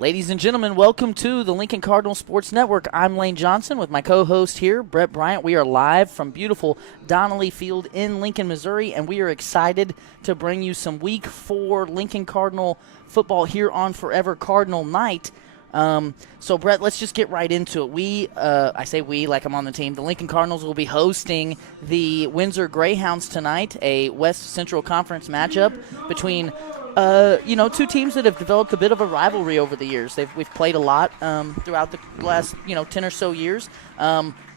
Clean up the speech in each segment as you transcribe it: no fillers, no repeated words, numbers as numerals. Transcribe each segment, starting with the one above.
Ladies and gentlemen, welcome to the Lincoln Cardinals Sports Network. I'm Lane Johnson with my co-host here, Brett Bryant. We are live from beautiful Donnelly Field in Lincoln, Missouri, and we are excited to bring you some Week 4 Lincoln Cardinal football here on Forever Cardinal Night. So, Brett, let's just get right into it. I say we like I'm on the team. The Lincoln Cardinals will be hosting the Windsor Greyhounds tonight, a West Central Conference matchup between two teams that have developed a bit of a rivalry over the years. We've played a lot throughout the last 10 or so years.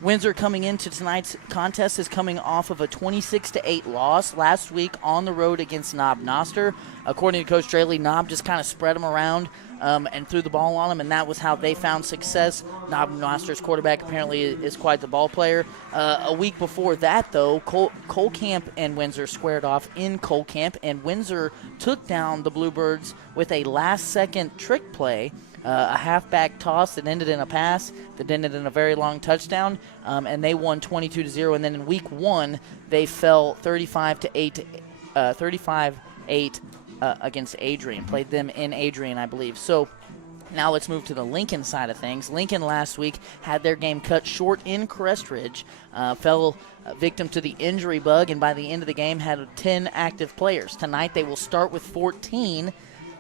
Windsor coming into tonight's contest is coming off of a 26-8 loss last week on the road against Knob Noster. According to Coach Draley, Knob just kind of spread them around and threw the ball on them, and that was how they found success. Knob Noster's quarterback apparently is quite the ball player. A week before that, though, Colcamp and Windsor squared off in Colcamp, and Windsor took down the Bluebirds with a last-second trick play. A halfback toss that ended in a pass that ended in a very long touchdown, and they won 22-0. And then in Week 1, they fell 35-8 against Adrian. Played them in Adrian, I believe. So now let's move to the Lincoln side of things. Lincoln last week had their game cut short in Crest Ridge, fell victim to the injury bug, and by the end of the game had 10 active players. Tonight they will start with 14.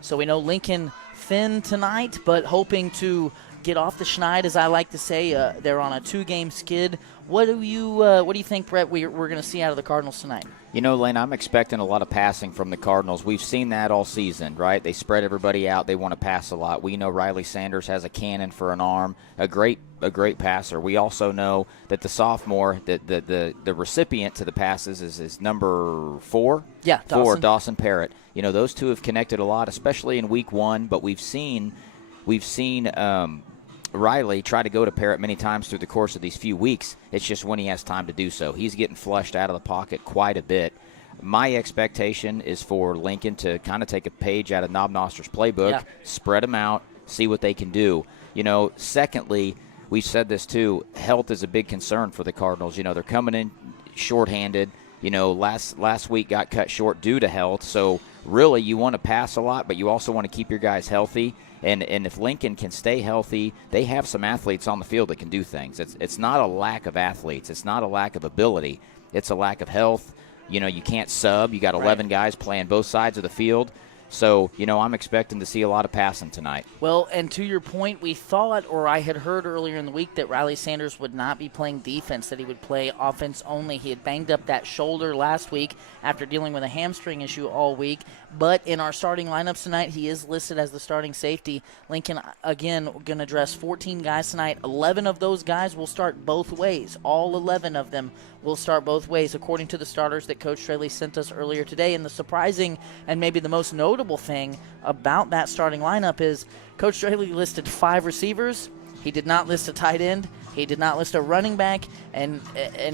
So we know Lincoln thin tonight, but hoping to get off the schneid, as I like to say. They're on a 2-game skid. What do you think, Brett, we're going to see out of the Cardinals tonight? You know, Lane, I'm expecting a lot of passing from the Cardinals. We've seen that all season, right? They spread everybody out. They want to pass a lot. We know Riley Sanders has a cannon for an arm, a great passer. We also know that the sophomore, the recipient to the passes is number 4. Yeah, Dawson Parrott. You know, those two have connected a lot, especially in Week 1. But we've seen Riley try to go to Parrott many times through the course of these few weeks. It's just when he has time to do so. He's getting flushed out of the pocket quite a bit. My expectation is for Lincoln to kind of take a page out of Knob Noster's playbook, spread them out, see what they can do. You know, secondly, we've said this too, health is a big concern for the Cardinals. You know, they're coming in shorthanded. You know, last week got cut short due to health. So really you want to pass a lot, but you also want to keep your guys healthy. And if Lincoln can stay healthy, they have some athletes on the field that can do things. It's not a lack of athletes. It's not a lack of ability. It's a lack of health. You know, you can't sub. You got 11 guys playing both sides of the field. So, you know, I'm expecting to see a lot of passing tonight. Well, and to your point, we thought, or I had heard earlier in the week, that Riley Sanders would not be playing defense, that he would play offense only. He had banged up that shoulder last week after dealing with a hamstring issue all week. But in our starting lineups tonight, he is listed as the starting safety. Lincoln, again, going to dress 14 guys tonight. 11 of those guys will start both ways. All 11 of them will start both ways, according to the starters that Coach Straley sent us earlier today. And the surprising and maybe the most notable thing about that starting lineup is Coach Straley listed 5 receivers. He did not list a tight end. He did not list a running back, and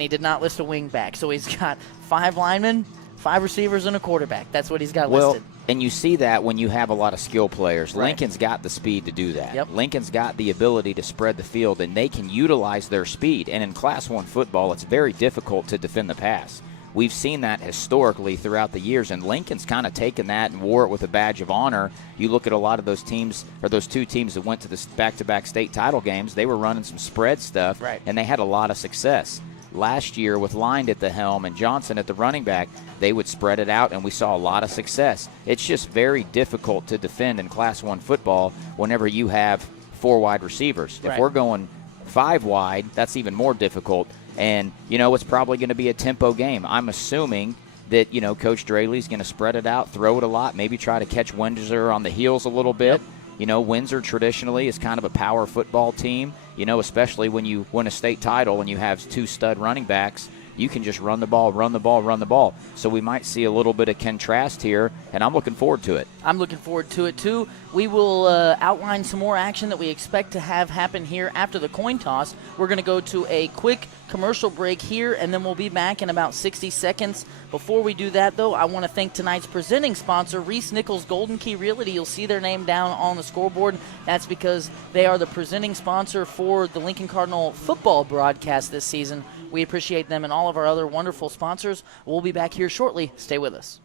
he did not list a wing back. So he's got 5 linemen, 5 receivers, and a quarterback. That's what he's got listed. And you see that when you have a lot of skill players. Right. Lincoln's got the speed to do that. Yep. Lincoln's got the ability to spread the field, and they can utilize their speed. And in Class 1 football, it's very difficult to defend the pass. We've seen that historically throughout the years, and Lincoln's kind of taken that and wore it with a badge of honor. You look at a lot of those teams, or those 2 teams that went to the back-to-back state title games, they were running some spread stuff, and they had a lot of success. Last year, with Line at the helm and Johnson at the running back, they would spread it out, and we saw a lot of success. It's just very difficult to defend in Class 1 football whenever you have 4 wide receivers. If we're going 5 wide, that's even more difficult. And, you know, it's probably going to be a tempo game. I'm assuming that, you know, Coach Draley's going to spread it out, throw it a lot, maybe try to catch Windsor on the heels a little bit. You know, Windsor traditionally is kind of a power football team, you know, especially when you win a state title and you have 2 stud running backs. You can just run the ball, run the ball, run the ball. So we might see a little bit of contrast here, and I'm looking forward to it. I'm looking forward to it, too. We will outline some more action that we expect to have happen here after the coin toss. We're going to go to a quick commercial break here, and then we'll be back in about 60 seconds. Before we do that, though, I want to thank tonight's presenting sponsor, Reese Nichols Golden Key Realty. You'll see their name down on the scoreboard. That's because they are the presenting sponsor for the Lincoln Cardinal football broadcast this season. We appreciate them and all of our other wonderful sponsors. We'll be back here shortly. Stay with us.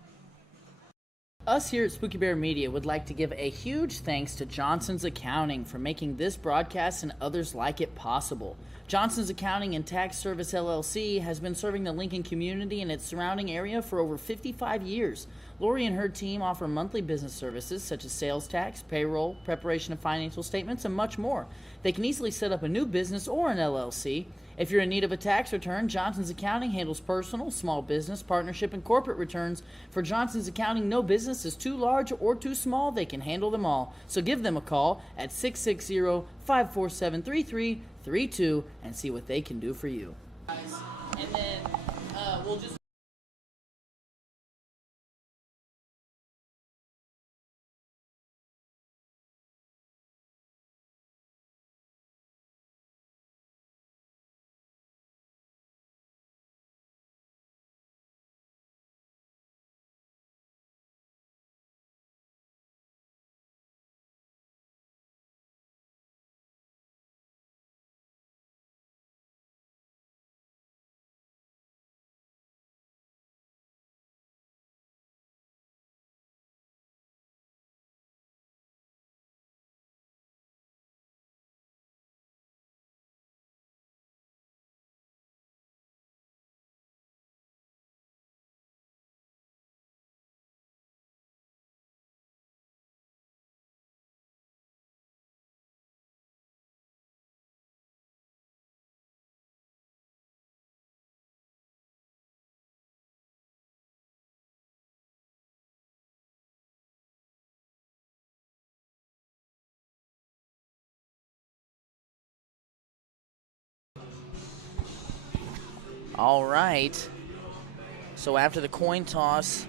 Us here at Spooky Bear Media would like to give a huge thanks to Johnson's Accounting for making this broadcast and others like it possible. Johnson's Accounting and Tax Service LLC has been serving the Lincoln community and its surrounding area for over 55 years. Lori and her team offer monthly business services such as sales tax, payroll, preparation of financial statements, and much more. They can easily set up a new business or an LLC. If you're in need of a tax return, Johnson's Accounting handles personal, small business, partnership, and corporate returns. For Johnson's Accounting, no business is too large or too small. They can handle them all. So give them a call at 660-547-3332 and see what they can do for you. And then we'll just... All right. So after the coin toss,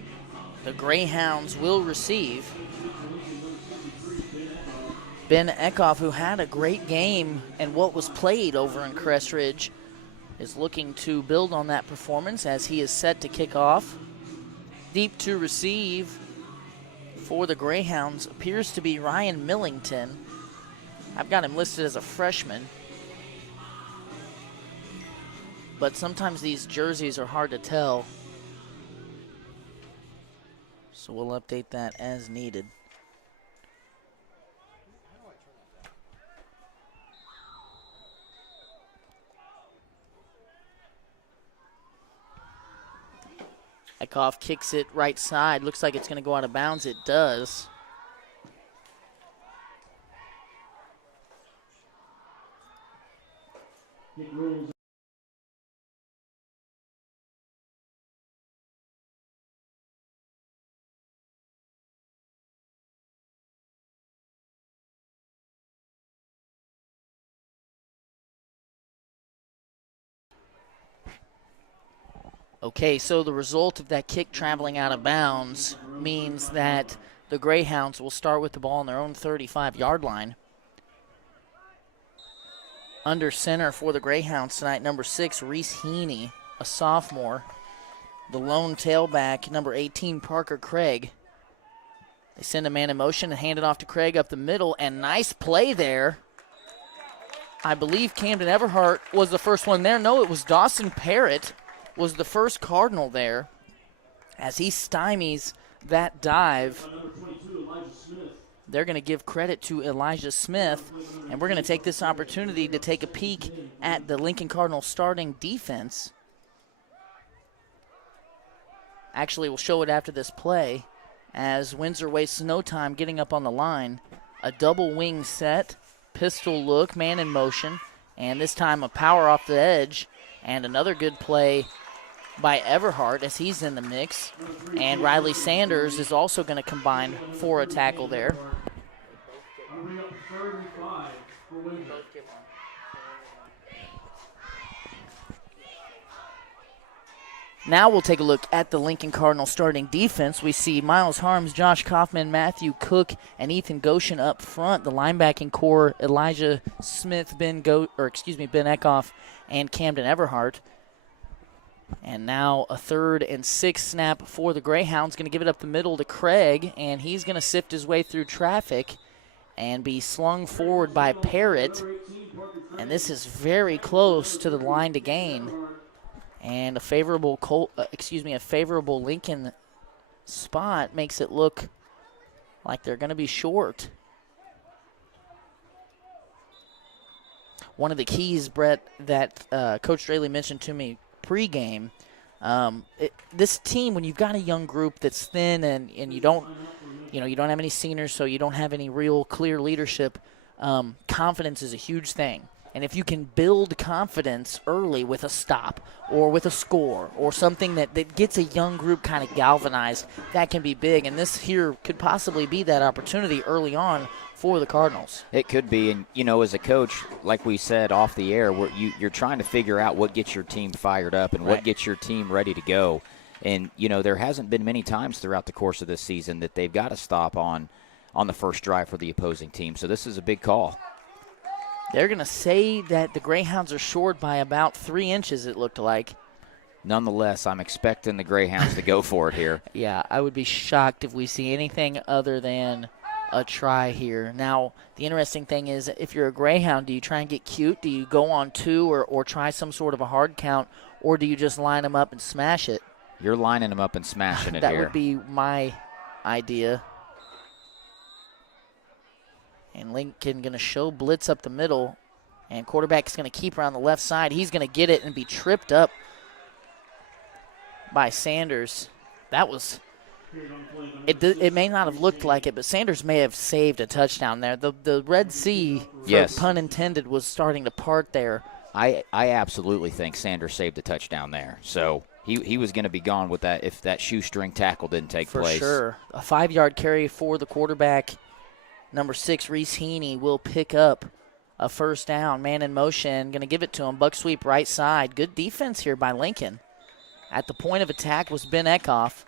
the Greyhounds will receive. Ben Eckhoff, who had a great game and what was played over in Crest Ridge, is looking to build on that performance as he is set to kick off. Deep to receive for the Greyhounds appears to be Ryan Millington. I've got him listed as a freshman, but sometimes these jerseys are hard to tell, so we'll update that as needed. Eckhoff kicks it right side. Looks like it's going to go out of bounds. It does. Okay, so the result of that kick traveling out of bounds means that the Greyhounds will start with the ball on their own 35-yard line. Under center for the Greyhounds tonight, number 6, Reese Heaney, a sophomore. The lone tailback, number 18, Parker Craig. They send a man in motion and hand it off to Craig up the middle, and nice play there. I believe Camden Everhart was the first one there. No, it was Dawson Parrott was the first Cardinal there as he stymies that dive. They're going to give credit to Elijah Smith, and we're going to take this opportunity to take a peek at the Lincoln Cardinals starting defense. Actually, we'll show it after this play as Windsor wastes no time getting up on the line. A double wing set, pistol look, man in motion, and this time a power off the edge, and another good play by Everhart as he's in the mix. And Riley Sanders is also going to combine for a tackle there. Now we'll take a look at the Lincoln Cardinals starting defense. We see Miles Harms, Josh Kaufman, Matthew Cook, and Ethan Goshen up front. The linebacking core, Elijah Smith, Ben Eckhoff, and Camden Everhart. And now a 3rd and 6 snap for the Greyhounds. Going to give it up the middle to Craig, and he's going to sift his way through traffic and be slung forward by Parrott. And this is very close to the line to gain. And a favorable Lincoln spot makes it look like they're going to be short. One of the keys, Brett, that Coach Straley mentioned to me pregame, this team, when you've got a young group that's thin and you don't have any seniors, so you don't have any real clear leadership, confidence is a huge thing. And if you can build confidence early with a stop or with a score or something that gets a young group kind of galvanized, that can be big. And this here could possibly be that opportunity early on for the Cardinals. It could be. And, as a coach, like we said off the air, you're trying to figure out what gets your team fired up and what gets your team ready to go. And, there hasn't been many times throughout the course of this season that they've got to stop on the first drive for the opposing team. So this is a big call. They're going to say that the Greyhounds are short by about 3 inches, it looked like. Nonetheless, I'm expecting the Greyhounds to go for it here. Yeah, I would be shocked if we see anything other than a try here. Now, the interesting thing is, if you're a Greyhound, do you try and get cute? Do you go on 2 or try some sort of a hard count, or do you just line them up and smash it? You're lining them up and smashing it that here. That would be my idea. And Lincoln going to show blitz up the middle. And quarterback's going to keep around the left side. He's going to get it and be tripped up by Sanders. That was – it may not have looked like it, but Sanders may have saved a touchdown there. The Red Sea, yes, pun intended, was starting to part there. I absolutely think Sanders saved a touchdown there. So he was going to be gone with that if that shoestring tackle didn't take place. For sure. A 5-yard carry for the quarterback. Number 6, Reese Heaney, will pick up a first down. Man in motion, going to give it to him. Buck sweep right side. Good defense here by Lincoln. At the point of attack was Ben Eckhoff,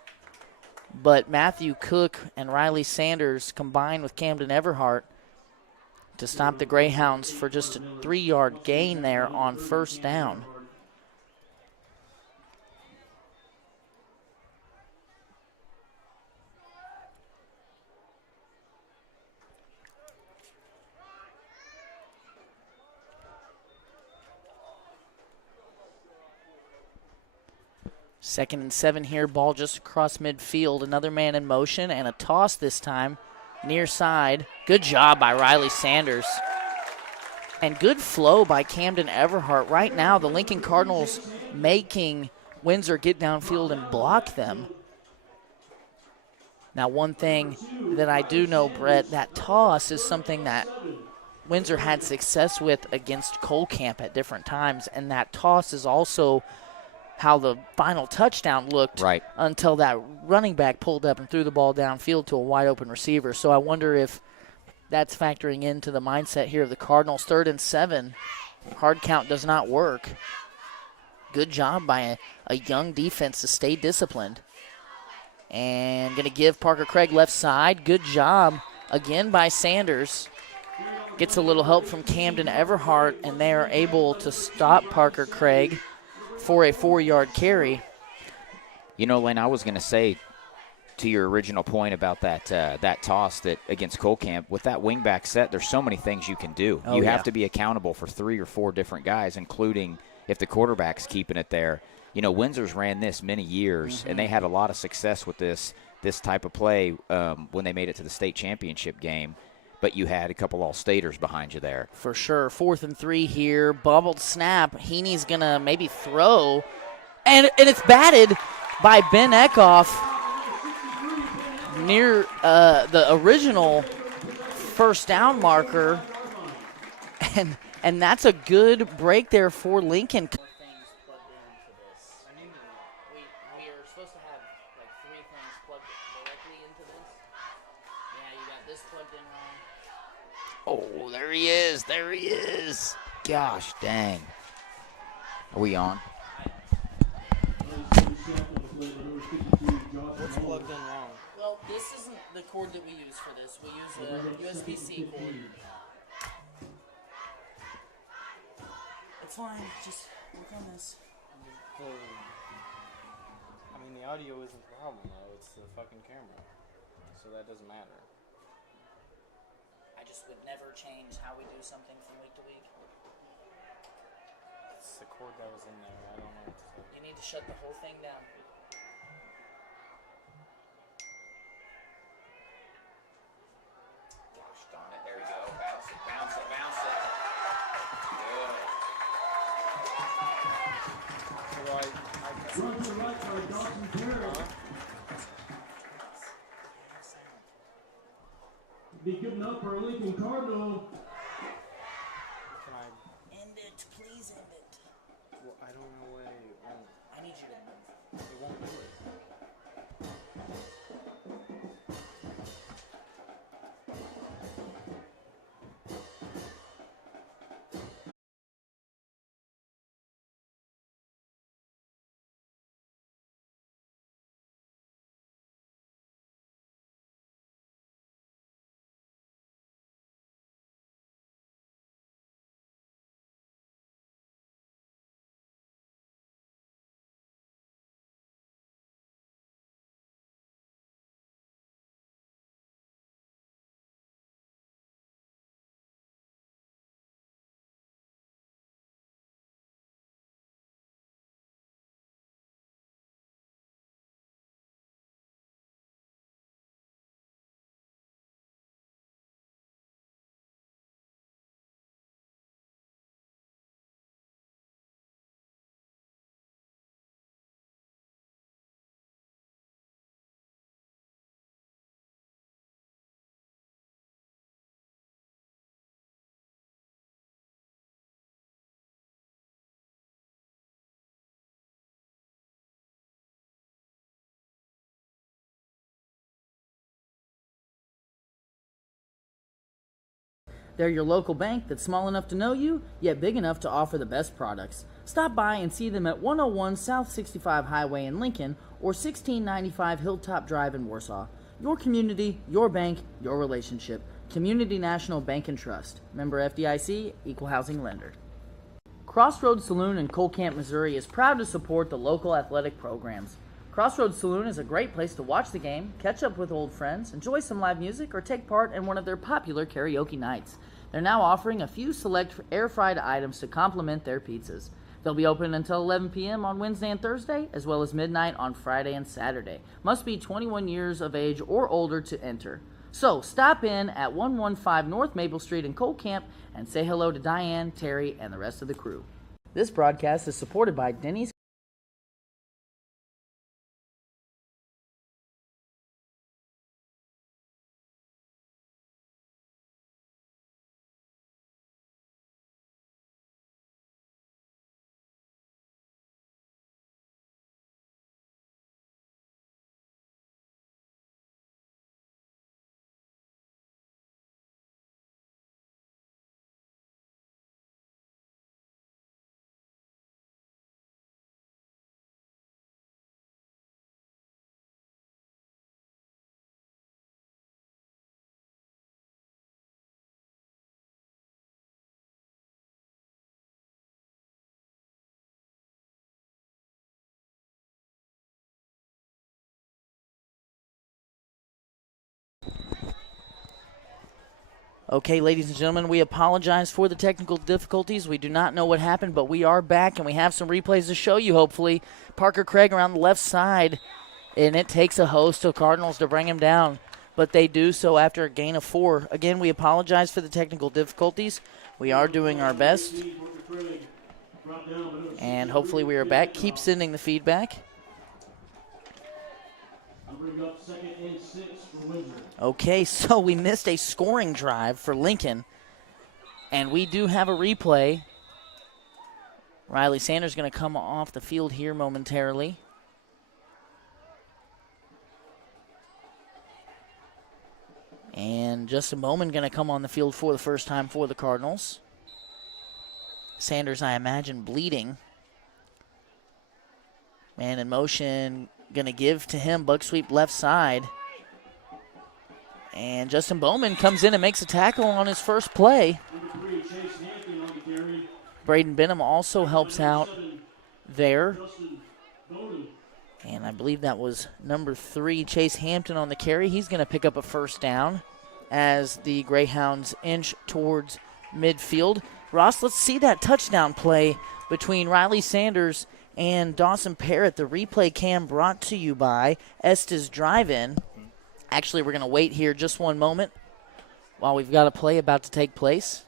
but Matthew Cook and Riley Sanders combined with Camden Everhart to stop the Greyhounds for just a 3-yard gain there on first down. Second and 7 here, ball just across midfield. Another man in motion and a toss this time near side. Good job by Riley Sanders. And good flow by Camden Everhart. Right now, the Lincoln Cardinals making Windsor get downfield and block them. Now, one thing that I do know, Brett, that toss is something that Windsor had success with against Colcamp at different times, and that toss is also how the final touchdown looked until that running back pulled up and threw the ball downfield to a wide-open receiver. So I wonder if that's factoring into the mindset here of the Cardinals. 3rd and 7. Hard count does not work. Good job by a young defense to stay disciplined. And going to give Parker Craig left side. Good job again by Sanders. Gets a little help from Camden Everhart, and they are able to stop Parker Craig for a 4-yard carry. Lane, I was going to say to your original point about that toss that against Colcamp, with that wingback set, there's so many things you can do. You have to be accountable for 3 or 4 different guys, including if the quarterback's keeping it there. Windsor's ran this many years, and they had a lot of success with this type of play when they made it to the state championship game. But you had a couple All-Staters behind you there. For sure. 4th and 3 here. Bubbled snap. Heaney's going to maybe throw. And it's batted by Ben Eckhoff near the original first down marker. And that's a good break there for Lincoln. Oh, there he is. There he is. Gosh, dang. Are we on? What's plugged in wrong? Well, this isn't the cord that we use for this. We use a USB-C cord. It's fine. Just work on this. I mean, the audio isn't the problem, though. It's the fucking camera. So that doesn't matter. I just would never change how we do something from week to week. It's the cord that was in there. I don't know what to say. You need to shut the whole thing down. Run to the right by Dawson Perry. Be good enough for a Lincoln Cardinal. Can I? End it. Please end it. Well, I don't know why it won't. I need you to move. It won't do it. They're your local bank that's small enough to know you, yet big enough to offer the best products. Stop by and see them at 101 South 65 Highway in Lincoln or 1695 Hilltop Drive in Warsaw. Your community, your bank, your relationship. Community National Bank and Trust. Member FDIC, Equal Housing Lender. Crossroads Saloon in Cole Camp, Missouri is proud to support the local athletic programs. Crossroads Saloon is a great place to watch the game, catch up with old friends, enjoy some live music, or take part in one of their popular karaoke nights. They're now offering a few select air-fried items to complement their pizzas. They'll be open until 11 p.m. on Wednesday and Thursday, as well as midnight on Friday and Saturday. Must be 21 years of age or older to enter. So stop in at 115 North Maple Street in Cole Camp and say hello to Diane, Terry, and the rest of the crew. This broadcast is supported by Denny's. Okay, ladies and gentlemen, we apologize for the technical difficulties. We do not know what happened, but we are back, and we have some replays to show you, hopefully. Parker Craig around the left side, and it takes a host of Cardinals to bring him down, but they do so after a gain of 4. Again, we apologize for the technical difficulties. We are doing our best, and hopefully we are back. Keep sending the feedback. Okay, so we missed a scoring drive for Lincoln, and we do have a replay. Riley Sanders going to come off the field here momentarily. And Justin Bowman going to come on the field for the first time for the Cardinals. Sanders, I imagine, bleeding. Man in motion, going to give to him, bug sweep left side. And Justin Bowman comes in and makes a tackle on his first play. Braden Benham also helps out there. And I believe that was number 3, Chase Hampton on the carry. He's going to pick up a first down as the Greyhounds inch towards midfield. Ross, let's see that touchdown play between Riley Sanders and Dawson Parrott. The replay cam brought to you by Estes Drive-In. Actually, we're going to wait here just one moment while we've got a play about to take place.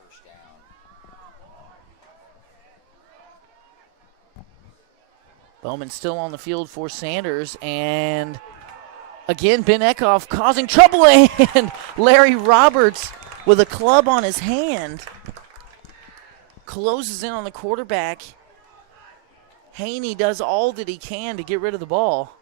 Bowman still on the field for Sanders, and again, Ben Eckhoff causing trouble, and Larry Roberts with a club on his hand closes in on the quarterback. Haney does all that he can to get rid of the ball.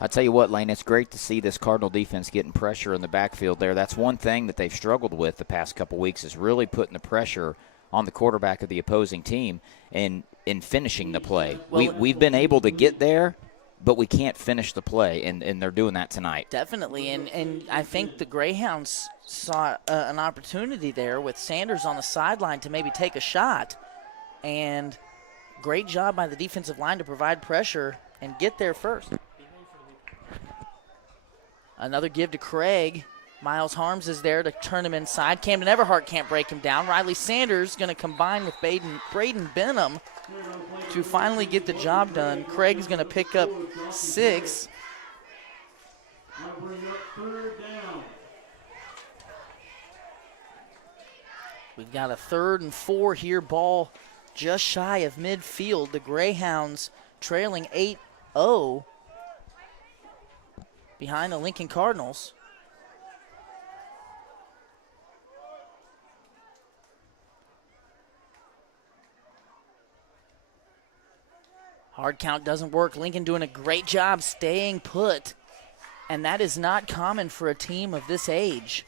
I tell you what, Lane, it's great to see this Cardinal defense getting pressure in the backfield there. That's one thing that they've struggled with the past couple weeks, is really putting the pressure on the quarterback of the opposing team and in finishing the play. We've been able to get there, but we can't finish the play, and they're doing that tonight. Definitely, and I think the Greyhounds saw an opportunity there with Sanders on the sideline to maybe take a shot, and great job by the defensive line to provide pressure and get there first. Another give to Craig. Miles Harms is there to turn him inside. Camden Everhart can't break him down. Riley Sanders going to combine with Braden Benham to finally get the job done. Craig's going to pick up 6. We've got a 3rd and 4 here. Ball just shy of midfield. The Greyhounds trailing 8-0 behind the Lincoln Cardinals. Hard count doesn't work. Lincoln doing a great job staying put, and that is not common for a team of this age.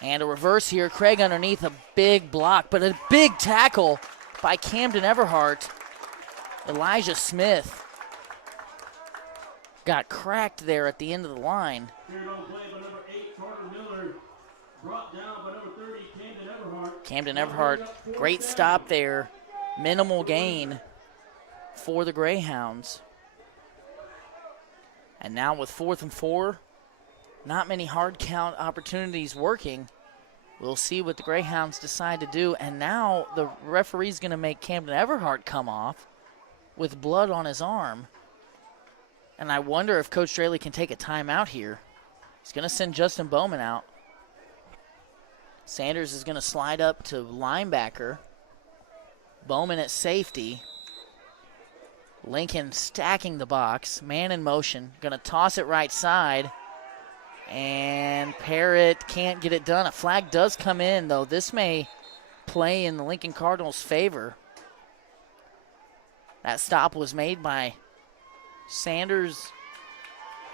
And a reverse here. Craig underneath, a big block, but a big tackle by Camden Everhart. Elijah Smith got cracked there at the end of the line. Cleared on play by number 8, Carter Miller. Brought down by number 30, Camden Everhart. Camden Everhart, great stop there. Minimal gain for the Greyhounds. And now with 4th and 4, not many hard count opportunities working. We'll see what the Greyhounds decide to do. And now the referee's going to make Camden Everhart come off with blood on his arm. And I wonder if Coach Straley can take a timeout here. He's going to send Justin Bowman out. Sanders is going to slide up to linebacker. Bowman at safety. Lincoln stacking the box. Man in motion. Going to toss it right side. And Parrott can't get it done. A flag does come in, though. This may play in the Lincoln Cardinals' favor. That stop was made by Sanders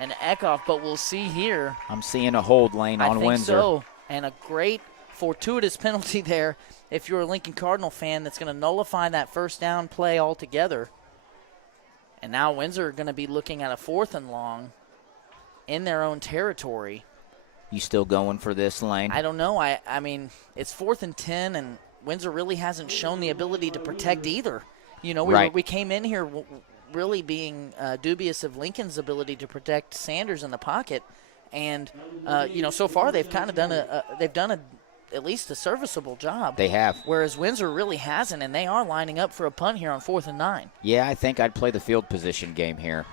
and Eckhoff, but we'll see here. I'm seeing a hold lane on Windsor. I think so, and a great fortuitous penalty there if you're a Lincoln Cardinal fan that's going to nullify that first down play altogether. And now Windsor are going to be looking at a 4th and long in their own territory. You still going for this, Lane? I don't know. I mean, it's 4th and 10, and Windsor really hasn't shown the ability to protect either. You know, we came in here really being dubious of Lincoln's ability to protect Sanders in the pocket, and so far they've kind of done at least a serviceable job. They have. Whereas Windsor really hasn't, and they are lining up for a punt here on 4th and 9. Yeah, I think I'd play the field position game here.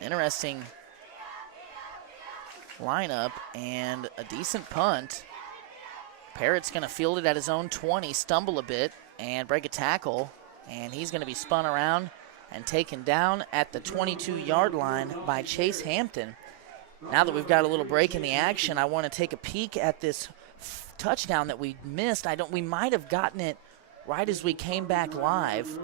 Interesting lineup and a decent punt. Parrott's going to field it at his own 20, stumble a bit, and break a tackle, and he's going to be spun around and taken down at the 22-yard line by Chase Hampton. Now that we've got a little break in the action, I want to take a peek at this touchdown that we missed. We might have gotten it right as we came back live.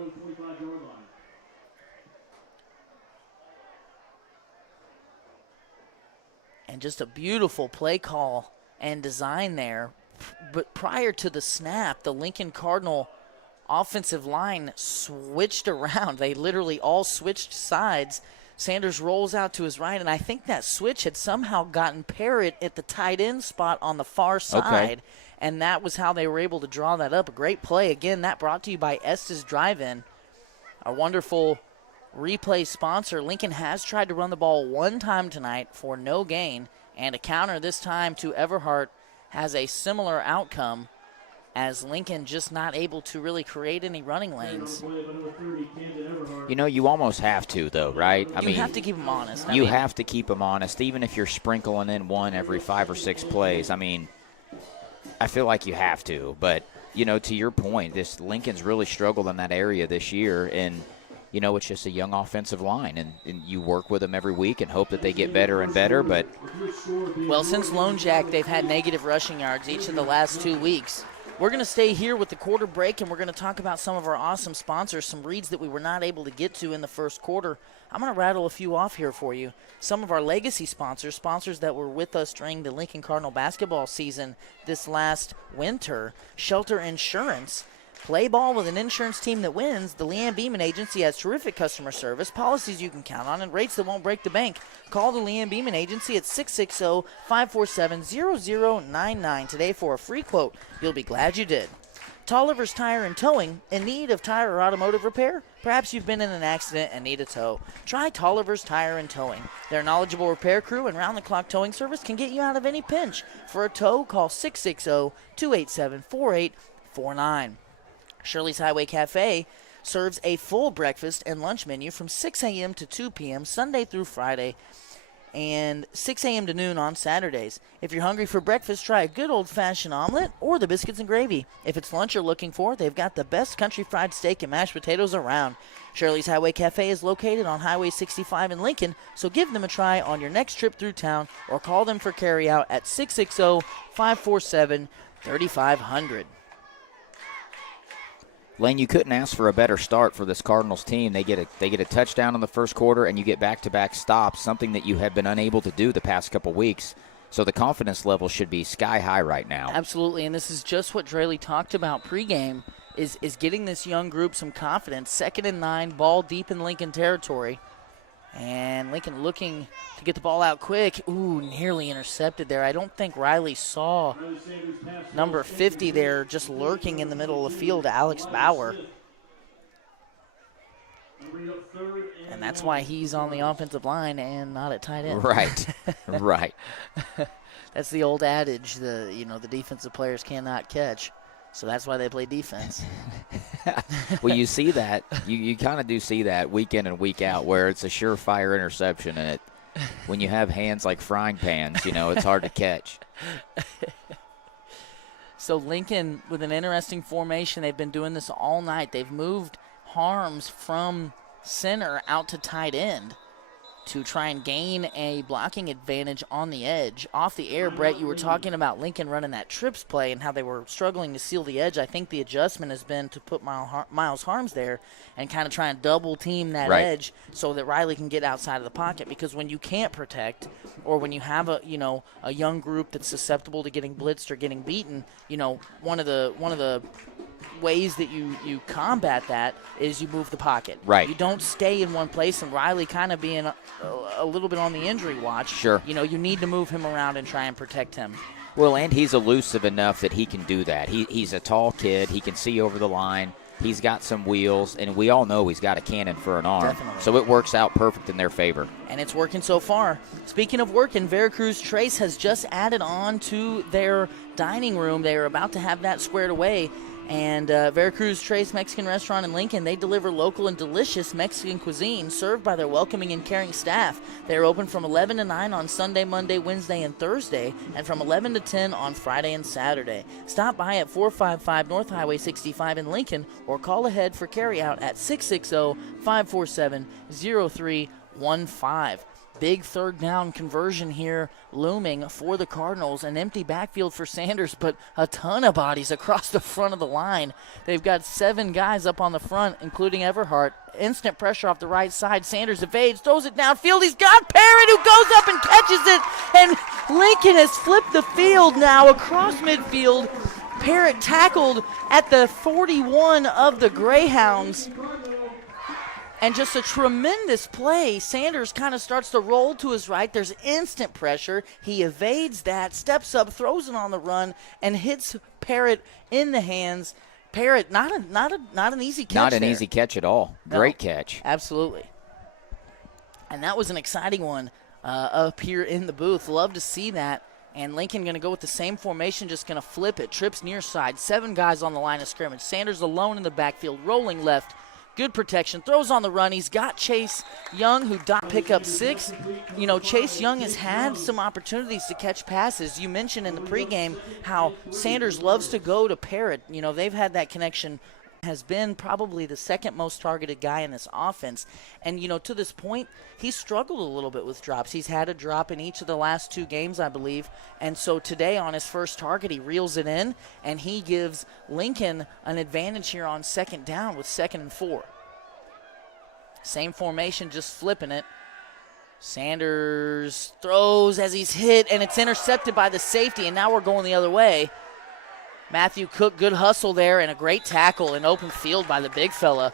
And just a beautiful play call and design there. But prior to the snap, the Lincoln Cardinal offensive line switched around. They literally all switched sides. Sanders rolls out to his right, and I think that switch had somehow gotten Parrott at the tight end spot on the far side, and that was how they were able to draw that up. A great play. Again, that brought to you by Estes Drive-In, a wonderful replay sponsor. Lincoln has tried to run the ball one time tonight for no gain, and a counter this time to Everhart has a similar outcome, as Lincoln just not able to really create any running lanes. You know, you almost have to, though, right? You have to keep them honest. You have to keep them honest, even if you're sprinkling in one every 5 or 6 plays. I mean, I feel like you have to, but to your point, this Lincoln's really struggled in that area this year, and it's just a young offensive line, and you work with them every week and hope that they get better and better. But well, since Lone Jack, they've had negative rushing yards each of the last 2 weeks. We're going to stay here with the quarter break, and we're going to talk about some of our awesome sponsors, some reads that we were not able to get to in the first quarter. I'm going to rattle a few off here for you. Some of our legacy sponsors that were with us during the Lincoln Cardinal basketball season this last winter. Shelter Insurance. Play ball with an insurance team that wins. The Leanne Beeman Agency has terrific customer service, policies you can count on, and rates that won't break the bank. Call the Leanne Beeman Agency at 660-547-0099 today for a free quote. You'll be glad you did. Tolliver's Tire and Towing. In need of tire or automotive repair? Perhaps you've been in an accident and need a tow. Try Tolliver's Tire and Towing. Their knowledgeable repair crew and round-the-clock towing service can get you out of any pinch. For a tow, call 660-287-4849. Shirley's Highway Cafe serves a full breakfast and lunch menu from 6 a.m. to 2 p.m. Sunday through Friday, and 6 a.m. to noon on Saturdays. If you're hungry for breakfast, try a good old-fashioned omelet or the biscuits and gravy. If it's lunch you're looking for, they've got the best country fried steak and mashed potatoes around. Shirley's Highway Cafe is located on Highway 65 in Lincoln, so give them a try on your next trip through town or call them for carryout at 660-547-3500. Lane, you couldn't ask for a better start for this Cardinals team. They get a touchdown in the first quarter, and you get back-to-back stops, something that you have been unable to do the past couple weeks. So the confidence level should be sky high right now. Absolutely, and this is just what Draley talked about pregame, is getting this young group some confidence. 2nd and 9, ball deep in Lincoln territory. And Lincoln looking to get the ball out quick. Ooh, nearly intercepted there. I don't think Riley saw number 50 there just lurking in the middle of the field, Alex Bauer. And that's why he's on the offensive line and not at tight end. Right, right. That's the old adage, the defensive players cannot catch. So that's why they play defense. Well, you see that. You kind of do see that week in and week out where it's a surefire interception, and when you have hands like frying pans, it's hard to catch. So Lincoln, with an interesting formation, they've been doing this all night. They've moved Harms from center out to tight end to try and gain a blocking advantage on the edge. Off the air, Brett, you were talking about Lincoln running that trips play and how they were struggling to seal the edge. I think the adjustment has been to put Miles Harms there and kind of try and double team that edge so that Riley can get outside of the pocket, because when you can't protect, or when you have a young group that's susceptible to getting blitzed or getting beaten, one of the ways that you combat that is you move the pocket. Right. You don't stay in one place, and Riley kind of being a little bit on the injury watch. Sure. You need to move him around and try and protect him. Well, and he's elusive enough that he can do that. He's a tall kid. He can see over the line. He's got some wheels, and we all know he's got a cannon for an arm. Definitely. So it works out perfect in their favor. And it's working so far. Speaking of working, Veracruz Trace has just added on to their dining room. They are about to have that squared away. And Veracruz Trace Mexican Restaurant in Lincoln, they deliver local and delicious Mexican cuisine served by their welcoming and caring staff. They are open from 11 to 9 on Sunday, Monday, Wednesday, and Thursday, and from 11 to 10 on Friday and Saturday. Stop by at 455 North Highway 65 in Lincoln, or call ahead for carryout at 660-547-0315. Big third down conversion here looming for the Cardinals. An empty backfield for Sanders, but a ton of bodies across the front of the line. They've got 7 guys up on the front, including Everhart. Instant pressure off the right side. Sanders evades, throws it downfield. He's got Parrott, who goes up and catches it. And Lincoln has flipped the field now across midfield. Parrott tackled at the 41 of the Greyhounds. And just a tremendous play. Sanders kind of starts to roll to his right. There's instant pressure. He evades that, steps up, throws it on the run, and hits Parrott in the hands. Parrott, not an easy catch. Not an easy catch at all. No, great catch. Absolutely. And that was an exciting one up here in the booth. Love to see that. And Lincoln going to go with the same formation, just going to flip it. Trips near side. 7 guys on the line of scrimmage. Sanders alone in the backfield, rolling left. Good protection. Throws on the run. He's got Chase Young, who pick up 6. You know, Chase Young has had some opportunities to catch passes. You mentioned in the pregame how Sanders loves to go to Parrott. You know, they've had that connection. Has been probably the second most targeted guy in this offense. And, you know, to this point, he's struggled a little bit with drops. He's had a drop in each of the last 2 games, I believe. And so today on his first target, he reels it in, and he gives Lincoln an advantage here on 2nd down with 2nd and 4. Same formation, just flipping it. Sanders throws as he's hit, and it's intercepted by the safety, and now we're going the other way. Matthew Cook, good hustle there, and a great tackle in open field by the big fella.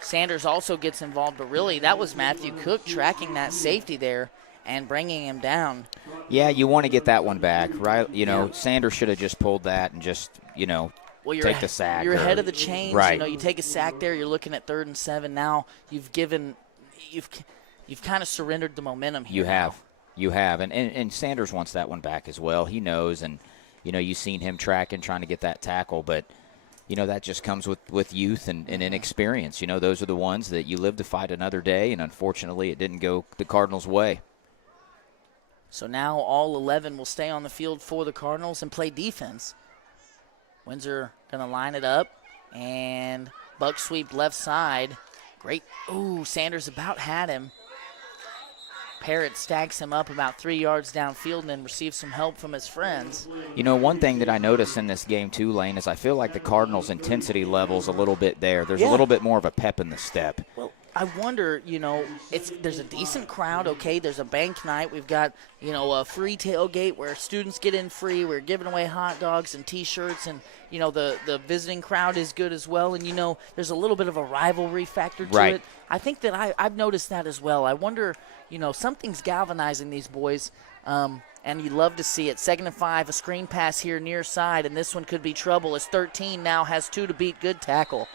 Sanders also gets involved, but really that was Matthew Cook tracking that safety there and bringing him down. Yeah, you want to get that one back, right? You know, Sanders should have just pulled that and just, you know, take the sack. You're ahead of the chains. Right. You know, you take a sack there, you're looking at 3rd and 7. Now you've kind of surrendered the momentum here. You have. And Sanders wants that one back as well. He knows, and you know, you've seen him tracking, trying to get that tackle, but, you know, that just comes with youth and inexperience. You know, those are the ones that you live to fight another day, and unfortunately it didn't go the Cardinals' way. So now all 11 will stay on the field for the Cardinals and play defense. Windsor going to line it up, and buck sweep left side. Great. Ooh, Sanders about had him. Parrott stacks him up about 3 yards downfield and then receives some help from his friends. You know, one thing that I noticed in this game too, Lane, is I feel like the Cardinals' intensity level's a little bit there. There's a little bit more of a pep in the step. Well, I wonder, you know, there's a decent crowd, okay? There's a bank night. We've got, you know, a free tailgate where students get in free. We're giving away hot dogs and T-shirts, and, you know, the visiting crowd is good as well. And, you know, there's a little bit of a rivalry factor to it. I think that I've noticed that as well. I wonder, you know, something's galvanizing these boys, and you love to see it. 2nd and 5, a screen pass here near side, and this one could be trouble as 13 now has 2 to beat. Good tackle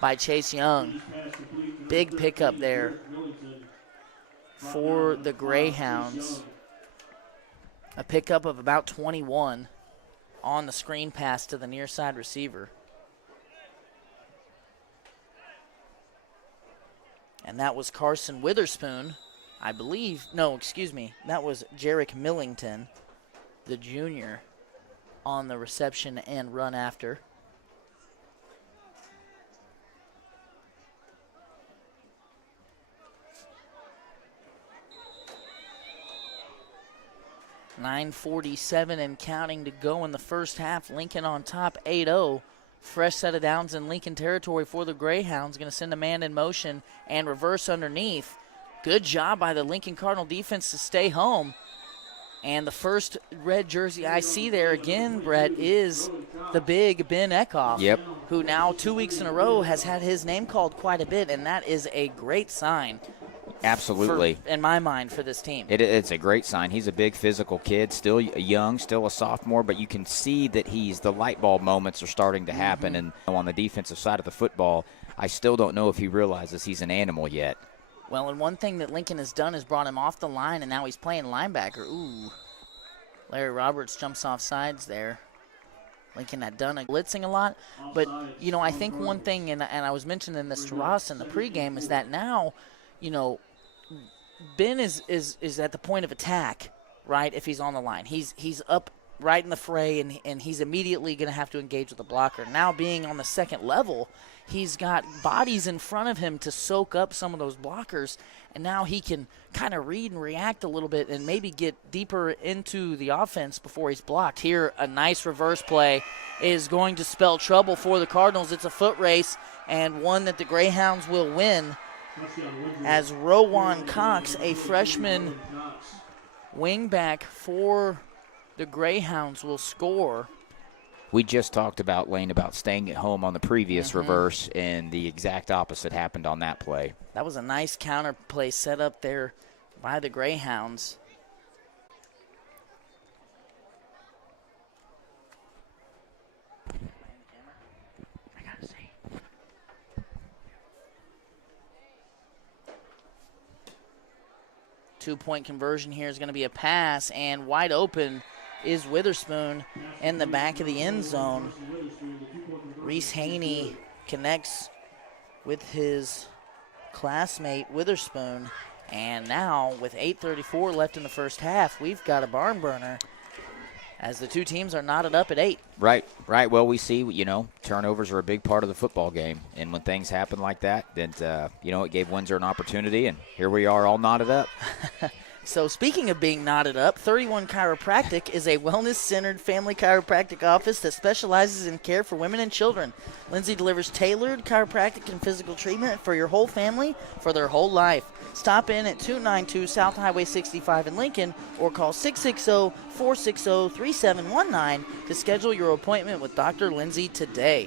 by Chase Young. Big pickup there for the Greyhounds. A pickup of about 21 on the screen pass to the near side receiver. And that was Carson Witherspoon, I believe. No, excuse me. That was Jarek Millington, the junior, on the reception and run after. .947 and counting to go in the first half. Lincoln on top, 8-0. Fresh set of downs in Lincoln territory for the Greyhounds. Going to send a man in motion and reverse underneath. Good job by the Lincoln Cardinal defense to stay home. And the first red jersey I see there again, Brett, is the big Ben Eckhoff, who now 2 weeks in a row has had his name called quite a bit, and that is a great sign. Absolutely. In my mind, for this team. It's a great sign. He's a big physical kid, still young, still a sophomore, but you can see that the light bulb moments are starting to happen. And on the defensive side of the football, I still don't know if he realizes he's an animal yet. Well, and one thing that Lincoln has done is brought him off the line, and now he's playing linebacker. Ooh. Larry Roberts jumps off sides there. Lincoln had done blitzing a lot. But, you know, I think one thing, and I was mentioning this to Ross in the pregame, is that now, you know, Ben is at the point of attack, right, if he's on the line. He's up right in the fray, and he's immediately going to have to engage with the blocker. Now being on the second level, he's got bodies in front of him to soak up some of those blockers, and now he can kind of read and react a little bit and maybe get deeper into the offense before he's blocked. Here, a nice reverse play is going to spell trouble for the Cardinals. It's a foot race, and one that the Greyhounds will win, as Rowan Cox, a freshman wingback for the Greyhounds, will score. We just talked about, Lane, about staying at home on the previous reverse, and the exact opposite happened on that play. That was a nice counter play set up there by the Greyhounds. I gotta see. 2-point conversion here is going to be a pass, and wide open is Witherspoon in the back of the end zone. Reese Haney connects with his classmate Witherspoon. And now, with 8:34 left in the first half, we've got a barn burner as the two teams are knotted up at 8. Right. Well, we see, turnovers are a big part of the football game. And when things happen like that, then, it gave Windsor an opportunity, and here we are all knotted up. So speaking of being knotted up, 31 Chiropractic is a wellness-centered family chiropractic office that specializes in care for women and children. Lindsay delivers tailored chiropractic and physical treatment for your whole family for their whole life. Stop in at 292 South Highway 65 in Lincoln or call 660-460-3719 to schedule your appointment with Dr. Lindsay today.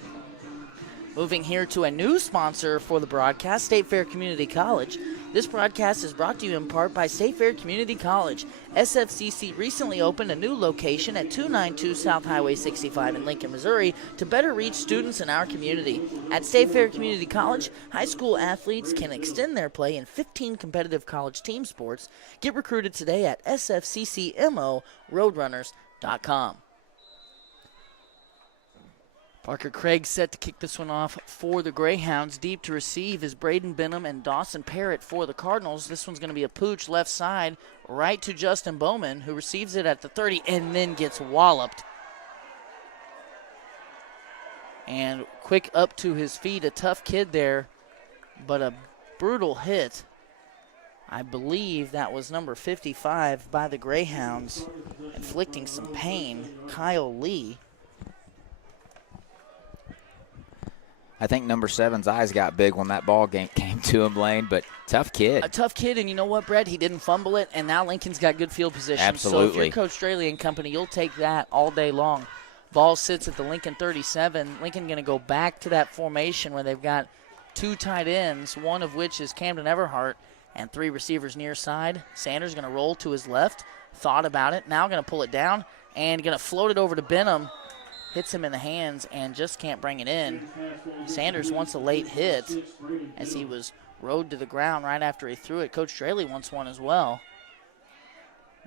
Moving here to a new sponsor for the broadcast, State Fair Community College. This broadcast is brought to you in part by State Fair Community College. SFCC recently opened a new location at 292 South Highway 65 in Lincoln, Missouri to better reach students in our community. At State Fair Community College, high school athletes can extend their play in 15 competitive college team sports. Get recruited today at sfccmoroadrunners.com. Parker Craig set to kick this one off for the Greyhounds. Deep to receive is Braden Benham and Dawson Parrott for the Cardinals. This one's going to be a pooch left side, right to Justin Bowman, who receives it at the 30 and then gets walloped. And quick up to his feet, a tough kid there, but a brutal hit. I believe that was number 55 by the Greyhounds, inflicting some pain, Kyle Lee. I think number 7's eyes got big when that ball game came to him, Lane, but tough kid. A tough kid, and you know what, Brett? He didn't fumble it, and now Lincoln's got good field position. Absolutely. So if you're Coach Straley and company, you'll take that all day long. Ball sits at the Lincoln 37. Lincoln going to go back to that formation where they've got two tight ends, one of which is Camden Everhart, and three receivers near side. Sanders going to roll to his left, thought about it, now going to pull it down, and going to float it over to Benham. Hits him in the hands and just can't bring it in. Sanders wants a late hit as he was rode to the ground right after he threw it. Coach Straley wants one as well.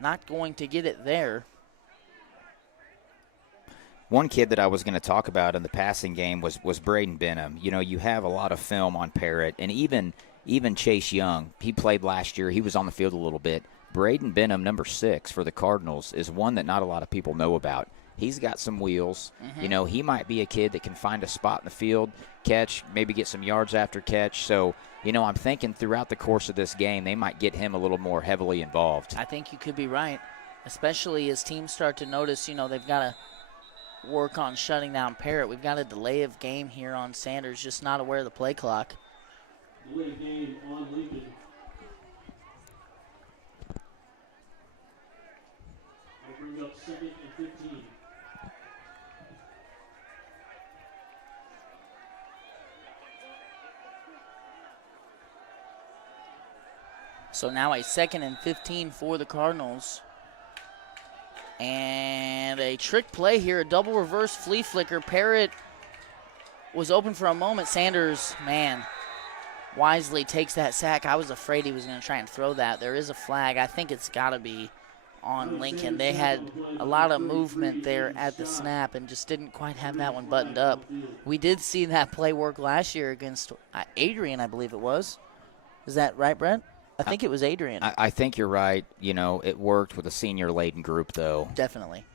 Not going to get it there. One kid that I was going to talk about in the passing game was Braden Benham. You have a lot of film on Parrott, and even Chase Young. He played last year. He was on the field a little bit. Braden Benham, number 6 for the Cardinals, is one that not a lot of people know about. He's got some wheels. Mm-hmm. He might be a kid that can find a spot in the field, catch, maybe get some yards after catch. So, I'm thinking throughout the course of this game, they might get him a little more heavily involved. I think you could be right, especially as teams start to notice, they've got to work on shutting down Parrott. We've got a delay of game here on Sanders, just not aware of the play clock. Delay of game on Lincoln. I'll bring up 2nd and 15. So now a 2nd and 15 for the Cardinals. And a trick play here, a double reverse flea flicker. Parrott was open for a moment. Sanders, wisely takes that sack. I was afraid he was going to try and throw that. There is a flag. I think it's got to be on Lincoln. They had a lot of movement there at the snap and just didn't quite have that one buttoned up. We did see that play work last year against Adrian, I believe it was. Is that right, Brent? I think it was Adrian. I think you're right. It worked with a senior-laden group, though. Definitely.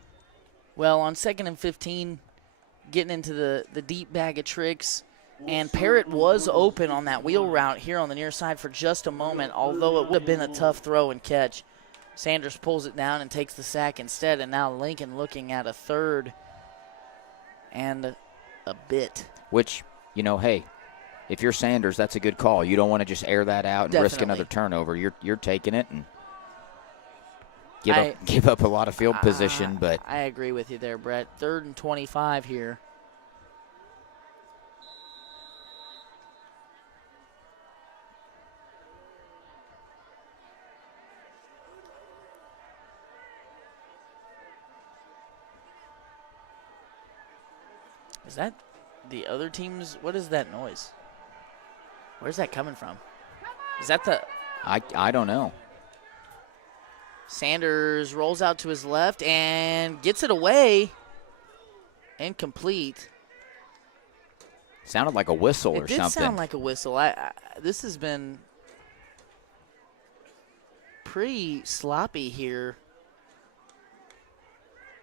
Well, on 2nd and 15, getting into the deep bag of tricks, and Parrott was open on that wheel route here on the near side for just a moment, although it would have been a tough throw and catch. Sanders pulls it down and takes the sack instead, and now Lincoln looking at a 3rd and a bit. Which, hey, if you're Sanders, that's a good call. You don't want to just air that out and risk another turnover. You're taking it and give up a lot of field position. But I agree with you there, Brett. 3rd and 25 here. Is that the other team's? What is that noise? Where's that coming from? Is that the... I don't know. Sanders rolls out to his left and gets it away. Incomplete. Sounded like a whistle or It did something. sound like a whistle. This has been pretty sloppy here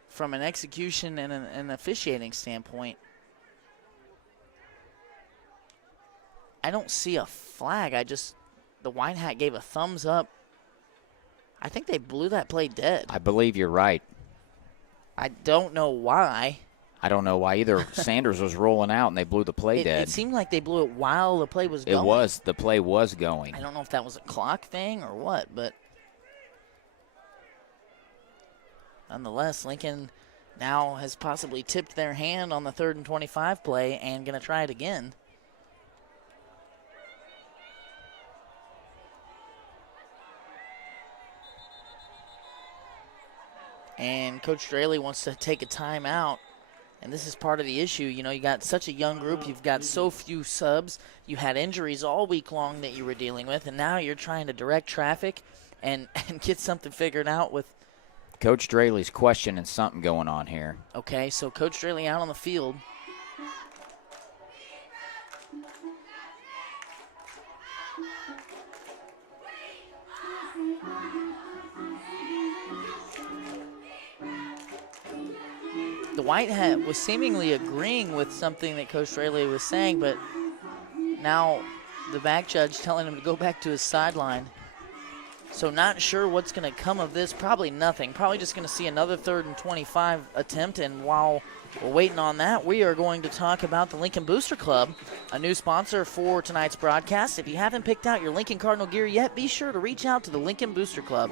from an execution and an officiating standpoint. I don't see a flag. The White Hat gave a thumbs up. I think they blew that play dead. I believe you're right. I don't know why. I don't know why either. Sanders was rolling out and they blew the play dead. It seemed like they blew it while the play was going. It was. The play was going. I don't know if that was a clock thing or what, but nonetheless, Lincoln now has possibly tipped their hand on the 3rd and 25 play and going to try it again. And Coach Straley wants to take a timeout. And this is part of the issue. You know, you got such a young group. You've got so few subs. You had injuries all week long that you were dealing with. And now you're trying to direct traffic and get something figured out with. Coach Straley's questioning something going on here. Okay, so Coach Straley out on the field. The White Hat was seemingly agreeing with something that Coach Straley was saying, but now the back judge telling him to go back to his sideline. So not sure what's going to come of this. Probably nothing. Probably just going to see another 3rd and 25 attempt. And while we're waiting on that, we are going to talk about the Lincoln Booster Club, a new sponsor for tonight's broadcast. If you haven't picked out your Lincoln Cardinal gear yet, be sure to reach out to the Lincoln Booster Club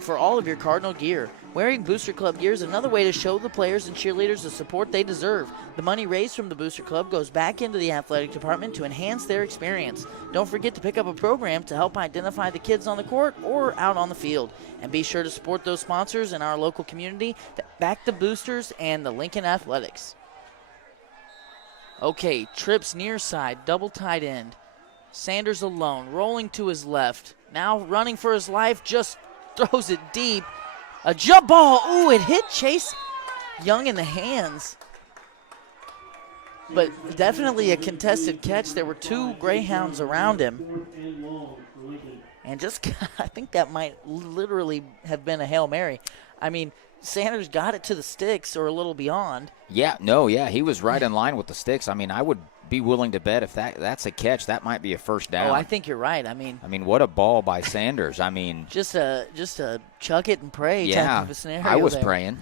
for all of your Cardinal gear. Wearing Booster Club gear is another way to show the players and cheerleaders the support they deserve. The money raised from the Booster Club goes back into the athletic department to enhance their experience. Don't forget to pick up a program to help identify the kids on the court or out on the field. And be sure to support those sponsors in our local community that back the Boosters and the Lincoln Athletics. Okay, trips near side, double tight end. Sanders alone, rolling to his left. Now running for his life, just throws it deep. A jump ball. Ooh, it hit Chase Young in the hands. But definitely a contested catch. There were 2 Greyhounds around him. And just, I think that might literally have been a Hail Mary. I mean, Sanders got it to the sticks or a little beyond. Yeah, he was right in line with the sticks. I mean, I would be willing to bet if that's a catch, that might be a first down. Oh, I think you're right. I mean, what a ball by Sanders. I mean, just a chuck it and pray type of a scenario. I was there. praying.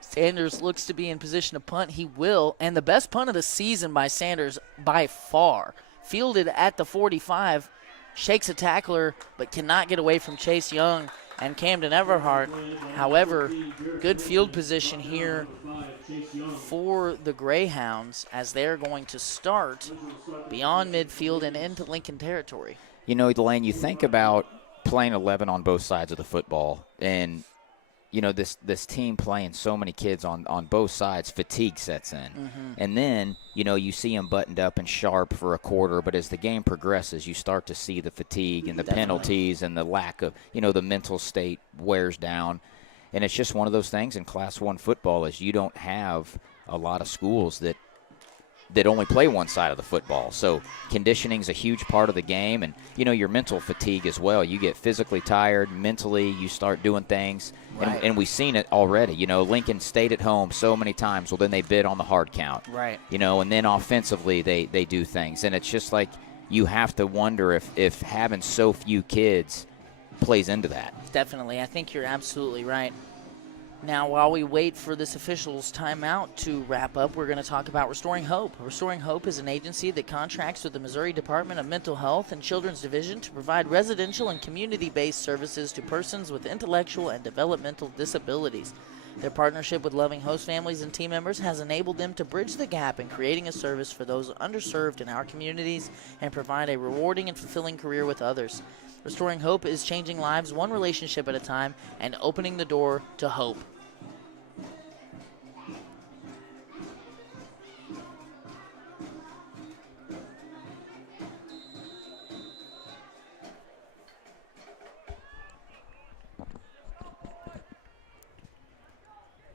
Sanders looks to be in position to punt. He will, and the best punt of the season by Sanders by far. Fielded at the 45, shakes a tackler, but cannot get away from Chase Young and Camden Everhart. However, good field position here for the Greyhounds as they're going to start beyond midfield and into Lincoln territory. You know, Delane, you think about playing 11 on both sides of the football, and you know, this team playing so many kids on both sides, fatigue sets in. Mm-hmm. And then, you know, you see them buttoned up and sharp for a quarter, but as the game progresses, you start to see the fatigue and the penalties and the lack of, you know, the mental state wears down. And it's just one of those things in Class 1 football is you don't have a lot of schools that only play one side of the football. So conditioning is a huge part of the game, and, you know, your mental fatigue as well. You get physically tired, mentally you start doing things, right. and we've seen it already. You know, Lincoln stayed at home so many times. Well, then they bid on the hard count. Right. You know, and then offensively they do things. And it's just like you have to wonder if having so few kids plays into that. Definitely. I think you're absolutely right. Now, while we wait for this official's timeout to wrap up, we're going to talk about Restoring Hope. Restoring Hope is an agency that contracts with the Missouri Department of Mental Health and Children's Division to provide residential and community-based services to persons with intellectual and developmental disabilities. Their partnership with loving host families and team members has enabled them to bridge the gap in creating a service for those underserved in our communities and provide a rewarding and fulfilling career with others. Restoring Hope is changing lives one relationship at a time and opening the door to hope.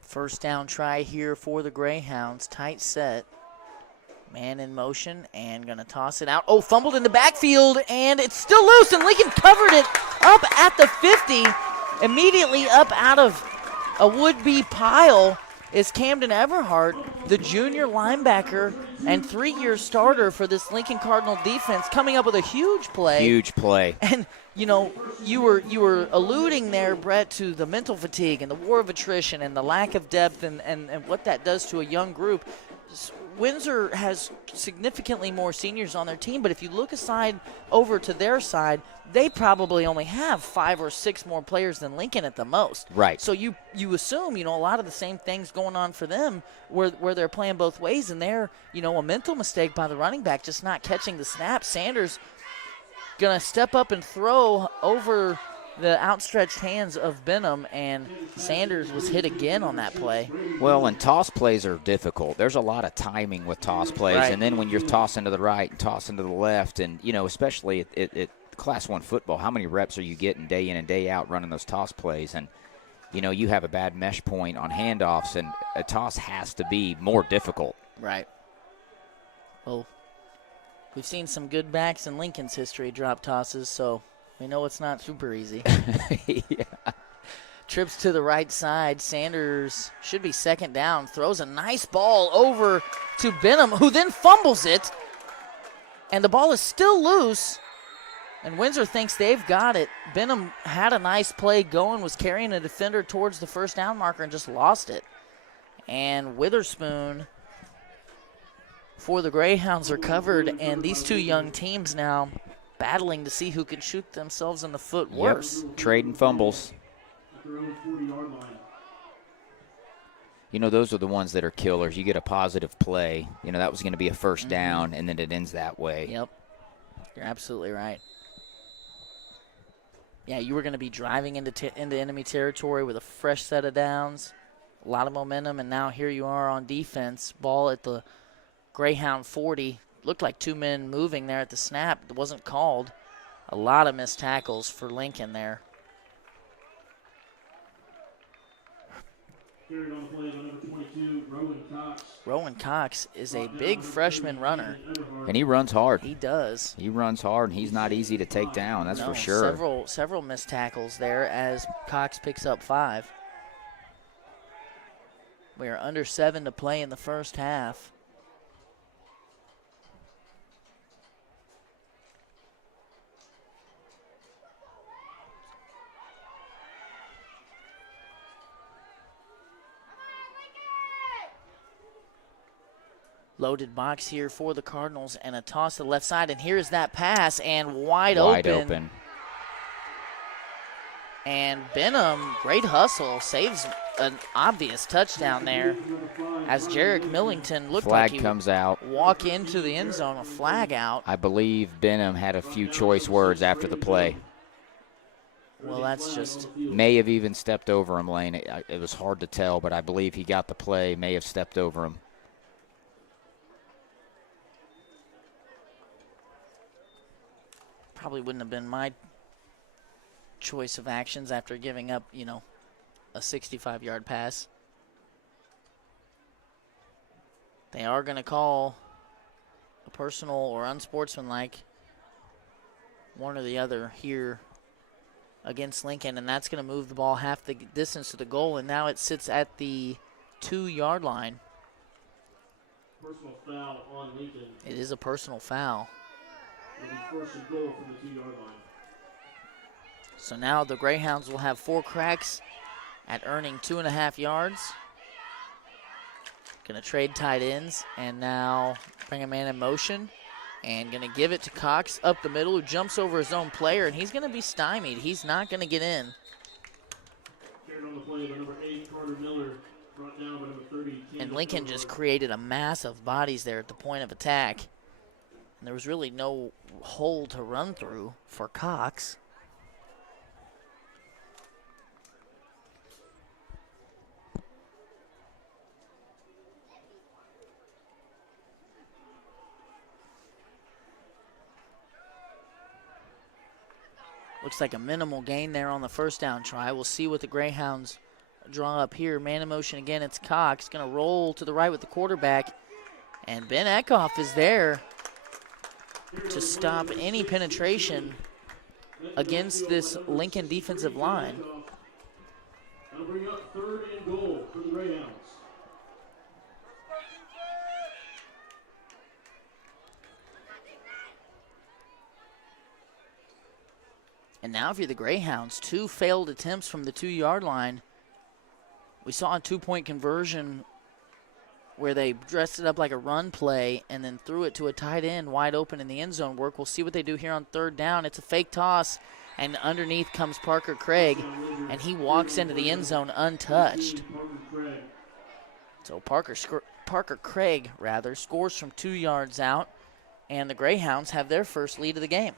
First down try here for the Greyhounds. Tight set. Man in motion and going to toss it out. Oh, fumbled in the backfield, and it's still loose, and Lincoln covered it up at the 50. Immediately up out of a would-be pile is Camden Everhart, the junior linebacker and 3-year starter for this Lincoln Cardinal defense, coming up with a huge play. Huge play. And, you know, you were alluding there, Brett, to the mental fatigue and the war of attrition and the lack of depth and what that does to a young group. Windsor has significantly more seniors on their team, but if you look aside over to their side, they probably only have 5 or 6 more players than Lincoln at the most. Right. So you assume, you know, a lot of the same things going on for them where they're playing both ways, and they're, you know, a mental mistake by the running back just not catching the snap. Sanders going to step up and throw over the outstretched hands of Benham, and Sanders was hit again on that play. Well, and toss plays are difficult. There's a lot of timing with toss plays, Right. and then when you're tossing to the right and tossing to the left, and, you know, especially at Class 1 football, how many reps are you getting day in and day out running those toss plays? And, you know, you have a bad mesh point on handoffs, and a toss has to be more difficult. Right. Well, we've seen some good backs in Lincoln's history drop tosses, so we know it's not super easy. Yeah. Trips to the right side. Sanders should be second down. Throws a nice ball over to Benham, who then fumbles it. And the ball is still loose. And Windsor thinks they've got it. Benham had a nice play going, was carrying a defender towards the first down marker and just lost it. And Witherspoon for the Greyhounds are covered. And these two young teams now battling to see who can shoot themselves in the foot worse. Yep. Trading fumbles. At their own 40-yard line. You know, those are the ones that are killers. You get a positive play. You know, that was going to be a first down, and then it ends that way. Yep. You're absolutely right. Yeah, you were going to be driving into enemy territory with a fresh set of downs, a lot of momentum, and now here you are on defense. Ball at the Greyhound 40. Looked like 2 men moving there at the snap. It wasn't called. A lot of missed tackles for Lincoln there. Carried on the play by number 22, Rowan Cox. Rowan Cox is a big freshman runner. And he runs hard. He does. He runs hard, and he's not easy to take down, that's for sure. Several missed tackles there as Cox picks up 5. We are under 7 to play in the first half. Loaded box here for the Cardinals and a toss to the left side. And here's that pass and wide open. And Benham, great hustle, saves an obvious touchdown there as Jarek Millington looked like he comes out. Walk into the end zone, a flag out. I believe Benham had a few choice words after the play. Well, that's just... May have even stepped over him, Lane. It was hard to tell, but I believe he got the play, may have stepped over him. Probably wouldn't have been my choice of actions after giving up, you know, a 65-yard pass. They are going to call a personal or unsportsmanlike, one or the other here against Lincoln, and that's going to move the ball half the distance to the goal, and now it sits at the 2-yard line. Personal foul on Lincoln. It is a personal foul. It'll be first and goal from the 2-yard line. So now the Greyhounds will have 4 cracks at earning 2.5 yards. Going to trade tight ends and now bring a man in motion and going to give it to Cox up the middle, who jumps over his own player, and he's going to be stymied. He's not going to get in. Carried on the play by number 8, Carter Miller. Brought down by number 30. And Lincoln just created a mass of bodies there at the point of attack. And there was really no hole to run through for Cox. Looks like a minimal gain there on the first down try. We'll see what the Greyhounds draw up here. Man in motion again, it's Cox. Going to roll to the right with the quarterback. And Ben Eckhoff is there to stop any penetration against this Lincoln defensive line. That'll bring up 3rd and goal for the Greyhounds. And now if you're the Greyhounds, 2 failed attempts from the 2-yard line. We saw a 2-point conversion where they dressed it up like a run play and then threw it to a tight end wide open in the end zone work. We'll see what they do here on 3rd down. It's a fake toss, and underneath comes Parker Craig, and he walks into the end zone untouched. So Parker Craig scores from 2 yards out, and the Greyhounds have their first lead of the game.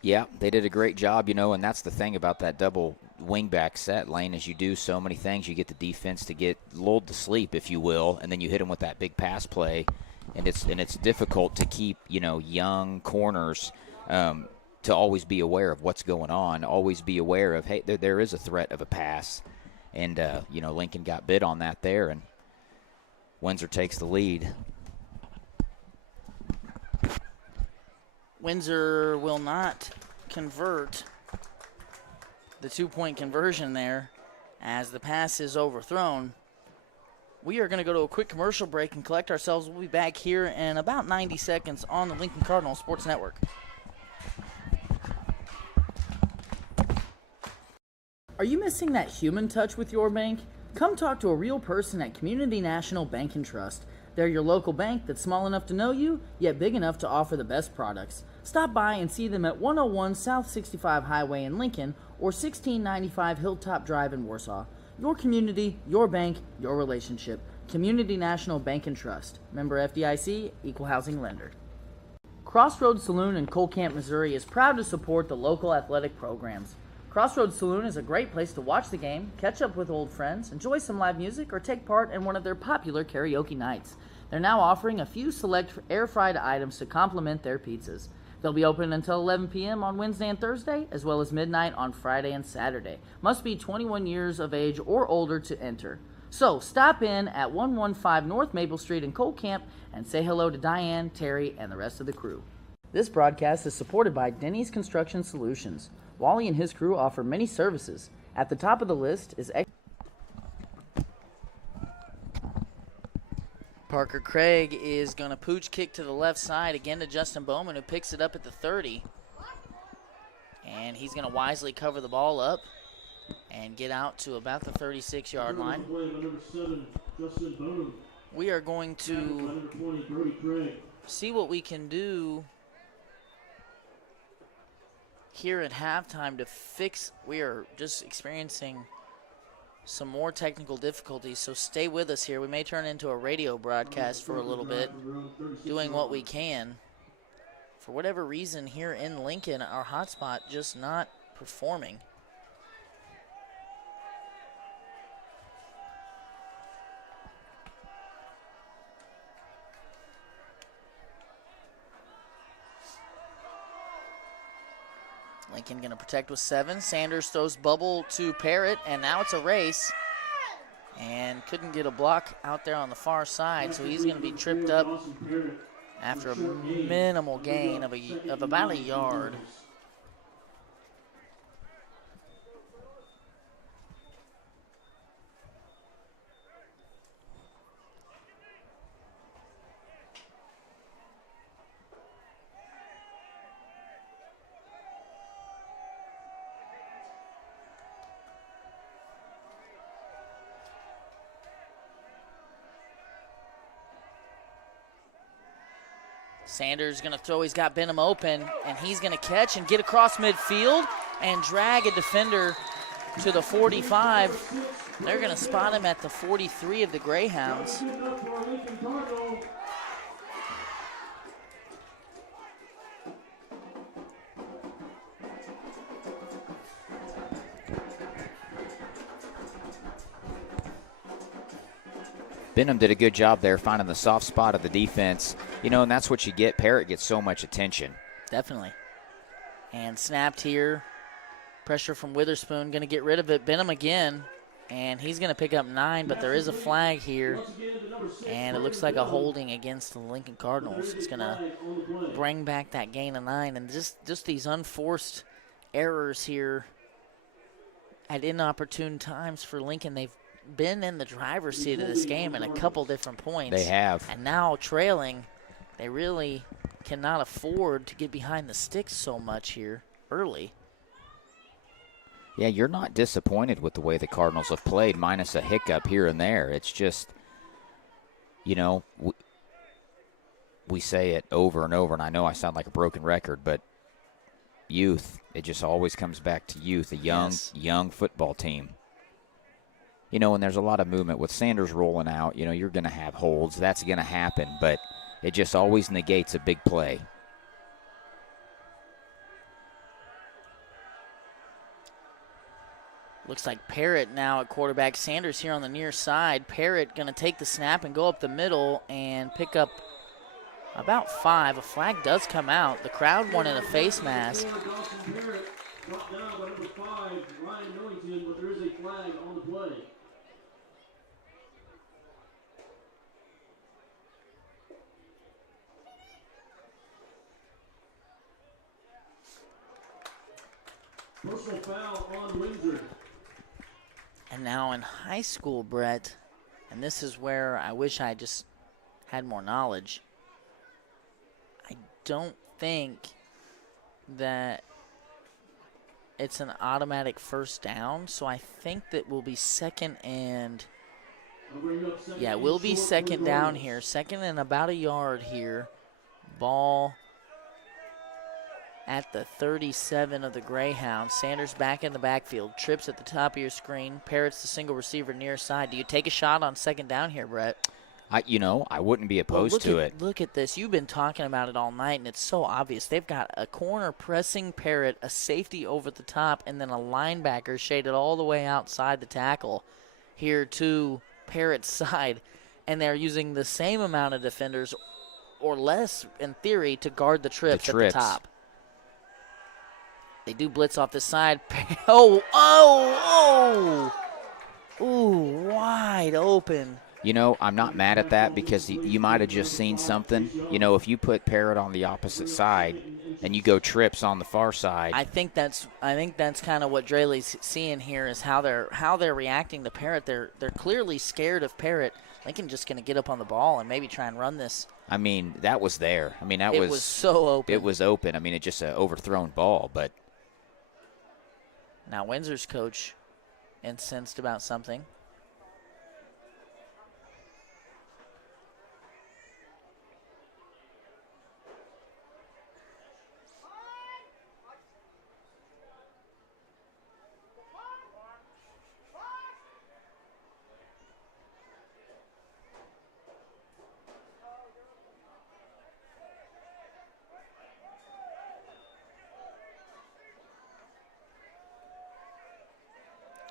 Yeah, they did a great job, and that's the thing about that double wingback set, Lane, is you do so many things. You get the defense to get lulled to sleep, if you will, and then you hit them with that big pass play, and it's difficult to keep, young corners to always be aware of what's going on, always be aware of, hey, there is a threat of a pass, and, Lincoln got bit on that there, and Windsor takes the lead. Windsor will not convert the 2-point conversion there as the pass is overthrown. We are going to go to a quick commercial break and collect ourselves. We'll be back here in about 90 seconds on the Lincoln Cardinal Sports Network. Are you missing that human touch with your bank? Come talk to a real person at Community National Bank and Trust. They're your local bank that's small enough to know you, yet big enough to offer the best products. Stop by and see them at 101 South 65 Highway in Lincoln or 1695 Hilltop Drive in Warsaw. Your community, your bank, your relationship. Community National Bank and Trust. Member FDIC, Equal Housing Lender. Crossroads Saloon in Cole Camp, Missouri is proud to support the local athletic programs. Crossroads Saloon is a great place to watch the game, catch up with old friends, enjoy some live music, or take part in one of their popular karaoke nights. They're now offering a few select air-fried items to complement their pizzas. They'll be open until 11 p.m. on Wednesday and Thursday, as well as midnight on Friday and Saturday. Must be 21 years of age or older to enter. So stop in at 115 North Maple Street in Cole Camp and say hello to Diane, Terry, and the rest of the crew. This broadcast is supported by Denny's Construction Solutions. Wally and his crew offer many services. At the top of the list is Parker Craig is going to pooch kick to the left side again to Justin Bowman, who picks it up at the 30. And he's going to wisely cover the ball up and get out to about the 36-yard line. We are going to see what we can do here at halftime to fix. We are just experiencing some more technical difficulties, so stay with us here. We may turn into a radio broadcast for a little bit, doing what we can. For whatever reason here in Lincoln, our hotspot just not performing. Lincoln going to protect with 7. Sanders throws bubble to Parrott, and now it's a race. And couldn't get a block out there on the far side, so he's going to be tripped up after a minimal gain of about a yard. Sanders going to throw. He's got Benham open, and he's going to catch and get across midfield and drag a defender to the 45. They're going to spot him at the 43 of the Greyhounds. Benham did a good job there finding the soft spot of the defense, and that's what you get. Parrott gets so much attention. Definitely. And snapped here. Pressure from Witherspoon, going to get rid of it. Benham again. And he's going to pick up 9, but there is a flag here. And it looks like a holding against the Lincoln Cardinals. It's going to bring back that gain of 9. And just these unforced errors here at inopportune times for Lincoln. They've been in the driver's seat of this game at a couple different points. They have. And now trailing, they really cannot afford to get behind the sticks so much here early. Yeah, you're not disappointed with the way the Cardinals have played, minus a hiccup here and there. It's just, you know, we say it over and over, and I know I sound like a broken record, but youth, it just always comes back to youth, a young football team. You know, and there's a lot of movement with Sanders rolling out. You know, you're going to have holds. That's going to happen, but it just always negates a big play. Looks like Parrott now at quarterback. Sanders here on the near side. Parrott going to take the snap and go up the middle and pick up about 5. A flag does come out. The crowd wanted a face mask. Personal foul on Windsor. And now in high school, Brett, and this is where I wish I just had more knowledge. I don't think that it's an automatic first down, so I think that will be second and yeah, it will be second down here. Second and about a yard here. Ball at the 37 of the Greyhounds. Sanders back in the backfield. Trips at the top of your screen. Parrott's the single receiver near side. Do you take a shot on second down here, Brett? I wouldn't be opposed to it. Look at this. You've been talking about it all night, and it's so obvious. They've got a corner pressing Parrott, a safety over the top, and then a linebacker shaded all the way outside the tackle here to Parrott's side. And they're using the same amount of defenders or less, in theory, to guard the trips at the top. They do blitz off the side. Ooh, wide open. You know, I'm not mad at that because you might have just seen something. You know, if you put Parrott on the opposite side and you go trips on the far side. I think that's kind of what Draley's seeing here is how they're reacting to Parrott. They're clearly scared of Parrott. Lincoln just going to get up on the ball and maybe try and run this. I mean, that was there. I mean, it was so open. It was open. I mean, it's just an overthrown ball, but. Now Windsor's coach incensed about something.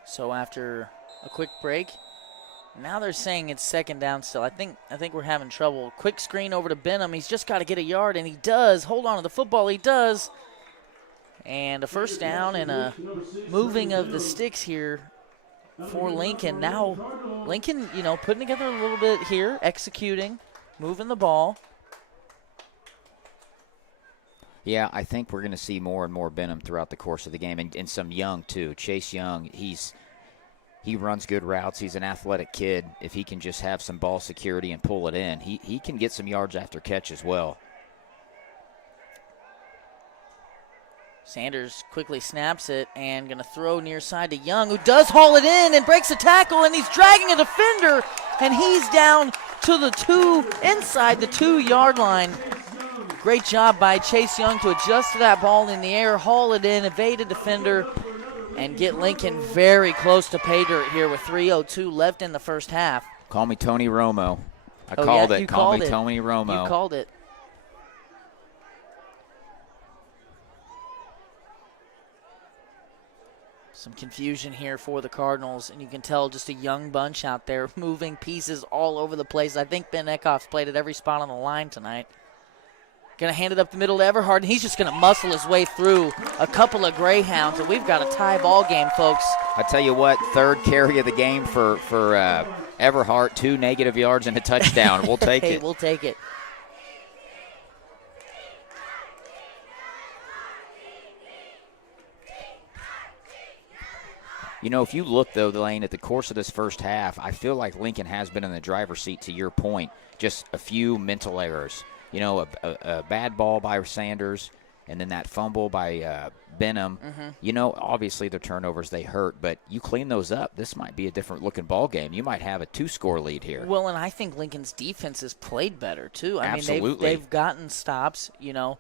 So after a quick break, now they're saying it's second down still. I think we're having trouble. Quick screen over to Benham. He's just got to get a yard, and he does. Hold on to the football. He does. And a first down and a moving of the sticks here for Lincoln. Now Lincoln, putting together a little bit here, executing, moving the ball. Yeah, I think we're going to see more and more Benham throughout the course of the game, and some Young too. Chase Young, he runs good routes. He's an athletic kid. If he can just have some ball security and pull it in, he can get some yards after catch as well. Sanders quickly snaps it and going to throw near side to Young, who does haul it in and breaks a tackle, and he's dragging a defender, and he's down to inside the 2-yard line. Great job by Chase Young to adjust to that ball in the air, haul it in, evade a defender, and get Lincoln very close to pay dirt here with 3:02 left in the first half. Call me Tony Romo. I called it. Call me Tony Romo. You called it. Some confusion here for the Cardinals, and you can tell just a young bunch out there moving pieces all over the place. I think Ben Eckhoff's played at every spot on the line tonight. Going to hand it up the middle to Everhart, and he's just going to muscle his way through a couple of Greyhounds, and we've got a tie ball game, folks. I tell you what, third carry of the game for Everhart, 2 negative yards and a touchdown. We'll take Hey, it. we'll take it. You know, if you look, though, Lane, at the course of this first half, I feel like Lincoln has been in the driver's seat, to your point, just a few mental errors. You know, a bad ball by Sanders, and then that fumble by Benham. You know, obviously the turnovers, they hurt, but you clean those up, this might be a different-looking ball game. You might have a 2-score lead here. Well, and I think Lincoln's defense has played better, too. I Absolutely. mean, they've gotten stops, you know.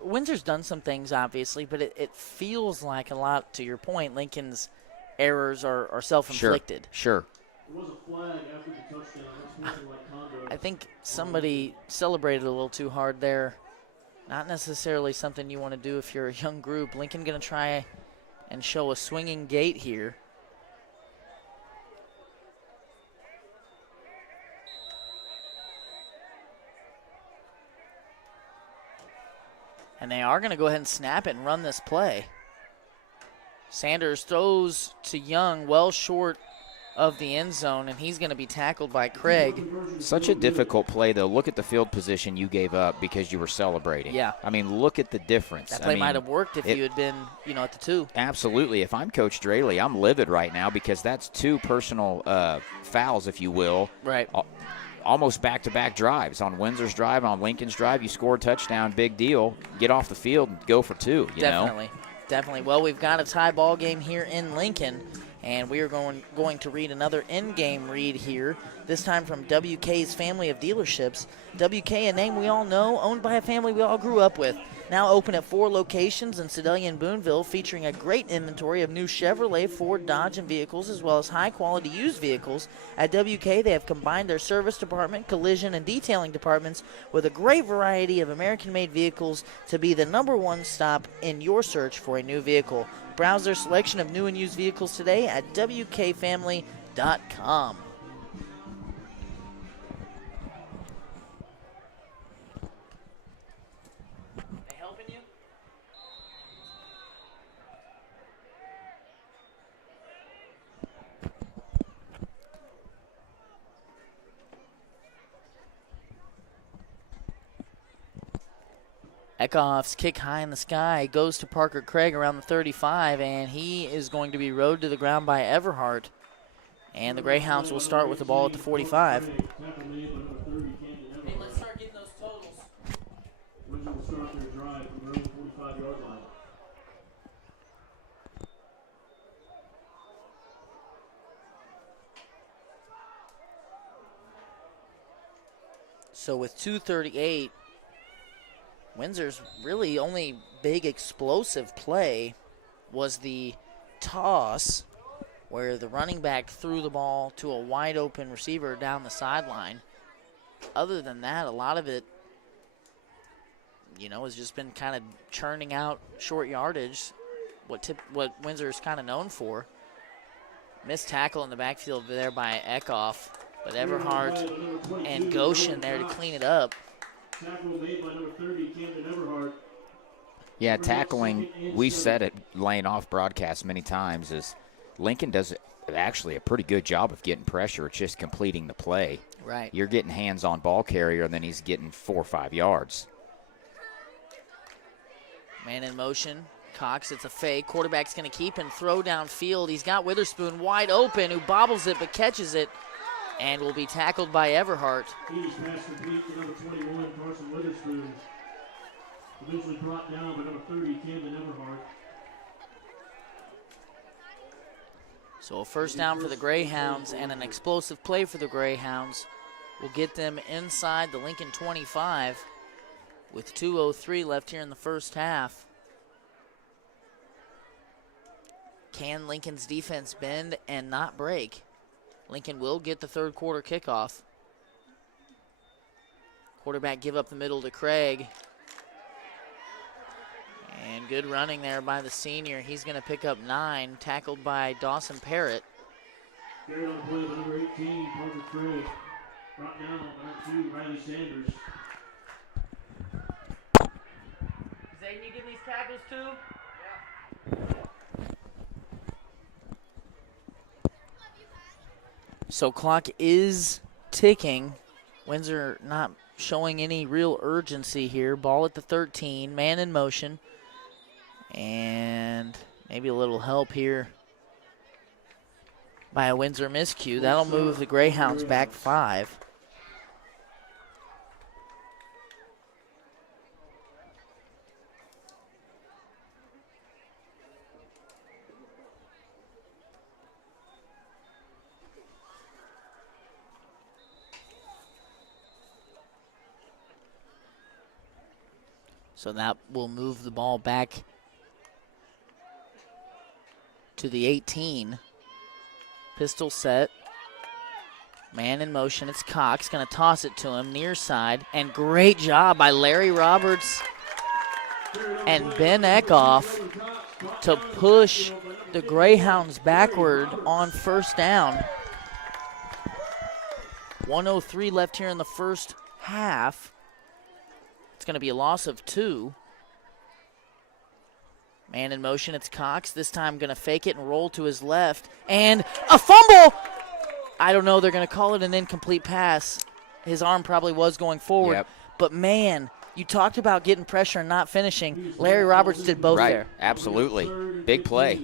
Windsor's done some things, obviously, but it feels like a lot, to your point, Lincoln's errors are self-inflicted. Sure. There was a flag after the touchdown. That's something like conduct. I think somebody celebrated a little too hard there. Not necessarily something you want to do if you're a young group. Lincoln going to try and show a swinging gait here. And they are going to go ahead and snap it and run this play. Sanders throws to Young well short of the end zone, and he's going to be tackled by Craig. Such a difficult play, though. Look at the field position you gave up because you were celebrating. Yeah. I mean, look at the difference. That play might have worked if you had been, you know, at the 2. Absolutely. If I'm Coach Draley, I'm livid right now because that's 2 personal fouls, if you will. Right. Almost back-to-back drives. On Windsor's drive, on Lincoln's drive, you score a touchdown, big deal. Get off the field and go for 2, you know? Definitely. Well, we've got a tie ball game here in Lincoln, and we are going to read another in-game read here, this time from WK's family of dealerships. WK, a name we all know, owned by a family we all grew up with. Now open at 4 locations in Sedalia and Boonville, featuring a great inventory of new Chevrolet, Ford, Dodge, and vehicles, as well as high-quality used vehicles. At WK, they have combined their service department, collision, and detailing departments with a great variety of American-made vehicles to be the #1 stop in your search for a new vehicle. Browse their selection of new and used vehicles today at WKFamily.com. Eckhoff's kick high in the sky goes to Parker Craig around the 35, and he is going to be rode to the ground by Everhart. And the Greyhounds will start with the ball at the 45. Hey, let's start getting those totals. Windsor will start their drive from their own 45-yard line. So with 2:38, Windsor's really only big explosive play was the toss where the running back threw the ball to a wide open receiver down the sideline. Other than that, a lot of it, you know, has just been kind of churning out short yardage, what Windsor's kind of known for. Missed tackle in the backfield there by Eckhoff, but Everhart and Goshen there to clean it up. Tackle made by number 30, Camden Everhart. Yeah, tackling, we said it laying off broadcast many times, is Lincoln does actually a pretty good job of getting pressure. It's just completing the play. Right. You're getting hands on ball carrier, and then he's getting 4 or 5 yards. Man in motion. Cox, it's a fake. Quarterback's going to keep and throw downfield. He's got Witherspoon wide open, who bobbles it but catches it, and will be tackled by Everhart. He's pass complete to number 21, Carson Witherspoon. Eventually brought down by number 30, Camden Everhart. So a first down for the Greyhounds and an explosive play for the Greyhounds will get them inside the Lincoln 25 with 2:03 left here in the first half. Can Lincoln's defense bend and not break? Lincoln will get the third quarter kickoff. Quarterback give up the middle to Craig. And good running there by the senior. He's going to pick up 9, tackled by Dawson Parrott. Carried on play by number 18, Parker Craig. Brought down by number 2, Riley Sanders. Jaden, you getting these tackles too? So clock is ticking. Windsor not showing any real urgency here. Ball at the 13, man in motion. And maybe a little help here by a Windsor miscue. That'll move the Greyhounds back 5. So that will move the ball back to the 18. Pistol set. Man in motion. It's Cox. Going to toss it to him near side. And great job by Larry Roberts and Ben Eckhoff to push the Greyhounds backward on first down. 1:03 left here in the first half. It's going to be a loss of 2. Man in motion, it's Cox. This time going to fake it and roll to his left. And a fumble! I don't know. They're going to call it an incomplete pass. His arm probably was going forward. Yep. But, man, you talked about getting pressure and not finishing. Larry Roberts did both there. Absolutely. Big play.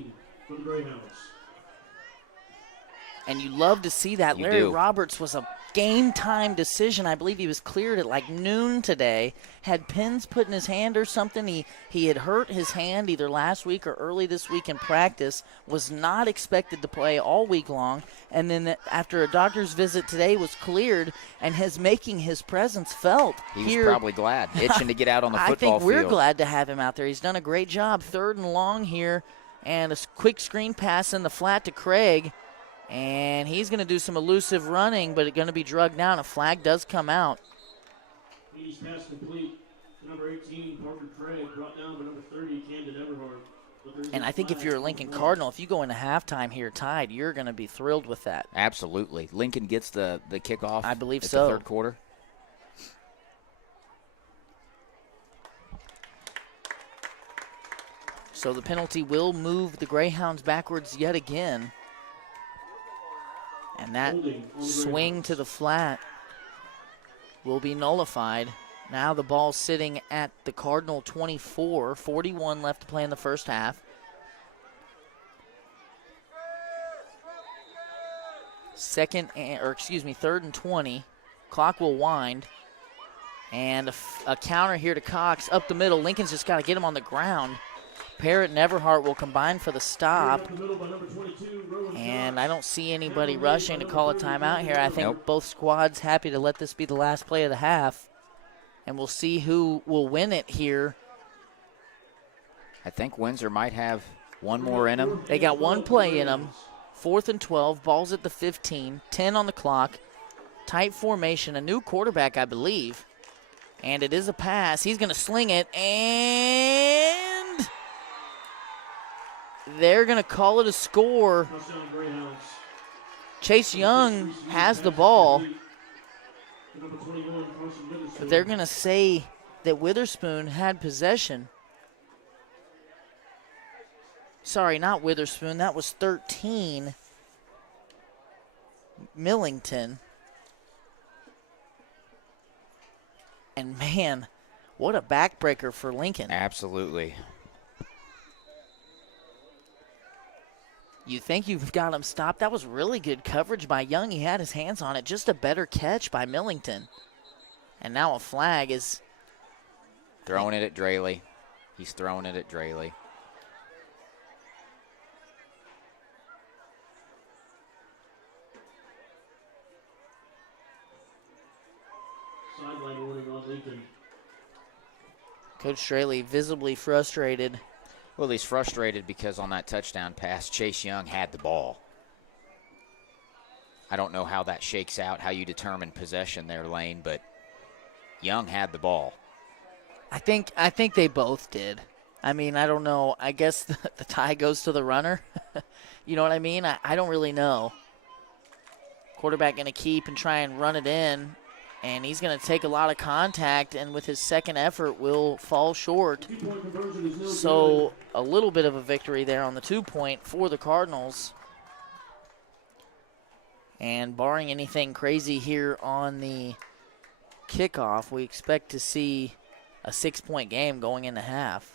And you love to see that. You Larry do. Roberts was a game-time decision. I believe he was cleared at like noon today. Had pins put in his hand or something. He had hurt his hand either last week or early this week in practice. Was not expected to play all week long. And then after a doctor's visit today was cleared and is making his presence felt. He was probably glad, itching to get out on the football field. I think we're glad to have him out there. He's done a great job. 3rd and long here. And a quick screen pass in the flat to Craig. And he's going to do some elusive running, but it's going to be drugged down. A flag does come out. He's pass complete. Number 18, Parker Craig, brought down by number 30, Camden Everhart. And I think if you're a Lincoln Cardinal, if you go into halftime here tied, you're going to be thrilled with that. Absolutely. Lincoln gets the kickoff. I believe at so. The 3rd quarter. So the penalty will move the Greyhounds backwards yet again. And that swing to the flat will be nullified. Now the ball sitting at the Cardinal 24, 41 left to play in the first half. Third and 20. Clock will wind. And a counter here to Cox up the middle. Lincoln's just got to get him on the ground. Parrott and Everhart will combine for the stop. And I don't see anybody rushing to call a timeout here. I think both squads happy to let this be the last play of the half. And we'll see who will win it here. I think Windsor might have one more in them. They got one play in them. 4th and 12, ball's at the 15, 10 on the clock. Tight formation, a new quarterback, I believe. And it is a pass. He's going to sling it, and they're going to call it a score. Chase Young has the ball. But they're going to say that Witherspoon had possession. Sorry, not Witherspoon. That was 13. Millington. And, man, what a backbreaker for Lincoln. Absolutely. You think you've got him stopped. That was really good coverage by Young. He had his hands on it. Just a better catch by Millington. And now a flag is throwing it at Draley. He's throwing it at Draley. Sideline warning on Lincoln. Coach Straley visibly frustrated. Well, he's frustrated because on that touchdown pass, Chase Young had the ball. I don't know how that shakes out, how you determine possession there, Lane, but Young had the ball. I think they both did. I mean, I don't know. I guess the tie goes to the runner. You know what I mean? I don't really know. Quarterback going to keep and try and run it in. And he's going to take a lot of contact, and with his second effort will fall short. Two-point conversion is no So a little bit of a victory there on the 2-point for the Cardinals. And barring anything crazy here on the kickoff, we expect to see a 6-point game going into half.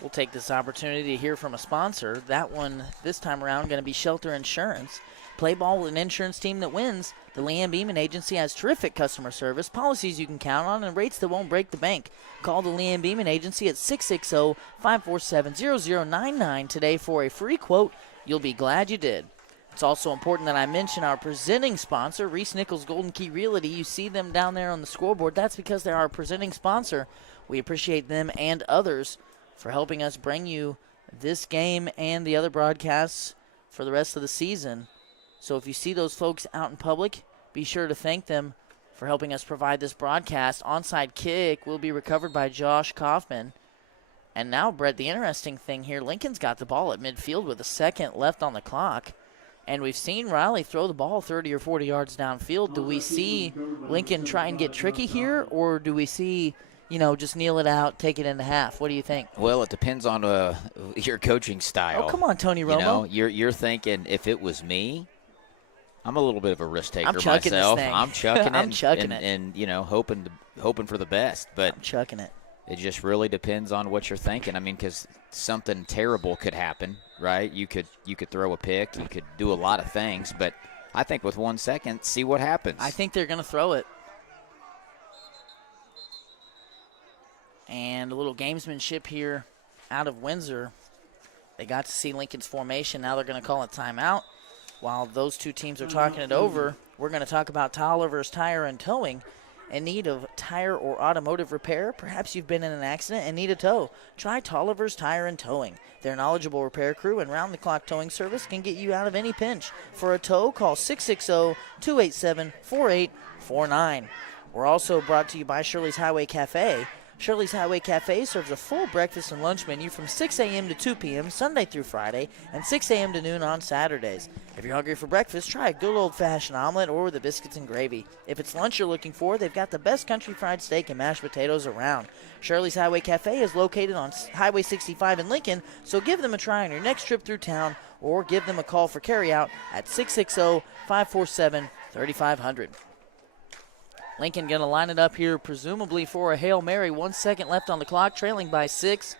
We'll take this opportunity to hear from a sponsor. That one, this time around, going to be Shelter Insurance. Play ball with an insurance team that wins. The Leanne Beeman Agency has terrific customer service, policies you can count on, and rates that won't break the bank. Call the Leanne Beeman Agency at 660-547-0099 today for a free quote. You'll be glad you did. It's also important that I mention our presenting sponsor, Reese Nichols Golden Key Realty. You see them down there on the scoreboard. That's because they're our presenting sponsor. We appreciate them and others for helping us bring you this game and the other broadcasts for the rest of the season. So if you see those folks out in public, be sure to thank them for helping us provide this broadcast. Onside kick will be recovered by Josh Kaufman. And now, Brett, the interesting thing here, Lincoln's got the ball at midfield with a second left on the clock. And we've seen Riley throw the ball 30 or 40 yards downfield. Do we see Lincoln try and get tricky here, or do we see, just kneel it out, take it into half? What do you think? Well, it depends on your coaching style. Oh, come on, Tony Romo. You're thinking, if it was me, I'm a little bit of a risk taker I'm chucking myself. This thing. I'm chucking it. I'm chucking it. And hoping for the best. But I'm chucking it. It just really depends on what you're thinking. I mean, because something terrible could happen, right? You could throw a pick. You could do a lot of things. But I think with 1 second, see what happens. I think they're going to throw it. And a little gamesmanship here out of Windsor. They got to see Lincoln's formation. Now they're going to call a timeout. While those two teams are talking it over, we're going to talk about Tolliver's Tire and Towing. In need of tire or automotive repair? Perhaps you've been in an accident and need a tow. Try Tolliver's Tire and Towing. Their knowledgeable repair crew and round-the-clock towing service can get you out of any pinch. For a tow, call 660-287-4849. We're also brought to you by Shirley's Highway Cafe. Shirley's Highway Cafe serves a full breakfast and lunch menu from 6 a.m. to 2 p.m. Sunday through Friday and 6 a.m. to noon on Saturdays. If you're hungry for breakfast, try a good old-fashioned omelet or the biscuits and gravy. If it's lunch you're looking for, they've got the best country fried steak and mashed potatoes around. Shirley's Highway Cafe is located on Highway 65 in Lincoln, so give them a try on your next trip through town or give them a call for carryout at 660-547-3500. Lincoln going to line it up here, presumably for a Hail Mary. 1 second left on the clock, trailing by 6.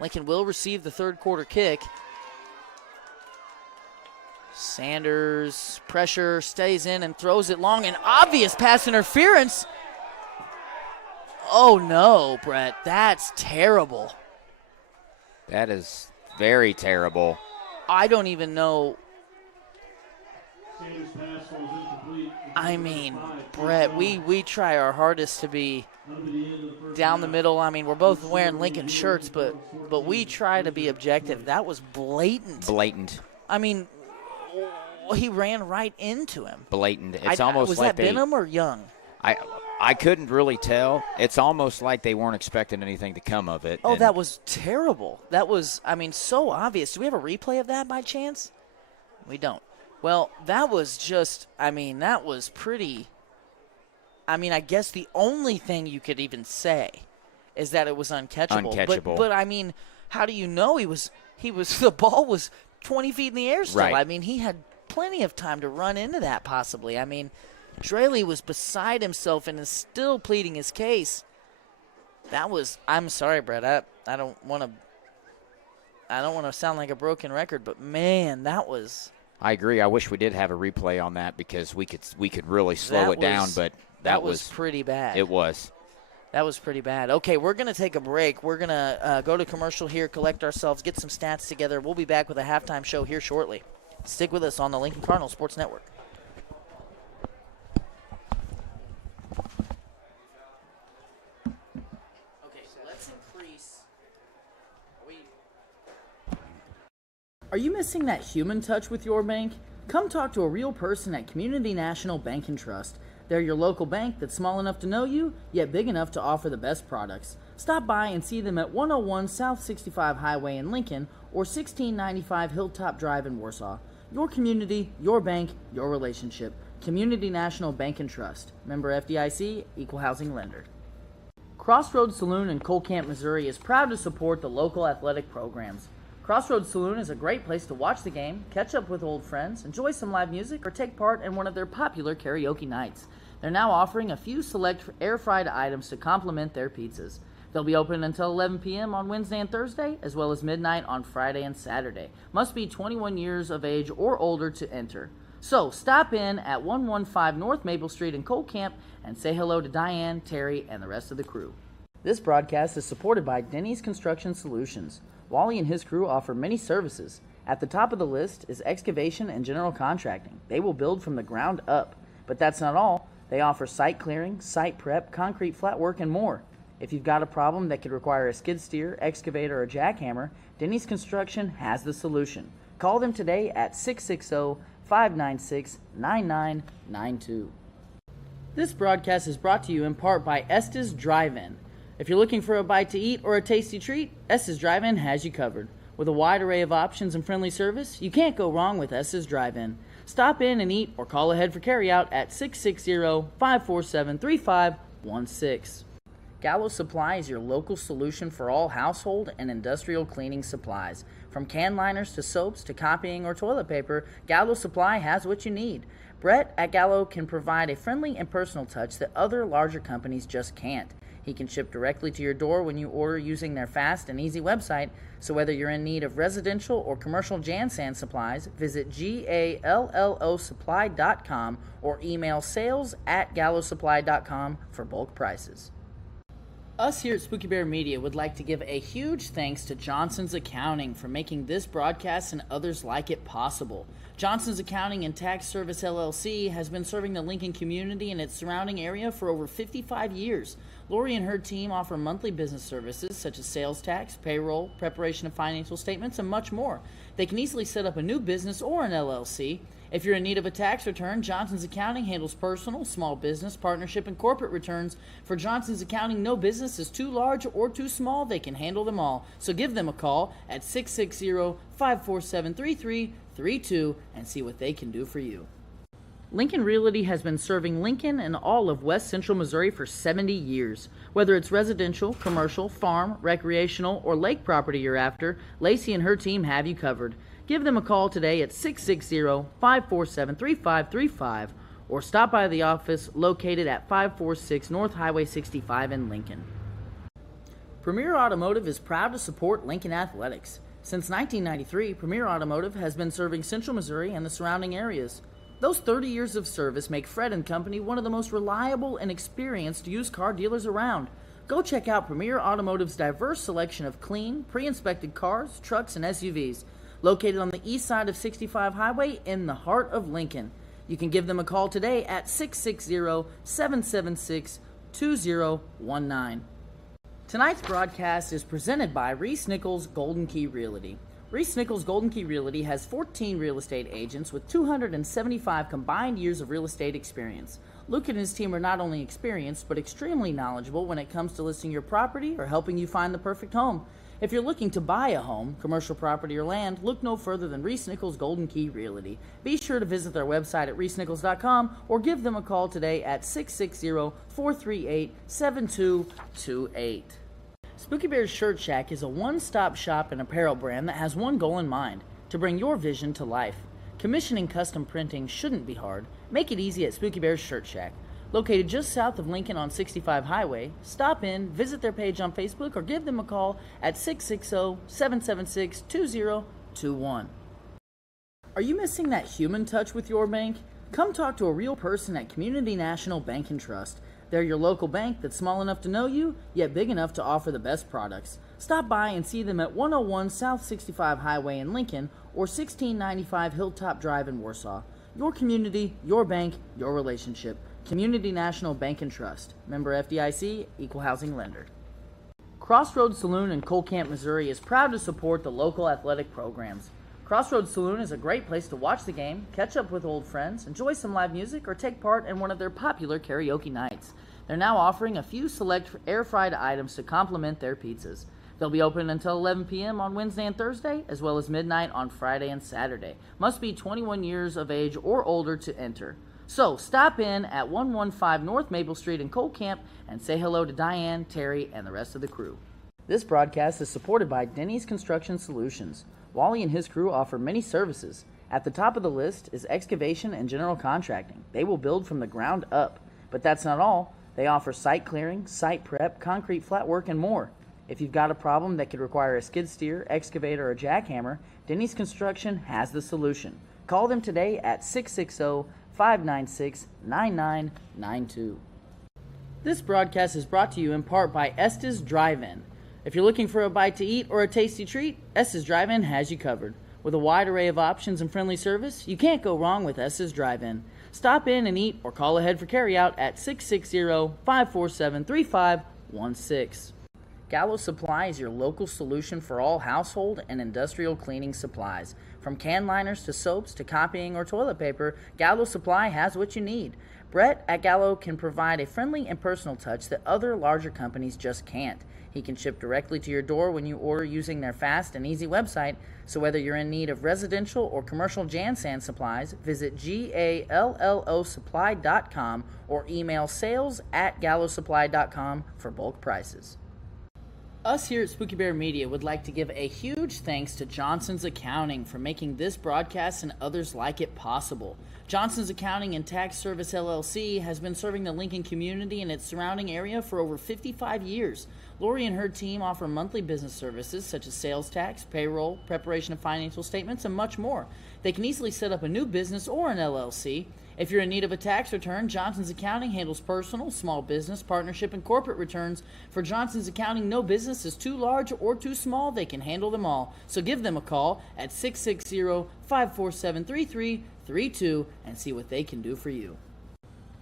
Lincoln will receive the third quarter kick. Sanders, pressure, stays in and throws it long. An obvious pass interference. Oh, no, Brett. That's terrible. That is very terrible. I don't even know. Sanders' pass falls incomplete. I mean, Brett, we try our hardest to be down the middle. I mean, we're both wearing Lincoln shirts, but we try to be objective. That was blatant. Blatant. I mean, he ran right into him. Blatant. It's almost was like that Benham or Young? I couldn't really tell. It's almost like they weren't expecting anything to come of it. Oh, that was terrible. That was, so obvious. Do we have a replay of that by chance? We don't. Well, that was just, that was pretty. I guess the only thing you could even say is that it was uncatchable. Uncatchable. But how do you know the ball was 20 feet in the air still? Right. He had plenty of time to run into that possibly. Draley was beside himself and is still pleading his case. That was, I'm sorry, Brett. I don't want to sound like a broken record, but man, that was. I agree. I wish we did have a replay on that because we could really slow it down, but that was pretty bad. It was. That was pretty bad. Okay, we're going to take a break. We're going to go to commercial here, collect ourselves, get some stats together. We'll be back with a halftime show here shortly. Stick with us on the Lincoln Cardinal Sports Network. Okay, so let's increase. Are you missing that human touch with your bank? Come talk to a real person at Community National Bank and Trust. They're your local bank that's small enough to know you, yet big enough to offer the best products. Stop by and see them at 101 South 65 Highway in Lincoln or 1695 Hilltop Drive in Warsaw. Your community, your bank, your relationship. Community National Bank and Trust. Member FDIC, Equal Housing Lender. Crossroads Saloon in Cole Camp, Missouri is proud to support the local athletic programs. Crossroads Saloon is a great place to watch the game, catch up with old friends, enjoy some live music, or take part in one of their popular karaoke nights. They're now offering a few select air-fried items to complement their pizzas. They'll be open until 11 p.m. on Wednesday and Thursday, as well as midnight on Friday and Saturday. Must be 21 years of age or older to enter. So stop in at 115 North Maple Street in Cole Camp and say hello to Diane, Terry, and the rest of the crew. This broadcast is supported by Denny's Construction Solutions. Wally and his crew offer many services. At the top of the list is excavation and general contracting. They will build from the ground up. But that's not all. They offer site clearing, site prep, concrete flat work, and more. If you've got a problem that could require a skid steer, excavator, or jackhammer, Denny's Construction has the solution. Call them today at 660-596-9992. This broadcast is brought to you in part by Estes Drive-In. If you're looking for a bite to eat or a tasty treat, Estes Drive-In has you covered. With a wide array of options and friendly service, you can't go wrong with Estes Drive-In. Stop in and eat or call ahead for carryout at 660-547-3516. Gallo Supply is your local solution for all household and industrial cleaning supplies. From can liners to soaps to copying or toilet paper, Gallo Supply has what you need. Brett at Gallo can provide a friendly and personal touch that other larger companies just can't. He can ship directly to your door when you order using their fast and easy website, so whether you're in need of residential or commercial Jansan supplies, visit GALLOsupply.com or email sales@gallosupply.com for bulk prices. Us here at Spooky Bear Media would like to give a huge thanks to Johnson's Accounting for making this broadcast and others like it possible. Johnson's Accounting and Tax Service LLC has been serving the Lincoln community and its surrounding area for over 55 years. Lori and her team offer monthly business services such as sales tax, payroll, preparation of financial statements, and much more. They can easily set up a new business or an LLC. If you're in need of a tax return, Johnson's Accounting handles personal, small business, partnership, and corporate returns. For Johnson's Accounting, no business is too large or too small. They can handle them all. So give them a call at 660-547-3332 and see what they can do for you. Lincoln Realty has been serving Lincoln and all of West Central Missouri for 70 years. Whether it's residential, commercial, farm, recreational, or lake property you're after, Lacey and her team have you covered. Give them a call today at 660-547-3535 or stop by the office located at 546 North Highway 65 in Lincoln. Premier Automotive is proud to support Lincoln Athletics. Since 1993, Premier Automotive has been serving Central Missouri and the surrounding areas. Those 30 years of service make Fred & Company one of the most reliable and experienced used car dealers around. Go check out Premier Automotive's diverse selection of clean, pre-inspected cars, trucks, and SUVs. Located on the east side of 65 Highway in the heart of Lincoln. You can give them a call today at 660-776-2019. Tonight's broadcast is presented by Reese Nichols Golden Key Realty. Reese Nichols Golden Key Realty has 14 real estate agents with 275 combined years of real estate experience. Luke and his team are not only experienced, but extremely knowledgeable when it comes to listing your property or helping you find the perfect home. If you're looking to buy a home, commercial property, or land, look no further than Reese Nichols Golden Key Realty. Be sure to visit their website at reesenichols.com or give them a call today at 660-438-7228. Spooky Bear's Shirt Shack is a one-stop shop and apparel brand that has one goal in mind: to bring your vision to life. Commissioning custom printing shouldn't be hard. Make it easy at Spooky Bear's Shirt Shack. Located just south of Lincoln on 65 Highway, stop in, visit their page on Facebook, or give them a call at 660-776-2021. Are you missing that human touch with your bank? Come talk to a real person at Community National Bank and Trust. They're your local bank that's small enough to know you, yet big enough to offer the best products. Stop by and see them at 101 South 65 Highway in Lincoln or 1695 Hilltop Drive in Warsaw. Your community, your bank, your relationship. Community National Bank and Trust. Member FDIC, Equal Housing Lender. Crossroads Saloon in Cole Camp, Missouri is proud to support the local athletic programs. Crossroads Saloon is a great place to watch the game, catch up with old friends, enjoy some live music, or take part in one of their popular karaoke nights. They're now offering a few select air-fried items to complement their pizzas. They'll be open until 11 p.m. on Wednesday and Thursday, as well as midnight on Friday and Saturday. Must be 21 years of age or older to enter. So stop in at 115 North Maple Street in Cole Camp and say hello to Diane, Terry, and the rest of the crew. This broadcast is supported by Denny's Construction Solutions. Wally and his crew offer many services. At the top of the list is excavation and general contracting. They will build from the ground up. But that's not all. They offer site clearing, site prep, concrete flat work, and more. If you've got a problem that could require a skid steer, excavator, or jackhammer, Denny's Construction has the solution. Call them today at 660-596-9992. This broadcast is brought to you in part by Estes Drive-In. If you're looking for a bite to eat or a tasty treat, Estes Drive-In has you covered. With a wide array of options and friendly service, you can't go wrong with Estes Drive-In. Stop in and eat or call ahead for carryout at 660-547-3516. Gallo Supply is your local solution for all household and industrial cleaning supplies. From can liners to soaps to copying or toilet paper, Gallo Supply has what you need. Brett at Gallo can provide a friendly and personal touch that other larger companies just can't. He can ship directly to your door when you order using their fast and easy website, so whether you're in need of residential or commercial Jan Sand supplies, visit gallosupply.com or email sales@gallosupply.com for bulk prices. Us here at Spooky Bear Media would like to give a huge thanks to Johnson's Accounting for making this broadcast and others like it possible. Johnson's Accounting and Tax Service LLC has been serving the Lincoln community and its surrounding area for over 55 years. Lori and her team offer monthly business services such as sales tax, payroll, preparation of financial statements, and much more. They can easily set up a new business or an LLC. If you're in need of a tax return, Johnson's Accounting handles personal, small business, partnership, and corporate returns. For Johnson's Accounting, no business is too large or too small. They can handle them all. So give them a call at 660-547-3332 and see what they can do for you.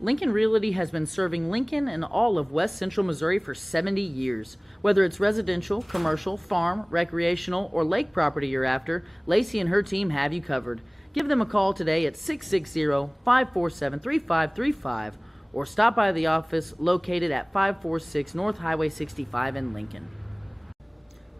Lincoln Realty has been serving Lincoln and all of West Central Missouri for 70 years. Whether it's residential, commercial, farm, recreational, or lake property you're after, Lacey and her team have you covered. Give them a call today at 660-547-3535 or stop by the office located at 546 North Highway 65 in Lincoln.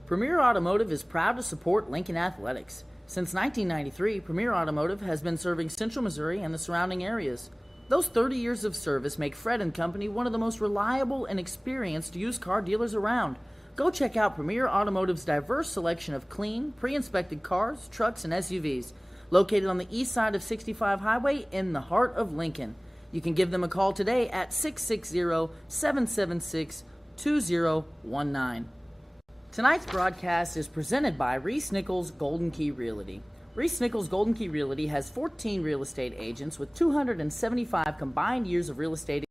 Premier Automotive is proud to support Lincoln Athletics. Since 1993, Premier Automotive has been serving Central Missouri and the surrounding areas. Those 30 years of service make Fred & Company one of the most reliable and experienced used car dealers around. Go check out Premier Automotive's diverse selection of clean, pre-inspected cars, trucks, and SUVs. Located on the east side of 65 Highway in the heart of Lincoln. You can give them a call today at 660-776-2019. Tonight's broadcast is presented by Reese Nichols Golden Key Realty. Reese Nichols Golden Key Realty has 14 real estate agents with 275 combined years of real estate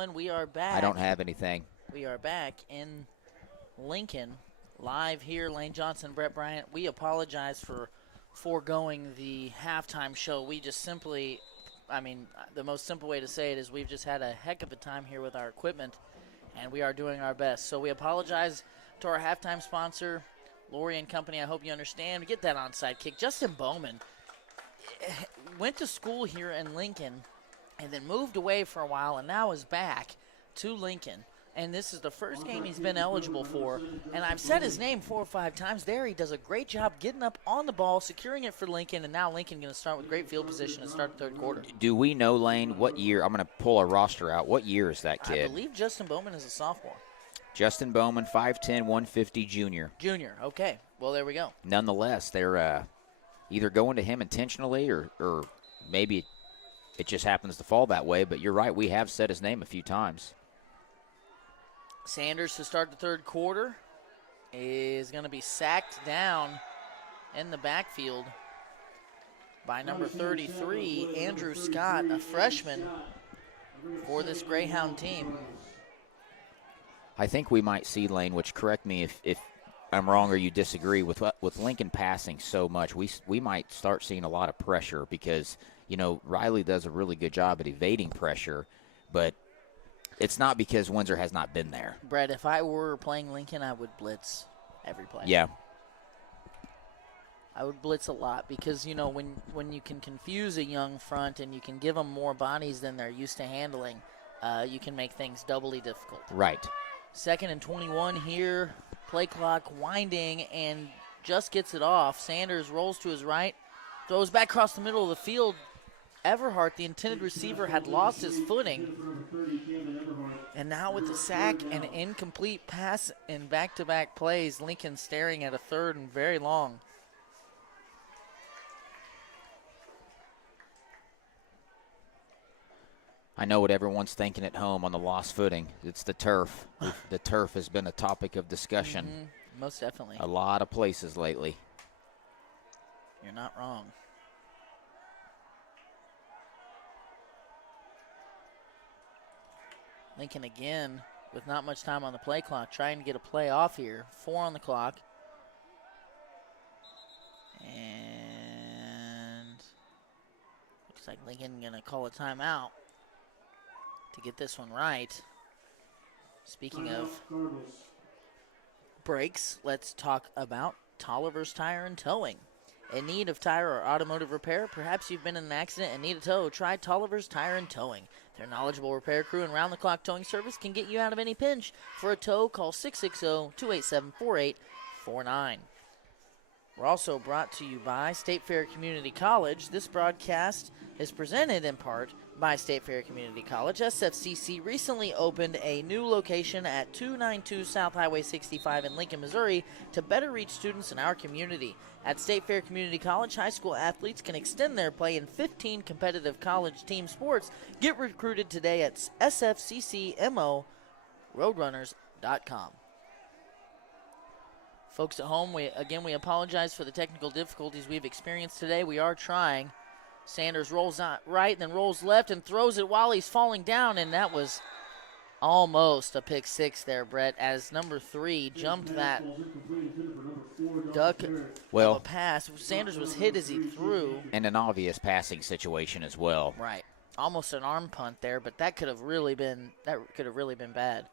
gentlemen, we are back. I don't have anything. We are back in Lincoln, live here. Lane Johnson, Brett Bryant. We apologize for foregoing the halftime show. We just simply, the most simple way to say it is we've just had a heck of a time here with our equipment, and we are doing our best. So we apologize to our halftime sponsor, Lori and Company. I hope you understand. Get that onside kick. Justin Bowman went to school here in Lincoln and then moved away for a while and now is back to Lincoln. And this is the first game he's been eligible for. And I've said his name 4 or 5 times there. He does a great job getting up on the ball, securing it for Lincoln, and now Lincoln going to start with great field position and start the third quarter. Do we know, Lane, what year? I'm going to pull a roster out. What year is that kid? I believe Justin Bowman is a sophomore. Justin Bowman, 5'10", 150 junior. Junior, okay. Well, there we go. Nonetheless, they're either going to him intentionally or maybe it just happens to fall that way. But you're right, we have said his name a few times. Sanders to start the third quarter is going to be sacked down in the backfield by number 33, Andrew Scott, a freshman for this Greyhound team. I think we might see, Lane, which correct me if I'm wrong or you disagree, with Lincoln passing so much, we might start seeing a lot of pressure because, Riley does a really good job at evading pressure, but it's not because Windsor has not been there. Brett, if I were playing Lincoln, I would blitz every play. Yeah. I would blitz a lot because, when you can confuse a young front and you can give them more bodies than they're used to handling, you can make things doubly difficult. Right. 2nd and 21 here. Play clock winding and just gets it off. Sanders rolls to his right, throws back across the middle of the field. Everhart, the intended receiver, had lost his footing. And now with the sack and incomplete pass in back-to-back plays, Lincoln staring at a 3rd and very long. I know what everyone's thinking at home on the lost footing. It's the turf. The turf has been a topic of discussion. Mm-hmm. Most definitely. A lot of places lately. You're not wrong. Lincoln again with not much time on the play clock, trying to get a play off here. 4 on the clock. And looks like Lincoln going to call a timeout to get this one right. Speaking of breaks, let's talk about Tolliver's Tire and Towing. In need of tire or automotive repair? Perhaps you've been in an accident and need a tow? Try Tolliver's Tire and Towing. Their knowledgeable repair crew and round-the-clock towing service can get you out of any pinch. For a tow, call 660-287-4849. We're also brought to you by State Fair Community College. This broadcast is presented in part by State Fair Community College. SFCC recently opened a new location at 292 South Highway 65 in Lincoln, Missouri to better reach students in our community. At State Fair Community College, high school athletes can extend their play in 15 competitive college team sports. Get recruited today at sfccmo.roadrunners.com. Folks at home, we apologize for the technical difficulties we've experienced today. We are trying. Sanders rolls out right, then rolls left and throws it while he's falling down, and that was almost a pick 6 there, Brett, as number 3 jumped that duck of a pass. Sanders was hit as he threw. And an obvious passing situation as well. Right. Almost an arm punt there, but that could have really been bad.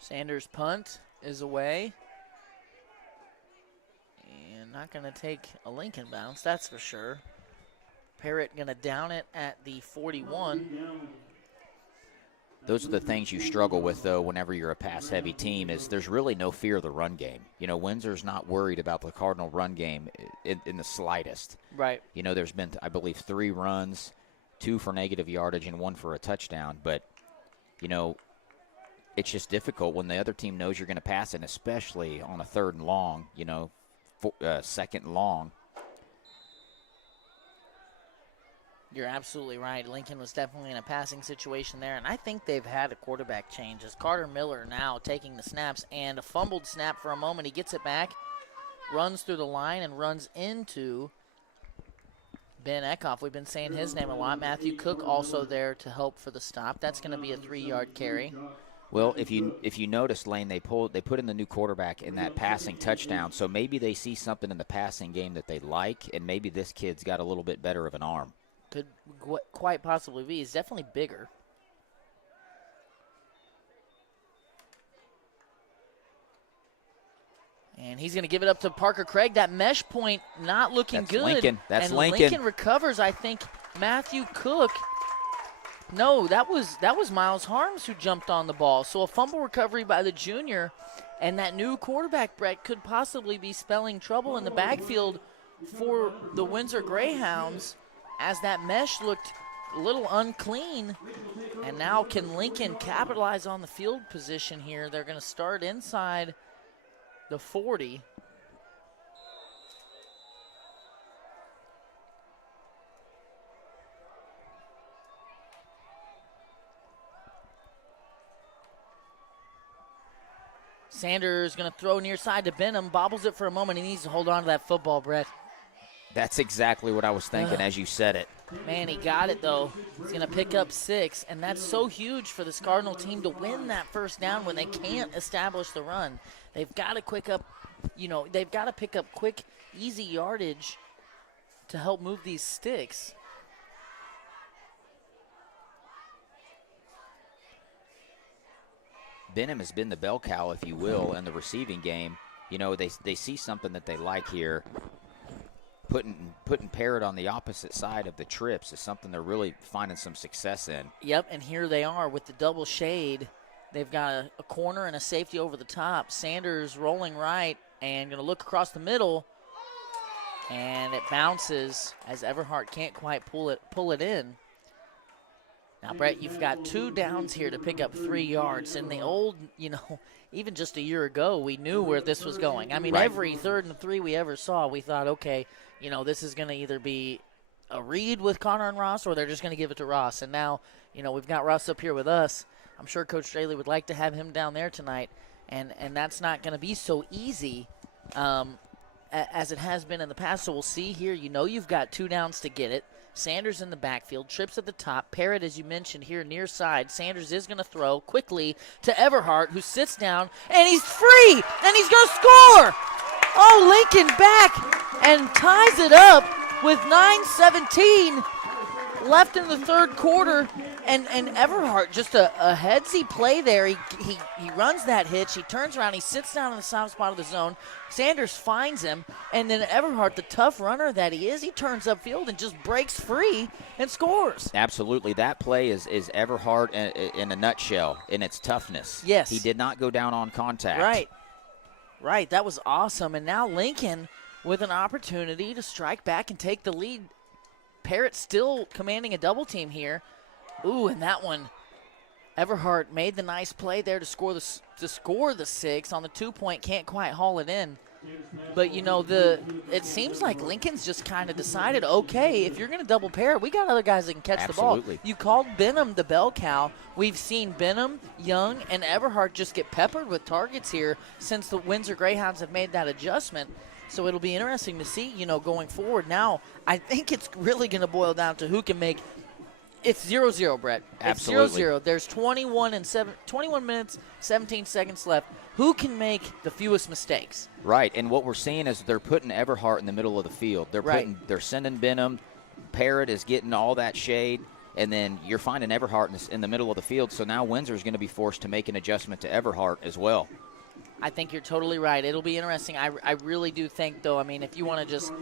Sanders' punt is away. And not going to take a Lincoln bounce, that's for sure. Parrott going to down it at the 41. Those are the things you struggle with, though, whenever you're a pass-heavy team, is there's really no fear of the run game. Windsor's not worried about the Cardinal run game in the slightest. Right. There's been, I believe, 3 runs, 2 for negative yardage and 1 for a touchdown. But, it's just difficult when the other team knows you're going to pass it, especially on a 3rd and long, 2nd and long. You're absolutely right. Lincoln was definitely in a passing situation there, and I think they've had a quarterback change as Carter Miller now taking the snaps, and a fumbled snap for a moment. He gets it back, runs through the line, and runs into Ben Eckhoff. We've been saying his name a lot. Matthew Cook also there to help for the stop. That's going to be a 3-yard carry. Well, if you notice, Lane, they put in the new quarterback in that passing touchdown, so maybe they see something in the passing game that they like, and maybe this kid's got a little bit better of an arm. Could quite possibly be. He's definitely bigger. And he's going to give it up to Parker Craig. That mesh point not looking That's good. Lincoln. That's and Lincoln. Lincoln recovers, I think, Matthew Cook. No, that was Miles Harms who jumped on the ball. So a fumble recovery by the junior, and that new quarterback, Brett, could possibly be spelling trouble in the backfield for the Windsor Greyhounds, as that mesh looked a little unclean. And now can Lincoln capitalize on the field position here? They're going to start inside the 40. Sanders going to throw near side to Benham, bobbles it for a moment. He needs to hold on to that football, Brett. That's exactly what I was thinking as you said it. Man, he got it, though. He's going to pick up 6, and that's so huge for this Cardinal team to win that first down when they can't establish the run. They've got to they've got to pick up quick, easy yardage to help move these sticks. Benham has been the bell cow, if you will, in the receiving game. You know, they see something that they like here. Putting Parrott on the opposite side of the trips is something they're really finding some success in. Yep, and here they are with the double shade. They've got a corner and a safety over the top. Sanders rolling right and going to look across the middle, and it bounces as Everhart can't quite pull it in. Now, Brett, you've got 2 downs here to pick up 3 yards. In the old, even just a year ago, we knew where this was going. I mean, right. Every 3rd and 3 we ever saw, we thought, okay, this is going to either be a read with Connor and Ross, or they're just going to give it to Ross. And now, we've got Ross up here with us. I'm sure Coach Straley would like to have him down there tonight, and that's not going to be so easy as it has been in the past. So we'll see here. You've got 2 downs to get it. Sanders in the backfield, trips at the top. Parrott, as you mentioned, here near side. Sanders is going to throw quickly to Everhart, who sits down, and he's free, and he's going to score. Oh, Lincoln back and ties it up with 9:17 left in the 3rd quarter. And Everhart, just a headsy play there. He runs that hitch. He turns around. He sits down in the soft spot of the zone. Sanders finds him. And then Everhart, the tough runner that he is, he turns upfield and just breaks free and scores. Absolutely. That play is Everhart in a nutshell, in its toughness. Yes. He did not go down on contact. Right. That was awesome. And now Lincoln with an opportunity to strike back and take the lead. Parrott still commanding a double team here. Ooh, and that one, Everhart made the nice play there to score the 6 on the 2-point. Can't quite haul it in. But, it seems like Lincoln's just kind of decided, okay, if you're going to double Parrott, we got other guys that can catch Absolutely. the ball. You called Benham the bell cow. We've seen Benham, Young, and Everhart just get peppered with targets here since the Windsor Greyhounds have made that adjustment. So it'll be interesting to see, going forward. Now, I think it's really going to boil down to who can make – it's 0-0, Brett. Absolutely. It's 0-0. There's 21 minutes, 17 seconds left. Who can make the fewest mistakes? Right, and what we're seeing is they're putting Everhart in the middle of the field. They're sending Benham. Parrott is getting all that shade, and then you're finding Everhart in the middle of the field. So now Windsor's going to be forced to make an adjustment to Everhart as well. I think you're totally right. It'll be interesting. I really do think, though, if you want to just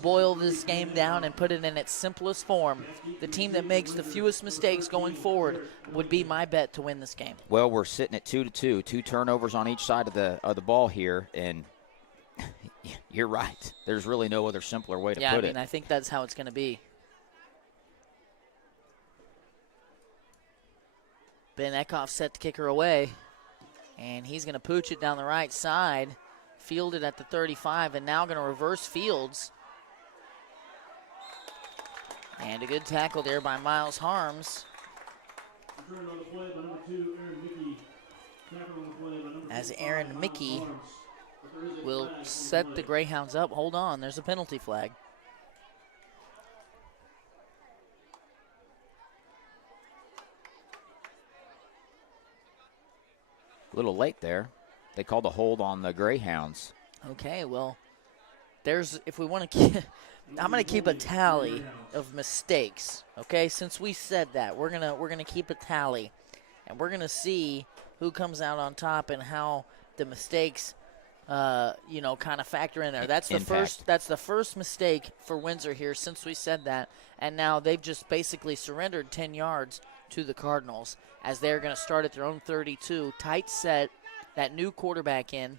boil this game down and put it in its simplest form, the team that makes the fewest mistakes going forward would be my bet to win this game. Well, we're sitting at 2-2, 2 turnovers on each side of the ball here, and you're right. There's really no other simpler way to put it. I think that's how it's going to be. Ben Eckhoff set to kick her away. And he's going to pooch it down the right side, field it at the 35, and now going to reverse fields. And a good tackle there by Miles Harms. Return on the play by number 2, Aaron Mickey. Tackle on the play by number As 55, Aaron Miles Mickey Harms. But there is a will flag on set the play. Greyhounds up. Hold on, there's a penalty flag. A little late there. They called a hold on the Greyhounds. Okay, well, if we want to keep, I'm going to keep a tally of mistakes. Okay, since we said that, we're gonna keep a tally, and we're gonna see who comes out on top and how the mistakes, kind of factor in there. That's the first mistake for Windsor here since we said that, and now they've just basically surrendered 10 yards to the Cardinals as they're going to start at their own 32. Tight set, that new quarterback in.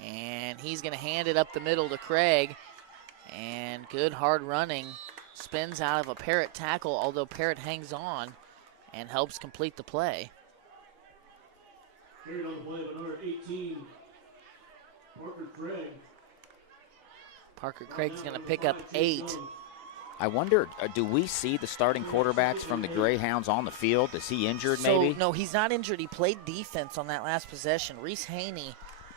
And he's going to hand it up the middle to Craig. And good hard running. Spins out of a Parrott tackle, although Parrott hangs on and helps complete the play. Carried on the play by number 18, Parker Craig. Parker Craig's going to pick up 8. I wonder, do we see the starting quarterbacks from the Greyhounds on the field? Is he injured maybe? No, he's not injured. He played defense on that last possession. Reese Haney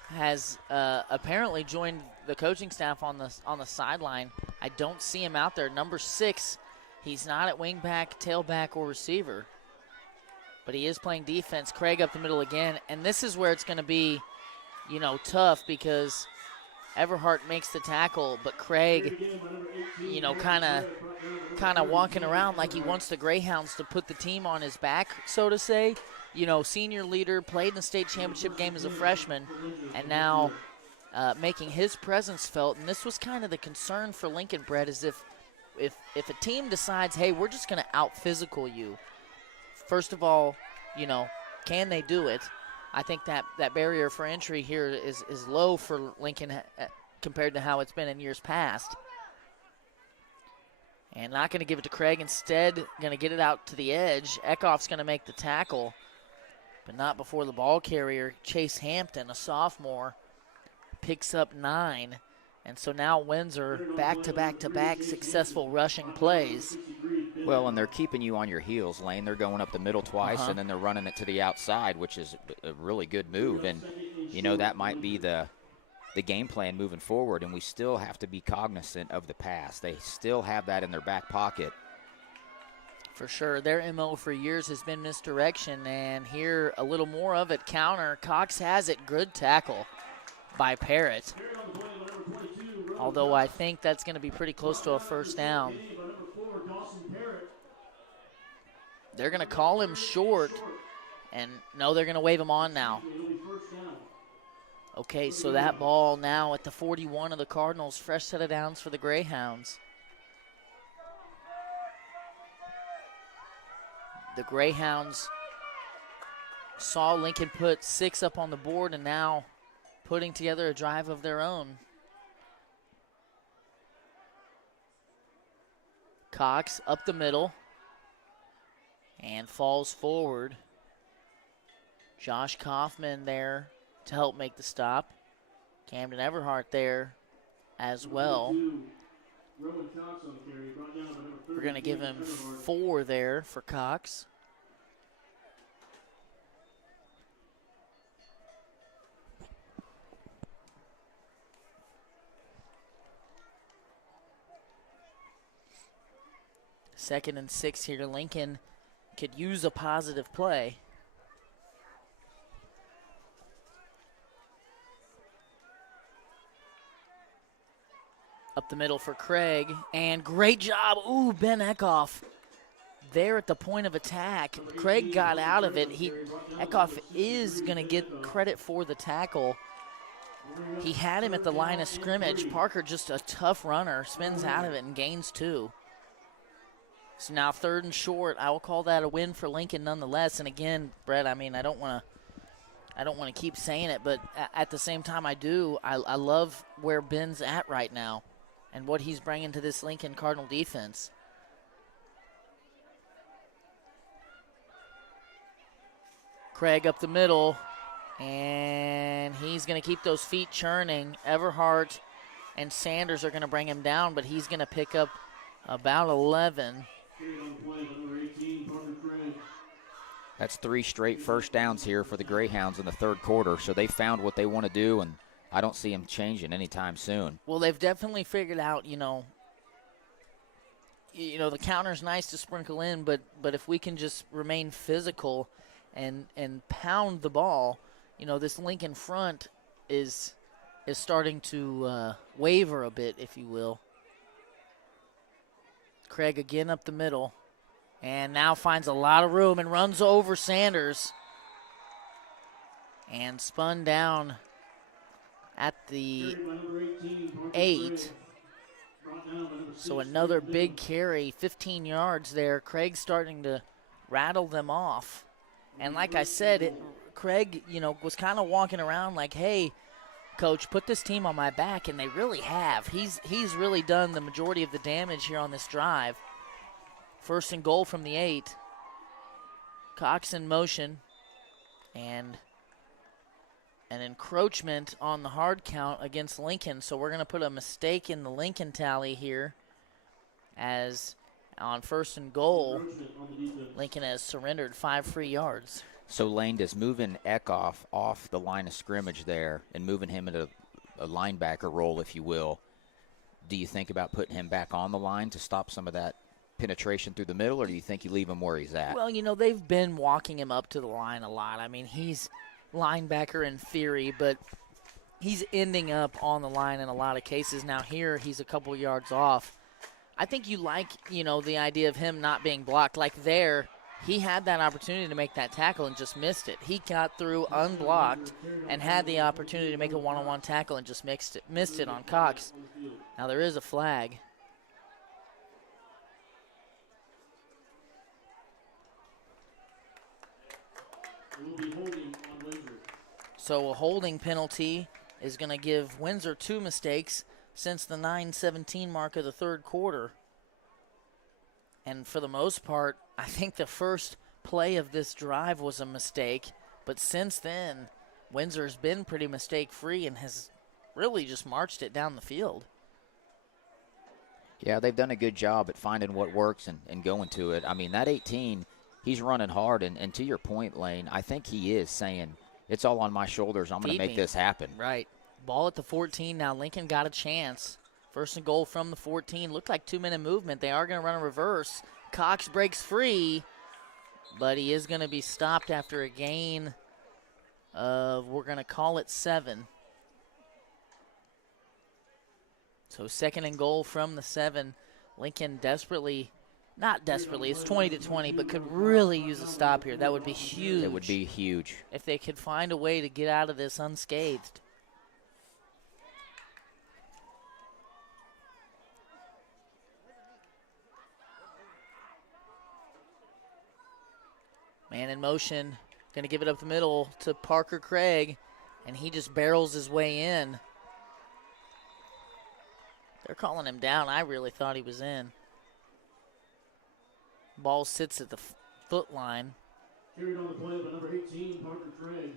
has apparently joined the coaching staff on the sideline. I don't see him out there. Number 6, he's not at wingback, tailback, or receiver. But he is playing defense. Craig up the middle again. And this is where it's going to be, tough because Everhart makes the tackle, but Craig, kind of walking around like he wants the Greyhounds to put the team on his back, so to say. Senior leader, played in the state championship game as a freshman, and now making his presence felt. And this was kind of the concern for Lincoln, Brett, is if a team decides, hey, we're just going to out-physical you, first of all, can they do it? I think that barrier for entry here is low for Lincoln compared to how it's been in years past. And not going to give it to Craig. Instead, going to get it out to the edge. Eckhoff's going to make the tackle, but not before the ball carrier, Chase Hampton, a sophomore, picks up 9. And so now Windsor back-to-back successful rushing plays. Well, and they're keeping you on your heels, Lane. They're going up the middle twice, and then they're running it to the outside, which is a really good move. And, that might be the game plan moving forward, and we still have to be cognizant of the pass. They still have that in their back pocket. For sure. Their MO for years has been misdirection, and here a little more of it. Counter. Cox has it. Good tackle by Parrott. Although I think that's going to be pretty close to a first down. They're going to call him short, and no, they're going to wave him on now. Okay, so that ball now at the 41 of the Cardinals, fresh set of downs for the Greyhounds. The Greyhounds saw Lincoln put 6 up on the board and now putting together a drive of their own. Cox up the middle and falls forward. Josh Kaufman there to help make the stop. Camden Everhart there as well. We're going to give him 4 there for Cox. Second and 6 here. Lincoln could use a positive play. Up the middle for Craig, and great job. Ooh, Ben Eckhoff there at the point of attack. Craig got out of it. Eckhoff is going to get credit for the tackle. He had him at the line of scrimmage. Parker, just a tough runner, spins out of it and gains 2. So now 3rd and short. I will call that a win for Lincoln nonetheless. And again, Brett, I mean, I don't want to keep saying it, but at the same time I do. I love where Ben's at right now and what he's bringing to this Lincoln Cardinal defense. Craig up the middle, and he's going to keep those feet churning. Everhart and Sanders are going to bring him down, but he's going to pick up About 11. Carried on the play by number 18, Parker Craig. That's 3 straight first downs here for the Greyhounds in the third quarter, so they found what they want to do, and I don't see them changing anytime soon. Well, they've definitely figured out, the counter's nice to sprinkle in, but if we can just remain physical and pound the ball, this Lincoln front is starting to waver a bit, if you will. Craig again up the middle, and now finds a lot of room and runs over Sanders and spun down at the 8. So another big carry, 15 yards there. Craig's starting to rattle them off. And like I said, Craig, was kind of walking around like, hey, Coach, put this team on my back, and they really have. He's really done the majority of the damage here on this drive. First and goal from the 8. Cox in motion, and an encroachment on the hard count against Lincoln. So we're going to put a mistake in the Lincoln tally here, as on first and goal, Lincoln has surrendered 5 free yards. So Lane, does moving Eckhoff off the line of scrimmage there and moving him into a linebacker role, if you will, do you think about putting him back on the line to stop some of that penetration through the middle, or do you think you leave him where he's at? Well, they've been walking him up to the line a lot. I mean, he's linebacker in theory, but he's ending up on the line in a lot of cases. Now here, he's a couple yards off. I think you like, the idea of him not being blocked. Like there, he had that opportunity to make that tackle and just missed it. He got through unblocked and had the opportunity to make a one-on-one tackle and just missed it on Cox. Now there is a flag. So a holding penalty is going to give Windsor 2 mistakes since the 9:17 mark of the third quarter. And for the most part, I think the first play of this drive was a mistake. But since then, Windsor's been pretty mistake-free and has really just marched it down the field. Yeah, they've done a good job at finding what works and going to it. I mean, that 18, he's running hard. And to your point, Lane, I think he is saying, it's all on my shoulders. I'm going to make this happen. Right. Ball at the 14. Now Lincoln got a chance. First and goal from the 14. Looked like 2-minute movement. They are going to run a reverse. Cox breaks free, but he is going to be stopped after a gain of, we're going to call it 7. So second and goal from the 7. Lincoln not desperately, it's 20-20, but could really use a stop here. That would be huge. It would be huge. If they could find a way to get out of this unscathed. Man in motion, going to give it up the middle to Parker Craig, and he just barrels his way in. They're calling him down. I really thought he was in. Ball sits at the foot line. Carried on the play by number 18, Parker Craig.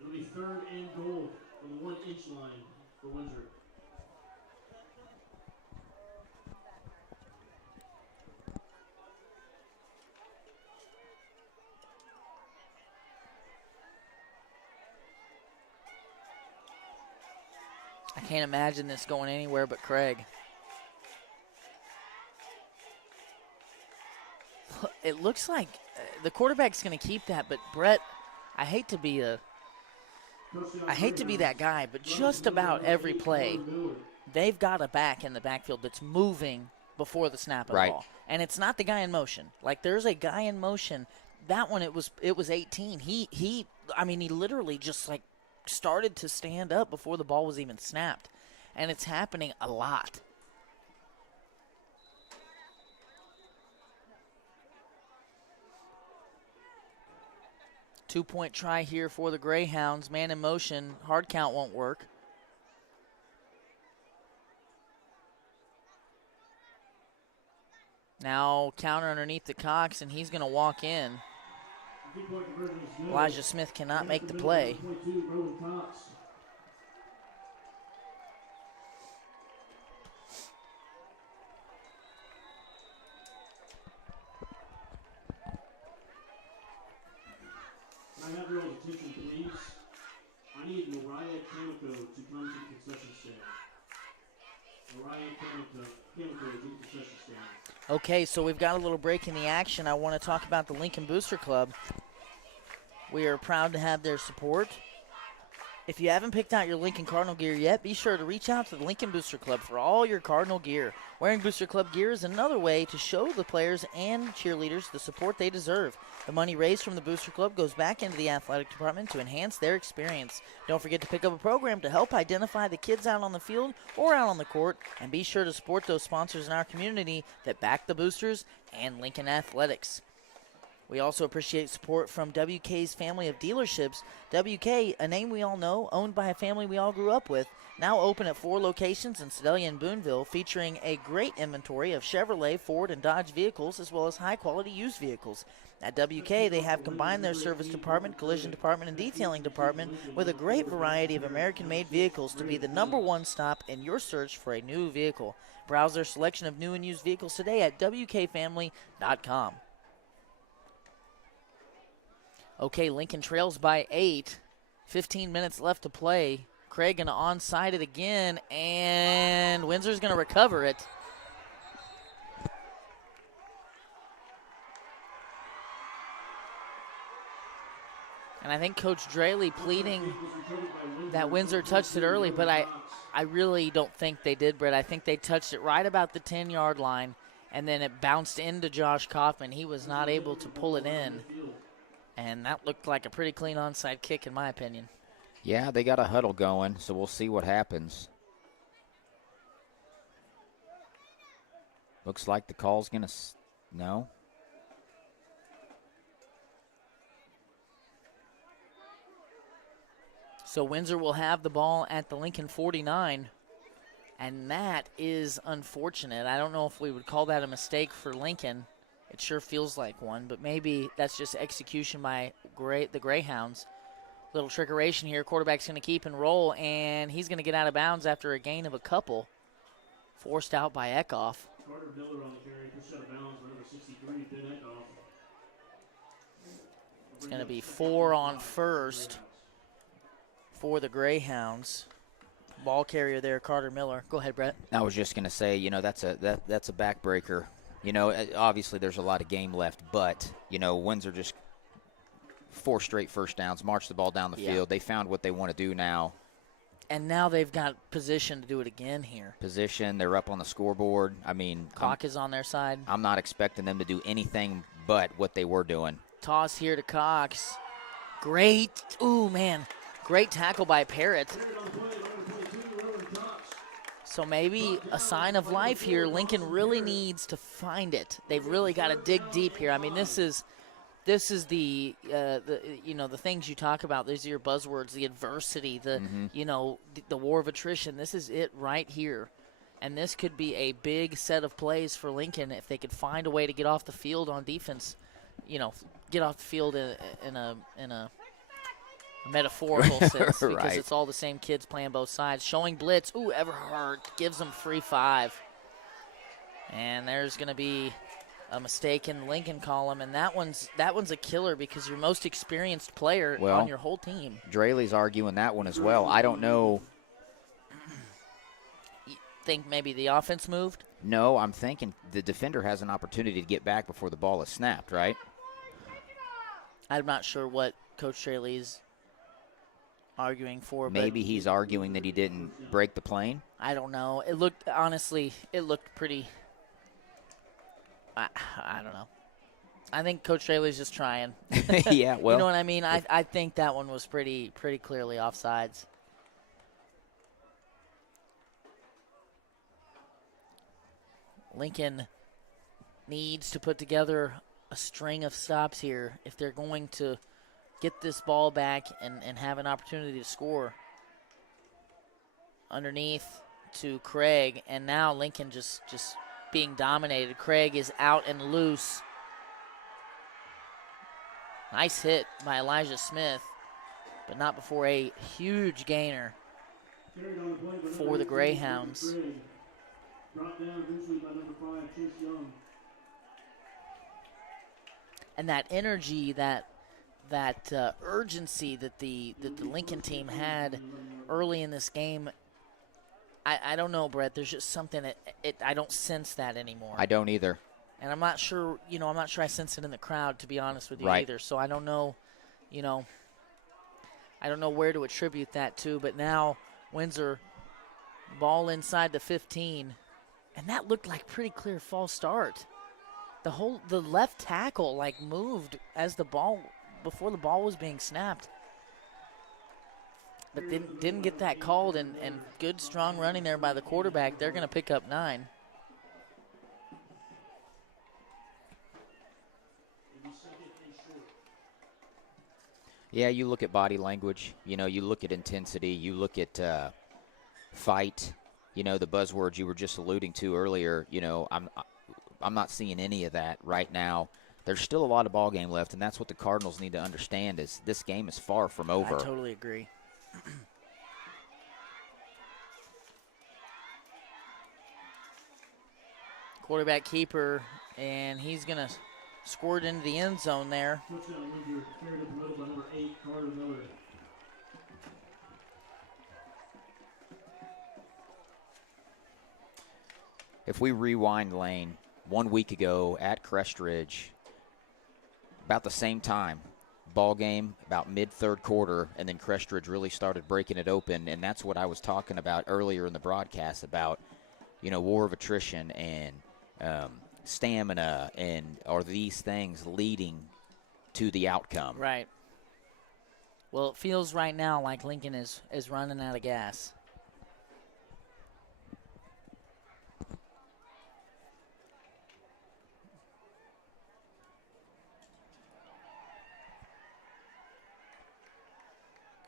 It'll be third and goal from the 1-inch line for Windsor. I can't imagine this going anywhere but Craig. It looks like the quarterback's going to keep that, but Brett, I hate to be that guy, but just about every play, they've got a back in the backfield that's moving before the snap of the ball. And it's not the guy in motion. Like, there's a guy in motion. That one, it was 18. He literally just like started to stand up before the ball was even snapped. And it's happening a lot. Two-point try here for the Greyhounds. Man in motion. Hard count won't work. Now counter underneath the Cox, and he's going to walk in. Elijah Smith cannot make the play. Okay, so we've got a little break in the action. I want to talk about the Lincoln Booster Club. We are proud to have their support. If you haven't picked out your Lincoln Cardinal gear yet, be sure to reach out to the Lincoln Booster Club for all your Cardinal gear. Wearing Booster Club gear is another way to show the players and cheerleaders the support they deserve. The money raised from the Booster Club goes back into the athletic department to enhance their experience. Don't forget to pick up a program to help identify the kids out on the field or out on the court, and be sure to support those sponsors in our community that back the Boosters and Lincoln Athletics. We also appreciate support from WK's family of dealerships. WK, a name we all know, owned by a family we all grew up with, now open at 4 locations in Sedalia and Boonville, featuring a great inventory of Chevrolet, Ford, and Dodge vehicles, as well as high-quality used vehicles. At WK, they have combined their service department, collision department, and detailing department with a great variety of American-made vehicles to be the #1 stop in your search for a new vehicle. Browse their selection of new and used vehicles today at WKFamily.com. Okay, Lincoln trails by 8. 15 minutes left to play. Craig going to onside it again, and Windsor's going to recover it. And I think Coach Draley pleading that Windsor touched it early, but I really don't think they did, Brett. I think they touched it right about the 10-yard line, and then it bounced into Josh Kaufman. He was not able to pull it in. And that looked like a pretty clean onside kick, in my opinion. Yeah, they got a huddle going, so we'll see what happens. Looks like the call's going to no. So Windsor will have the ball at the Lincoln 49, and that is unfortunate. I don't know if we would call that a mistake for Lincoln. It sure feels like one, but maybe that's just execution by the Greyhounds. Little trickeration here. Quarterback's going to keep and roll, and he's going to get out of bounds after a gain of a couple. Forced out by Eckhoff. It's going to be 4 on first for the Greyhounds. Ball carrier there, Carter Miller. Go ahead, Brett. I was just going to say, that's a backbreaker. Obviously there's a lot of game left, but, Windsor just 4 straight first downs, marched the ball down the field. They found what they want to do now. And now they've got position to do it again here. Position, they're up on the scoreboard. Clock is on their side. I'm not expecting them to do anything but what they were doing. Toss here to Cox. Great tackle by Parrott. So maybe a sign of life here. Lincoln really needs to find it. They've really got to dig deep here. This is the things you talk about. These are your buzzwords: the adversity, the war of attrition. This is it right here, and this could be a big set of plays for Lincoln if they could find a way to get off the field on defense. Get off the field in a metaphorical sense, because right. It's all the same kids playing both sides. Showing blitz. Ooh, Everhart gives them free 5. And there's going to be a mistake in the Lincoln column, and that one's a killer because your most experienced player on your whole team. Draley's arguing that one as well. I don't know. You think maybe the offense moved? No, I'm thinking the defender has an opportunity to get back before the ball is snapped, right? I'm not sure what Coach Draley's arguing for. Maybe he's arguing that he didn't break the plane. I don't know. It looked pretty. I don't know. I think Coach Draley's just trying. Yeah, well. You know what I mean? I think that one was pretty clearly offsides. Lincoln needs to put together a string of stops here if they're going to get this ball back and have an opportunity to score. Underneath to Craig, and now Lincoln just being dominated. Craig is out and loose. Nice hit by Elijah Smith, but not before a huge gainer for the Greyhounds. And that energy, that urgency that the Lincoln team had early in this game I don't know, Brett. There's just something I don't sense that anymore. I don't either. And I'm not sure, I'm not sure I sense it in the crowd, to be honest with you, Right. either. So I don't know, I don't know where to attribute that to. But now Windsor, ball inside the 15, and that looked like pretty clear false start. The left tackle moved as before the ball was being snapped. But didn't get that called, and good strong running there by the quarterback. They're going to pick up 9. Yeah, you look at body language, you look at intensity, you look at fight, the buzzwords you were just alluding to earlier. I'm not seeing any of that right now. There's still a lot of ball game left, and that's what the Cardinals need to understand is this game is far from over. I totally agree. Quarterback keeper, and he's going to squirt into the end zone there. Touchdown Windsor, carried up the middle by number 8, Cardinal. If we rewind, Lane, 1 week ago at Crest Ridge, about the same time, ball game about mid-third quarter, and then Crest Ridge really started breaking it open, and that's what I was talking about earlier in the broadcast about, war of attrition and stamina, and are these things leading to the outcome? Right. Well, it feels right now like Lincoln is running out of gas.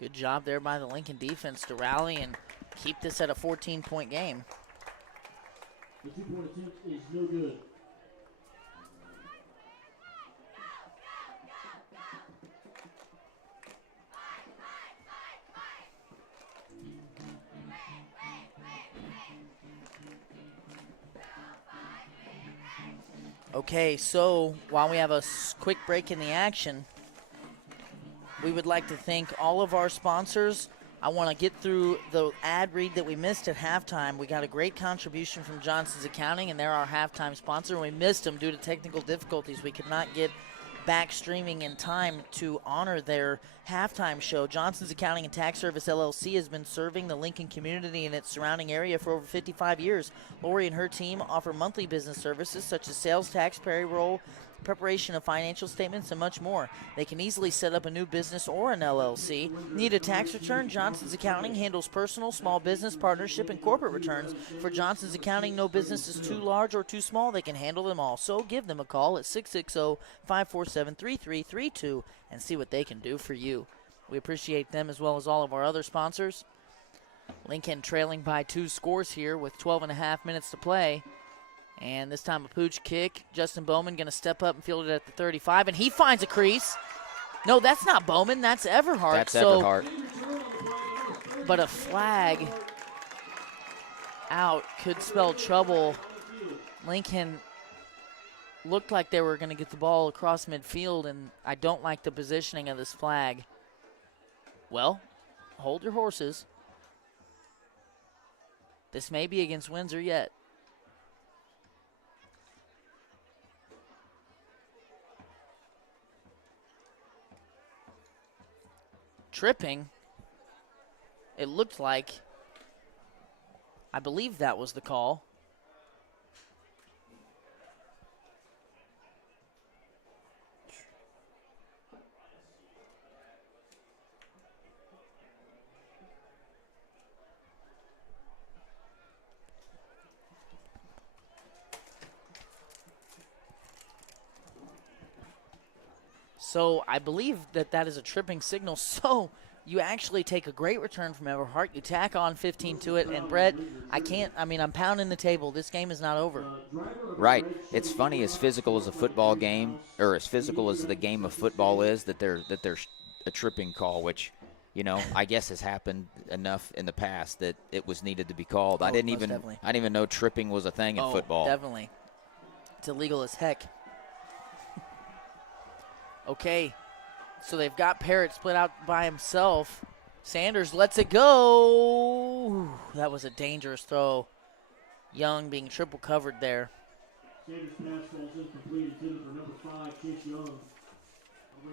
Good job there by the Lincoln defense to rally and keep this at a 14-point game. The 2-point attempt is no good. Okay, so while we have a quick break in the action, we would like to thank all of our sponsors. I want to get through the ad read that we missed at halftime. We got a great contribution from Johnson's Accounting, and they're our halftime sponsor. We missed them due to technical difficulties. We could not get back streaming in time to honor their halftime show. Johnson's Accounting and Tax Service LLC has been serving the Lincoln community and its surrounding area for over 55 years. Lori and her team offer monthly business services such as sales tax, payroll, preparation of financial statements, and much more. They can easily set up a new business or an LLC. Need a tax return? Johnson's Accounting handles personal, small business, partnership, and corporate returns. For Johnson's Accounting, no business is too large or too small. They can handle them all. So give them a call at 660-547-3332 and see what they can do for you. We appreciate them as well as all of our other sponsors. Lincoln trailing by 2 scores here with 12.5 minutes to play. And this time a pooch kick. Justin Bowman going to step up and field it at the 35, and he finds a crease. No, that's not Bowman. That's Everhart. That's Everhart. But a flag out could spell trouble. Lincoln looked like they were going to get the ball across midfield, and I don't like the positioning of this flag. Well, hold your horses. This may be against Windsor yet. Tripping, it looked like. I believe that was the call. So I believe that is a tripping signal. So you actually take a great return from Everhart. You tack on 15 to it. And, Brett, I'm pounding the table. This game is not over. Right. It's funny, as physical as a football game, or as physical as the game of football is, that there's a tripping call, which, I guess has happened enough in the past that it was needed to be called. Oh, I didn't even know tripping was a thing in football. Definitely. It's illegal as heck. Okay, so they've got Parrott split out by himself. Sanders lets it go. Ooh, that was a dangerous throw. Young being triple covered there. Sanders' pass falls incomplete. Intended for number 5, Chase Young.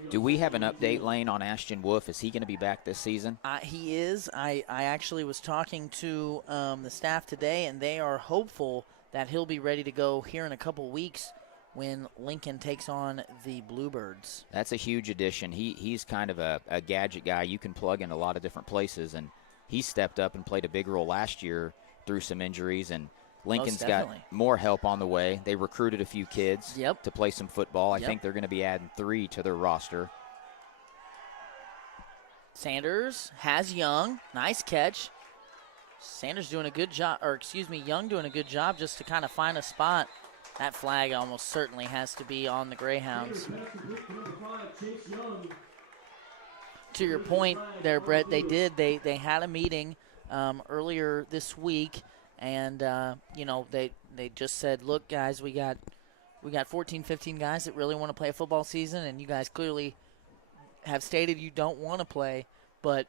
Do we have an update, Lane, on Ashton Wolf? Is he going to be back this season? He is. I actually was talking to the staff today, and they are hopeful that he'll be ready to go here in a couple weeks when Lincoln takes on the Bluebirds. That's a huge addition. He's kind of a gadget guy you can plug in a lot of different places, and he stepped up and played a big role last year through some injuries, and Lincoln's got more help on the way. They recruited a few kids to play some football. I think they're going to be adding 3 to their roster. Sanders has Young. Nice catch. Sanders doing a good job, Young doing a good job just to kind of find a spot. That flag almost certainly has to be on the Greyhounds. To your point there, Brett, they did. They had a meeting earlier this week, and they just said, look, guys, we got 14, 15 guys that really want to play a football season, and you guys clearly have stated you don't want to play, but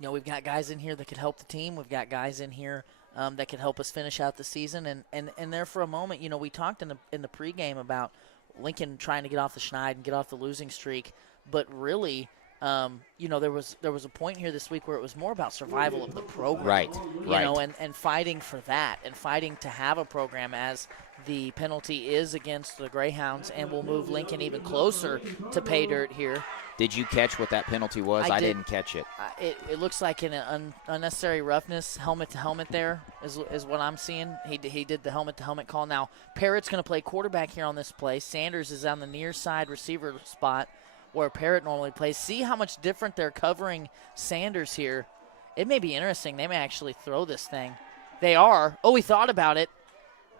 we've got guys in here that could help the team. We've got guys in here that could help us finish out the season. And there for a moment, we talked in the pregame about Lincoln trying to get off the schneid and get off the losing streak, but really, there was a point here this week where it was more about survival of the program, right? And fighting for that, and fighting to have a program, as the penalty is against the Greyhounds, and will move Lincoln even closer to pay dirt here. Did you catch what that penalty was? I didn't catch it. It looks like an unnecessary roughness, helmet to helmet. There is what I'm seeing. He did the helmet to helmet call. Now Parrott's going to play quarterback here on this play. Sanders is on the near side receiver spot, where Parrott normally plays. See how much different they're covering Sanders here. It may be interesting. They may actually throw this thing. They are. Oh, he thought about it.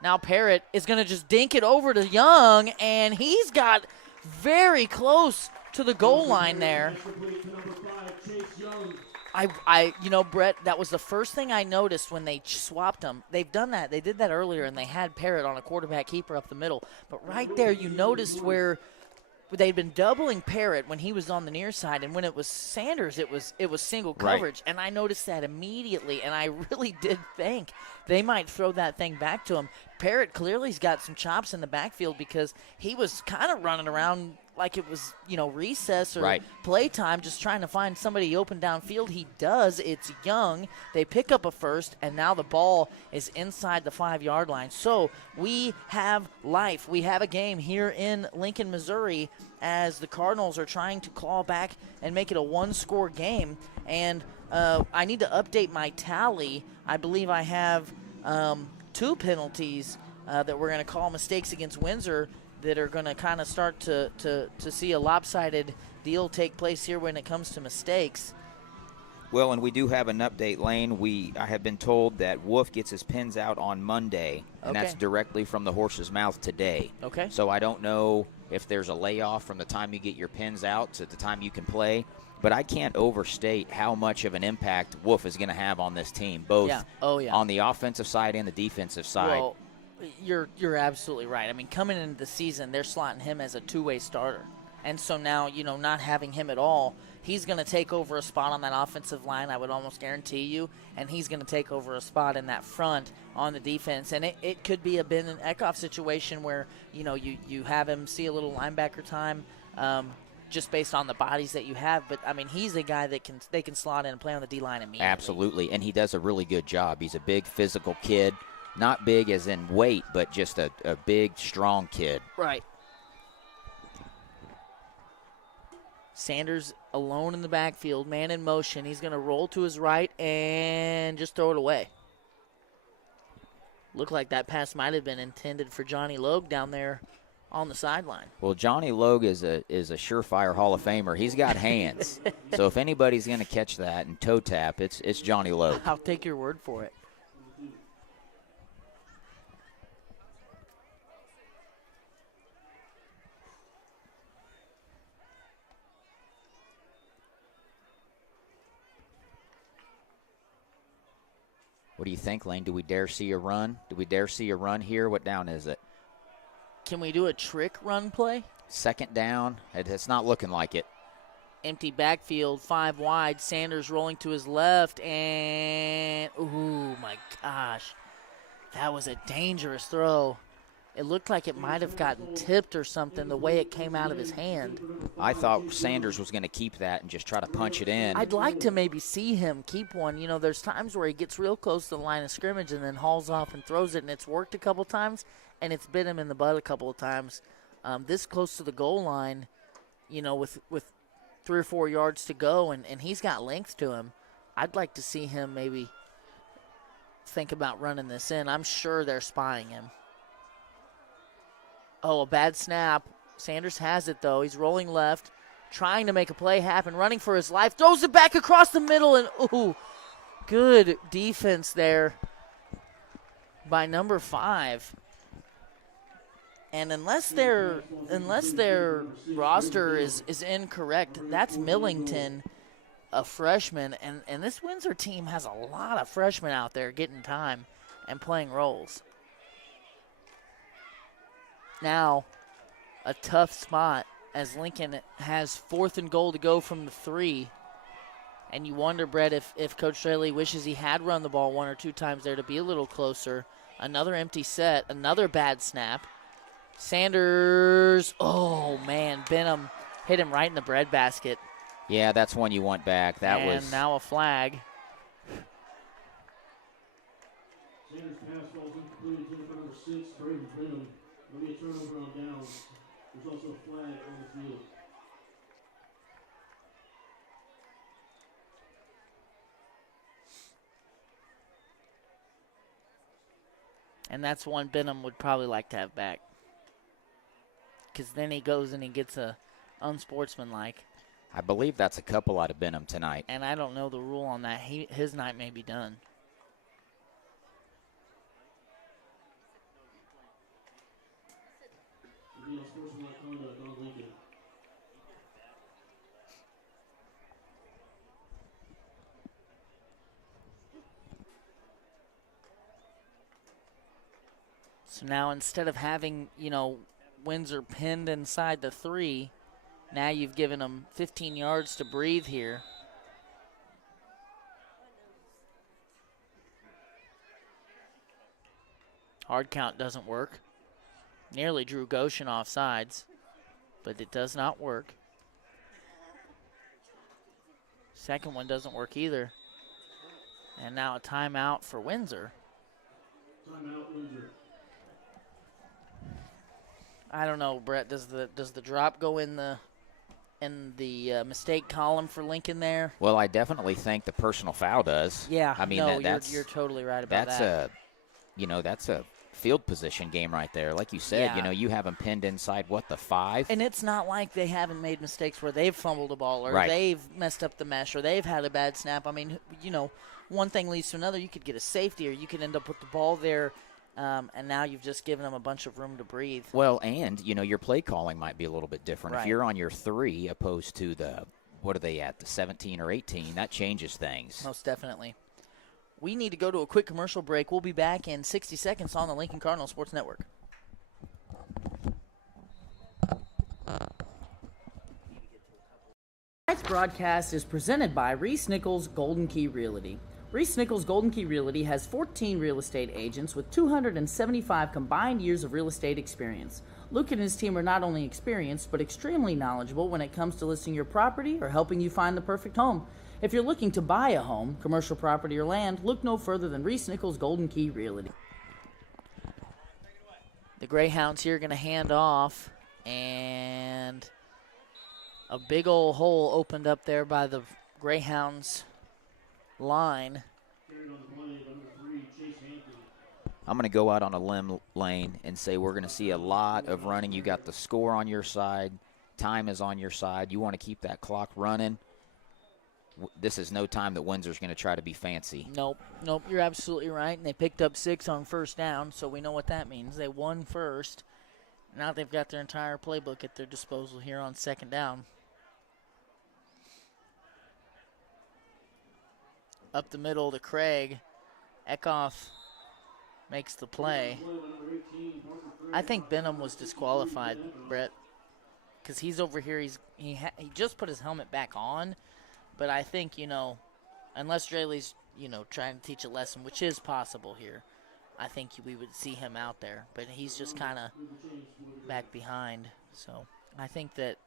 Now Parrott is going to just dink it over to Young, and he's got very close to the goal line there. Brett, that was the first thing I noticed when they swapped them. They've done that. They did that earlier, and they had Parrott on a quarterback keeper up the middle. But right there, you noticed where they'd been doubling Parrott when he was on the near side, and when it was Sanders, it was single coverage. And I noticed that immediately, and I really did think they might throw that thing back to him. Parrott clearly's got some chops in the backfield, because he was kind of running around like it was, recess or playtime, just trying to find somebody open downfield. He does. It's Young. They pick up a first, and now the ball is inside the 5-yard line. So we have life. We have a game here in Lincoln, Missouri, as the Cardinals are trying to claw back and make it a one-score game. And I need to update my tally. I believe I have 2 penalties that we're going to call mistakes against Windsor, that are going to kind of start to see a lopsided deal take place here when it comes to mistakes. Well, and we do have an update, Lane. I have been told that Wolf gets his pins out on Monday, and that's directly from the horse's mouth today. Okay. So I don't know if there's a layoff from the time you get your pins out to the time you can play, but I can't overstate how much of an impact Wolf is going to have on this team, both on the offensive side and the defensive side. Well, you're absolutely right. I mean, coming into the season, they're slotting him as a two-way starter. And so now, not having him at all, he's going to take over a spot on that offensive line, I would almost guarantee you, and he's going to take over a spot in that front on the defense. And it could be a Ben Eckhoff situation where, you have him see a little linebacker time just based on the bodies that you have. But, I mean, he's a guy that they can slot in and play on the D-line immediately. Absolutely, and he does a really good job. He's a big physical kid. Not big as in weight, but just a big, strong kid. Right. Sanders alone in the backfield, man in motion. He's going to roll to his right and just throw it away. Looked like that pass might have been intended for Johnny Logue down there on the sideline. Well, Johnny Logue is a surefire Hall of Famer. He's got hands. So if anybody's going to catch that and toe tap, it's Johnny Logue. I'll take your word for it. What do you think, Lane? Do we dare see a run? Do we dare see a run here? What down is it? Can we do a trick run play? Second down. It's not looking like it. Empty backfield, 5 wide. Sanders rolling to his left, and ooh, my gosh. That was a dangerous throw. It looked like it might have gotten tipped or something the way it came out of his hand. I thought Sanders was going to keep that and just try to punch it in. I'd like to maybe see him keep one. You know, there's times where he gets real close to the line of scrimmage and then hauls off and throws it, and it's worked a couple times, and it's bit him in the butt a couple of times. This close to the goal line, you know, with 3 or 4 yards to go, and he's got length to him. I'd like to see him maybe think about running this in. I'm sure they're spying him. Oh, a bad snap. Sanders has it, though. He's rolling left, trying to make a play happen, running for his life. Throws it back across the middle, and ooh, good defense there by number 5. And unless their roster is incorrect, that's Millington, a freshman. And this Windsor team has a lot of freshmen out there getting time and playing roles. Now, a tough spot as Lincoln has 4th and goal to go from the 3. And you wonder, Brett, if Coach Straley wishes he had run the ball 1 or 2 times there to be a little closer. Another empty set, another bad snap. Sanders, oh, man, Benham hit him right in the breadbasket. Yeah, that's one you want back. And now a flag. Sanders' pass falls incomplete to number 6, Braden Benham. There'll be a turnover on downs. There's also a flag on the field. And that's one Benham would probably like to have back. Because then he goes and he gets a unsportsmanlike. I believe that's a couple out of Benham tonight. And I don't know the rule on that. His night may be done. So now instead of having, you know, Windsor pinned inside the 3, now you've given them 15 yards to breathe here. Hard count doesn't work. Nearly drew Goshen off sides, but it does not work. Second one doesn't work either. And now a timeout for Windsor. Timeout, Windsor. I don't know, Brett. Does the drop go in the mistake column for Lincoln there? Well, I definitely think the personal foul does. Yeah, I mean, no, that's you're totally right about that. That's a field position game right there. Like you said, Yeah. you have them pinned inside the 5. And it's not like they haven't made mistakes where they've fumbled a ball or Right. they've messed up the mesh or they've had a bad snap. I mean, one thing leads to another. You could get a safety or you could end up with the ball there. And now you've just given them a bunch of room to breathe. Well, and, your play calling might be a little bit different. Right. If you're on your 3 opposed to the 17 or 18, that changes things. Most definitely. We need to go to a quick commercial break. We'll be back in 60 seconds on the Lincoln Cardinal Sports Network. Tonight's broadcast is presented by Reese Nichols Golden Key Realty. Reese Nichols Golden Key Realty has 14 real estate agents with 275 combined years of real estate experience. Luke and his team are not only experienced, but extremely knowledgeable when it comes to listing your property or helping you find the perfect home. If you're looking to buy a home, commercial property, or land, look no further than Reese Nichols Golden Key Realty. The Greyhounds here are going to hand off, and a big old hole opened up there by the Greyhounds line. I'm going to go out on a limb, Lane, and say we're going to see a lot of running. You got the score on your side. Time is on your side. You want to keep that clock running. This is no time that Windsor's going to try to be fancy. Nope, you're absolutely right. And they picked up 6 on first down, so we know what that means. They won first. Now they've got their entire playbook at their disposal here on second down. Up the middle to Craig. Eckhoff makes the play. I think Benham was disqualified, Brett. because he's over here. He just put his helmet back on, but I think, unless Draylee's trying to teach a lesson, which is possible here, I think we would see him out there. But he's just kind of back behind. So I think that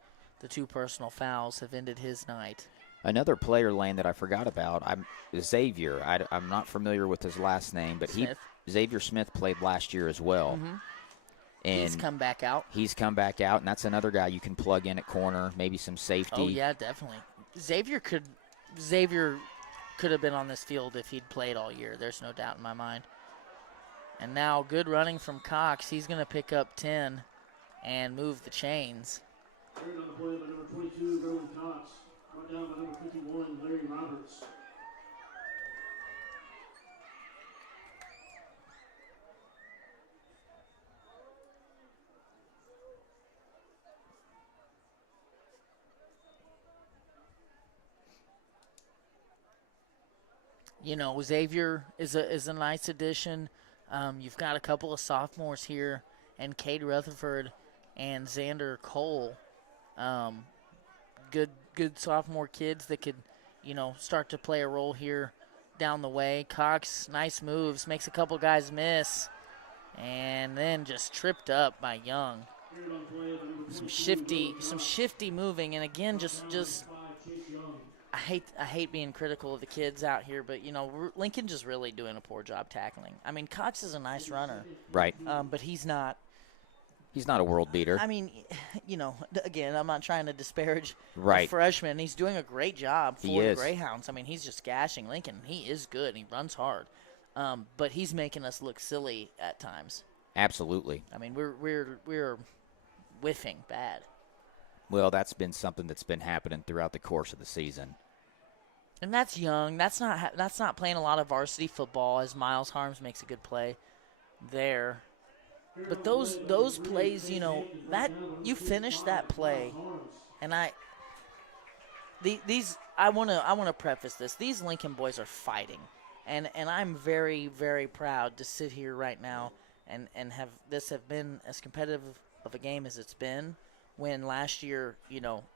the 2 personal fouls have ended his night. Another player, Lane, that I forgot about, Xavier. I'm not familiar with his last name, but Xavier Smith played last year as well. Mm-hmm. And he's come back out. He's come back out, and that's another guy you can plug in at corner, maybe some safety. Oh, yeah, definitely. Xavier could have been on this field if he'd played all year. There's no doubt in my mind. And now good running from Cox. He's going to pick up 10 and move the chains. Carried on the play by number 22, Rowan Cox. Brought down by number 51, Larry Roberts. Xavier is a nice addition. You've got a couple of sophomores here, and Cade Rutherford and Xander Cole. Good sophomore kids that could, start to play a role here down the way. Cox, nice moves, makes a couple guys miss, and then just tripped up by Young. Some shifty moving, and again, just I hate being critical of the kids out here, but Lincoln just really doing a poor job tackling. I mean, Cox is a nice runner, right? But he's not. He's not a world beater. I mean, again, I'm not trying to disparage the freshman. He's doing a great job for the Greyhounds. I mean, he's just gashing Lincoln. He is good. He runs hard, but he's making us look silly at times. Absolutely. I mean, we're whiffing bad. Well, that's been something that's been happening throughout the course of the season. And that's Young. That's not playing a lot of varsity football, as Miles Harms makes a good play there. But those plays, that you finish that play, and I want to preface this. These Lincoln boys are fighting, and I'm very, very proud to sit here right now and have been as competitive of a game as it's been. When last year,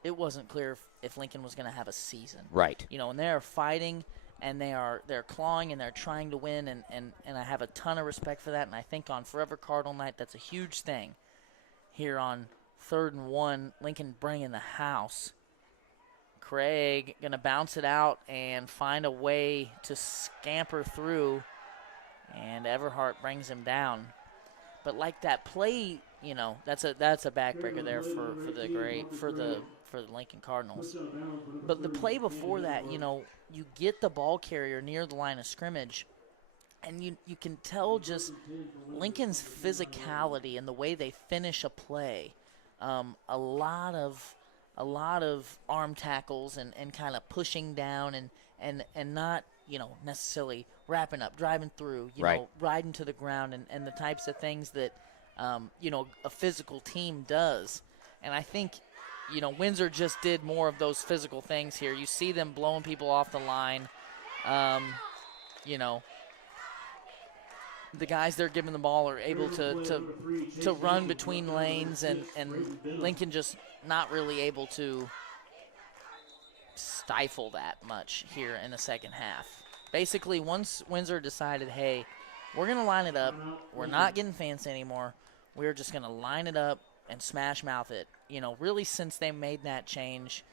it wasn't clear if Lincoln was going to have a season. Right. And they are fighting, and they're clawing, and they're trying to win, and I have a ton of respect for that. And I think on Forever Cardinal Night, that's a huge thing. Here on 3rd and 1, Lincoln bringing the house. Craig going to bounce it out and find a way to scamper through, and Everhart brings him down. But like that play, that's a backbreaker there for the Lincoln Cardinals. But the play before that, you get the ball carrier near the line of scrimmage, and you can tell just Lincoln's physicality and the way they finish a play. A lot of arm tackles and kind of pushing down and not necessarily wrapping up, driving through, riding to the ground and the types of things that a physical team does. And I think Windsor just did more of those physical things here. You see them blowing people off the line. The guys they're giving the ball are able to run between lanes, and Lincoln just not really able to stifle that much here in the second half. Basically, once Windsor decided, hey, we're going to line it up. We're not getting fancy anymore. We're just going to line it up and smash mouth it. Really since they made that change,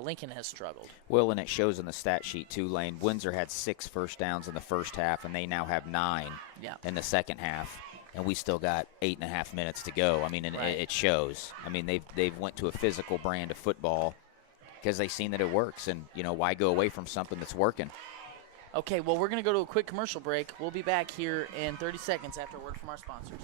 Lincoln has struggled. Well, and it shows in the stat sheet too, Lane. Windsor had 6 first downs in the first half, and they now have 9 in the second half. And we still got 8.5 minutes to go. I mean, and it shows. I mean, they've went to a physical brand of football because they've seen that it works. And, why go away from something that's working? Okay, well, we're going to go to a quick commercial break. We'll be back here in 30 seconds after a word from our sponsors.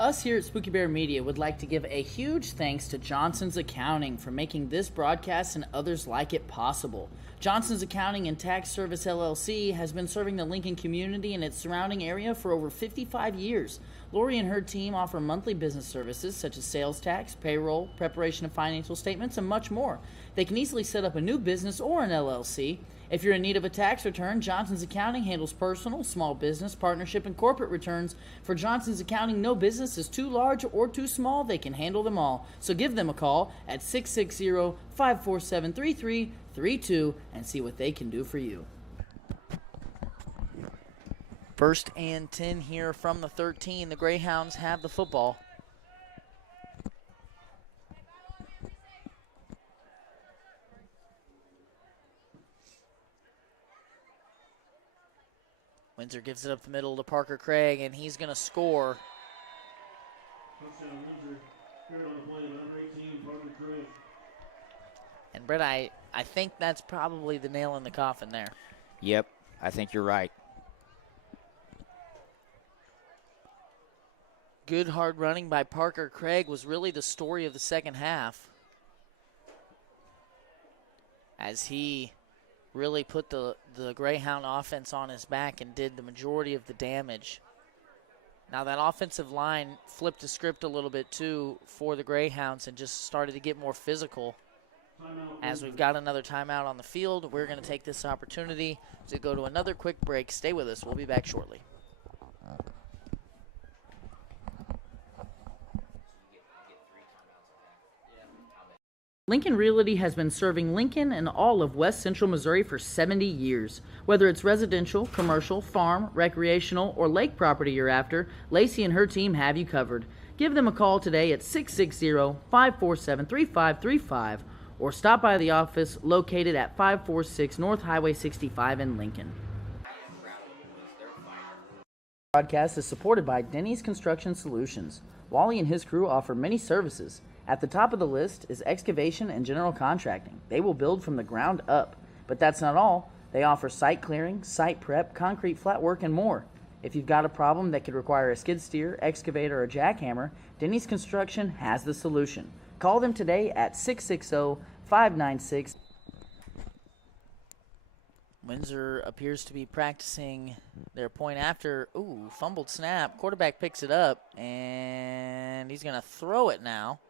Us here at Spooky Bear Media would like to give a huge thanks to Johnson's Accounting for making this broadcast and others like it possible. Johnson's Accounting and Tax Service LLC has been serving the Lincoln community and its surrounding area for over 55 years. Lori and her team offer monthly business services such as sales tax, payroll, preparation of financial statements, and much more. They can easily set up a new business or an LLC. If you're in need of a tax return, Johnson's Accounting handles personal, small business, partnership, and corporate returns. For Johnson's Accounting, no business is too large or too small. They can handle them all. So give them a call at 660-547-3332 and see what they can do for you. First and 10 here from the 13. The Greyhounds have the football. Windsor gives it up the middle to Parker Craig, and he's going to score. Touchdown Windsor. Here on the play, number 18, Parker Craig. And Brett, I think that's probably the nail in the coffin there. Yep, I think you're right. Good hard running by Parker Craig was really the story of the second half, as he really put the Greyhound offense on his back and did the majority of the damage. Now that offensive line flipped the script a little bit too for the Greyhounds and just started to get more physical. As we've got another timeout on the field, we're going to take this opportunity to go to another quick break. Stay with us. We'll be back shortly. Lincoln Realty has been serving Lincoln and all of West Central Missouri for 70 years. Whether it's residential, commercial, farm, recreational, or lake property you're after, Lacey and her team have you covered. Give them a call today at 660-547-3535 or stop by the office located at 546 North Highway 65 in Lincoln. Broadcast is supported by Denny's Construction Solutions. Wally and his crew offer many services. At the top of the list is excavation and general contracting. They will build from the ground up. But that's not all. They offer site clearing, site prep, concrete flat work, and more. If you've got a problem that could require a skid steer, excavator, or jackhammer, Denny's Construction has the solution. Call them today at 660-596. Windsor appears to be practicing their point after. Ooh, fumbled snap. Quarterback picks it up, and he's going to throw it now.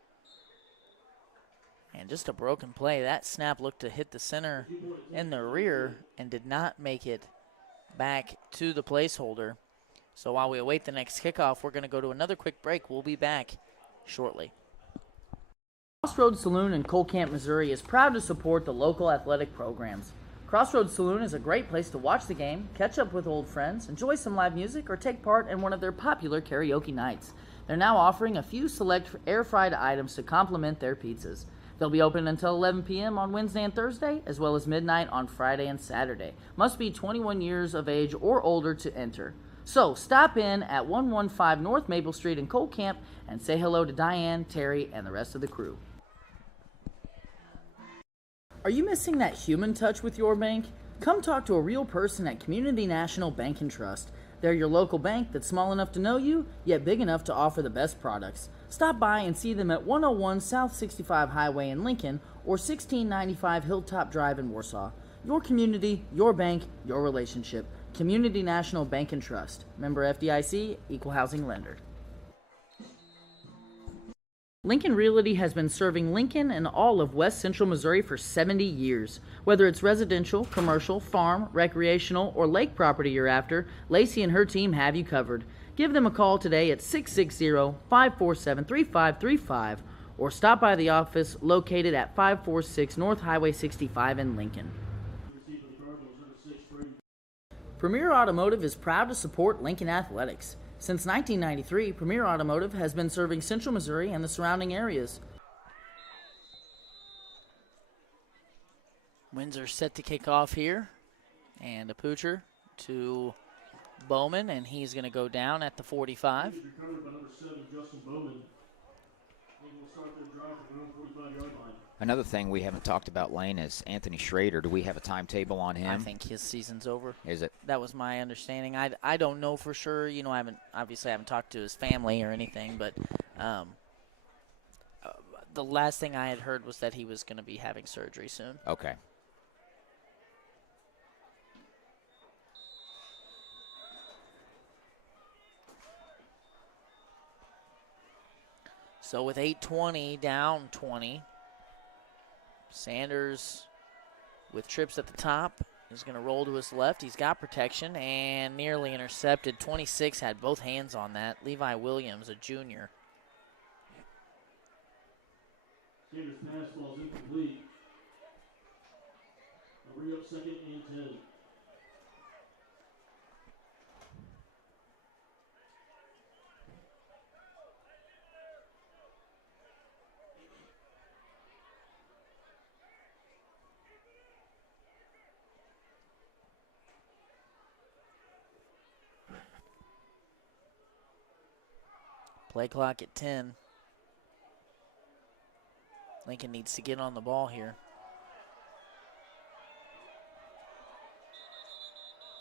And just a broken play. That snap looked to hit the center in the rear and did not make it back to the placeholder. So while we await the next kickoff, we're going to go to another quick break. We'll be back shortly. Crossroads Saloon in Cole Camp, Missouri is proud to support the local athletic programs. Crossroads Saloon is a great place to watch the game, catch up with old friends, enjoy some live music, or take part in one of their popular karaoke nights. They're now offering a few select air-fried items to complement their pizzas. They'll be open until 11 p.m. on Wednesday and Thursday, as well as midnight on Friday and Saturday. Must be 21 years of age or older to enter. So stop in at 115 North Maple Street in Cole Camp and say hello to Diane, Terry, and the rest of the crew. Are you missing that human touch with your bank? Come talk to a real person at Community National Bank and Trust. They're your local bank that's small enough to know you, yet big enough to offer the best products. Stop by and see them at 101 South 65 Highway in Lincoln or 1695 Hilltop Drive in Warsaw. Your community, your bank, your relationship. Community National Bank and Trust. Member FDIC, Equal Housing Lender. Lincoln Realty has been serving Lincoln and all of West Central Missouri for 70 years. Whether it's residential, commercial, farm, recreational, or lake property you're after, Lacey and her team have you covered. Give them a call today at 660-547-3535 or stop by the office located at 546 North Highway 65 in Lincoln. Premier Automotive is proud to support Lincoln Athletics. Since 1993, Premier Automotive has been serving Central Missouri and the surrounding areas. Windsor set to kick off here, and a poocher to Bowman, and he's going to go down at the 45. Recovered by number 7, Justin Bowman. They will start their drive from their own 45-yard line. Another thing we haven't talked about, Lane, is Anthony Schrader. Do we have a timetable on him? I think his season's over. Is it? That was my understanding. I don't know for sure. You know, I haven't talked to his family or anything, but the last thing I had heard was that he was going to be having surgery soon. Okay. So with 8:20 down 20. Sanders with trips at the top. He's going to roll to his left. He's got protection and nearly intercepted. 26 had both hands on that. Levi Williams, a junior. Sanders' pass falls incomplete. Now bring up 2nd and 10. Play clock at 10. Lincoln needs to get on the ball here.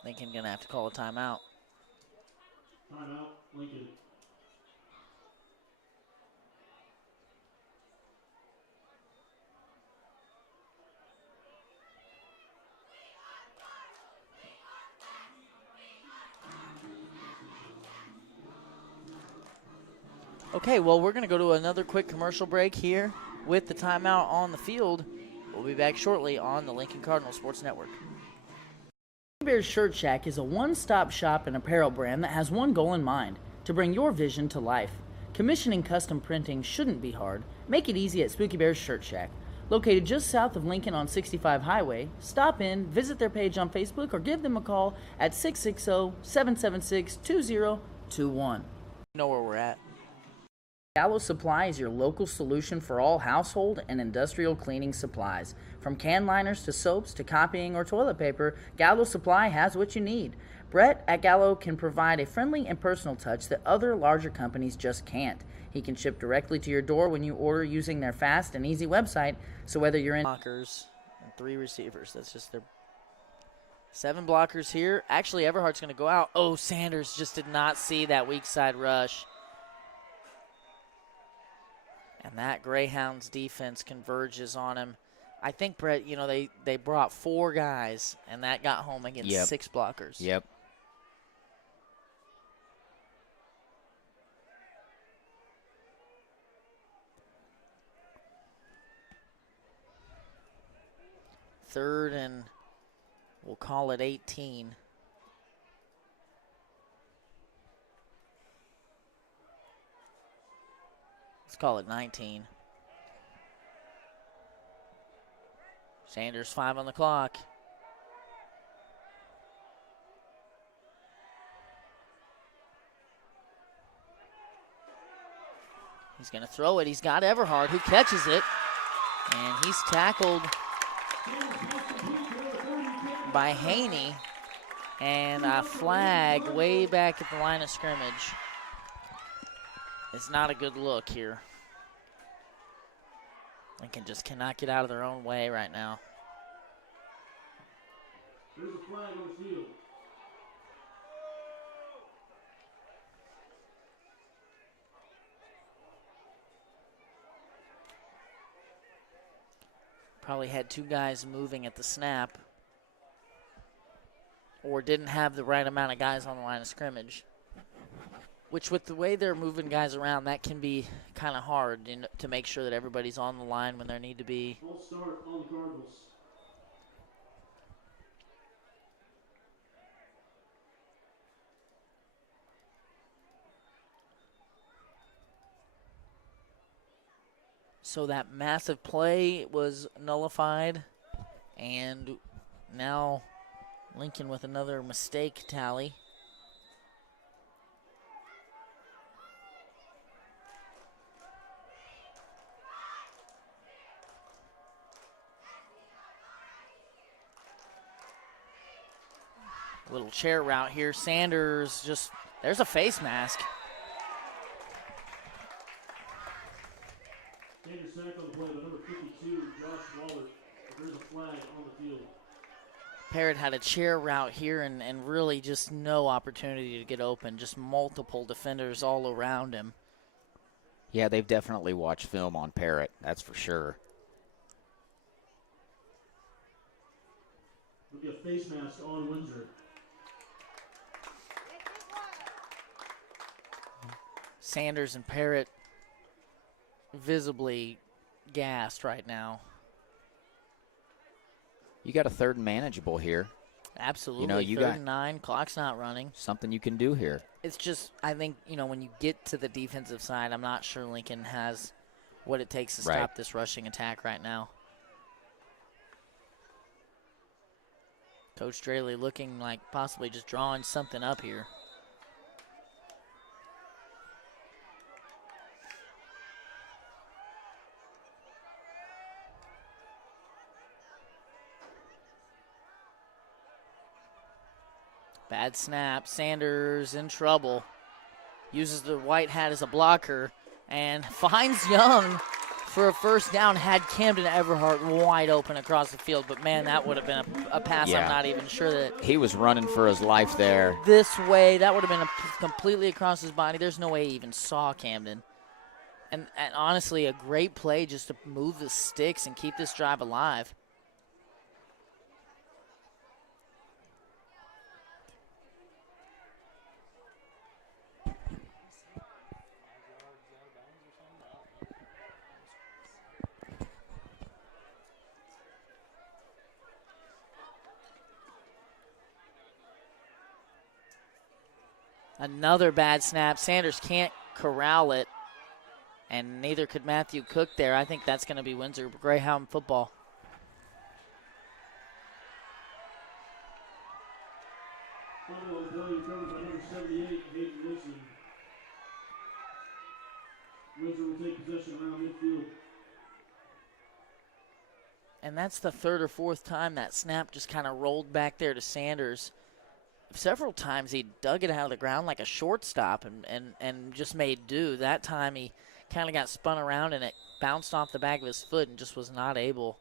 Lincoln going to have to call a timeout. Timeout, Lincoln. Okay, well, we're going to go to another quick commercial break here with the timeout on the field. We'll be back shortly on the Lincoln Cardinal Sports Network. Bears Shirt Shack is a one-stop shop and apparel brand that has one goal in mind: to bring your vision to life. Commissioning custom printing shouldn't be hard. Make it easy at Spooky Bears Shirt Shack. Located just south of Lincoln on 65 Highway, stop in, visit their page on Facebook, or give them a call at 660-776-2021. You know where we're at. Gallo Supply is your local solution for all household and industrial cleaning supplies. From can liners to soaps to copying or toilet paper, Gallo Supply has what you need. Brett at Gallo can provide a friendly and personal touch that other larger companies just can't. He can ship directly to your door when you order using their fast and easy website, so whether you're in blockers and 3 receivers, that's just their 7 blockers here. Actually, Everhart's going to go out. Oh, Sanders just did not see that weak side rush. And that Greyhounds defense converges on him. I think, Brett, you know, they brought 4 guys, and that got home against 6 blockers. Yep. Third and we'll call it 18. Let's call it 19. Sanders 5 on the clock. He's going to throw it. He's got Everhart, who catches it. And he's tackled by Haney. And a flag way back at the line of scrimmage. It's not a good look here. Lincoln just cannot get out of their own way right now. There's a flag on the field. Probably had 2 guys moving at the snap, or didn't have the right amount of guys on the line of scrimmage. Which, with the way they're moving guys around, that can be kind of hard to make sure that everybody's on the line when they need to be. False start on the Cardinals. So that massive play was nullified, and now Lincoln with another mistake tally. Little chair route here. Sanders just, there's a face mask. Sanders sacked on the play by number 52, Josh Waller. But there's a flag on the field. Parrott had a chair route here and really just no opportunity to get open. Just multiple defenders all around him. Yeah, they've definitely watched film on Parrott, that's for sure. There'll be a face mask on Windsor. Sanders and Parrott visibly gassed right now. You got a third and manageable here. Absolutely. You Third got and 9, clock's not running. something you can do here. It's just, I think, when you get to the defensive side, I'm not sure Lincoln has what it takes to stop this rushing attack right now. Coach Straley looking like possibly just drawing something up here. Bad snap. Sanders in trouble. Uses the white hat as a blocker and finds Young for a first down. Had Camden Everhart wide open across the field, but man, that would have been a pass. Yeah. I'm not even sure that He was running for his life there. this way. That would have been completely across his body. There's no way he even saw Camden. And honestly, a great play just to move the sticks and keep this drive alive. Another bad snap. Sanders can't corral it, and neither could Matthew Cook there. I think that's going to be Windsor Greyhound football. Final on play, recovered by number 78, Hayden Wilson. Windsor will take possession around midfield. And that's the third or fourth time that snap just kind of rolled back there to Sanders. Several times he dug it out of the ground like a shortstop and just made do. That time he kind of got spun around and it bounced off the back of his foot and just was not able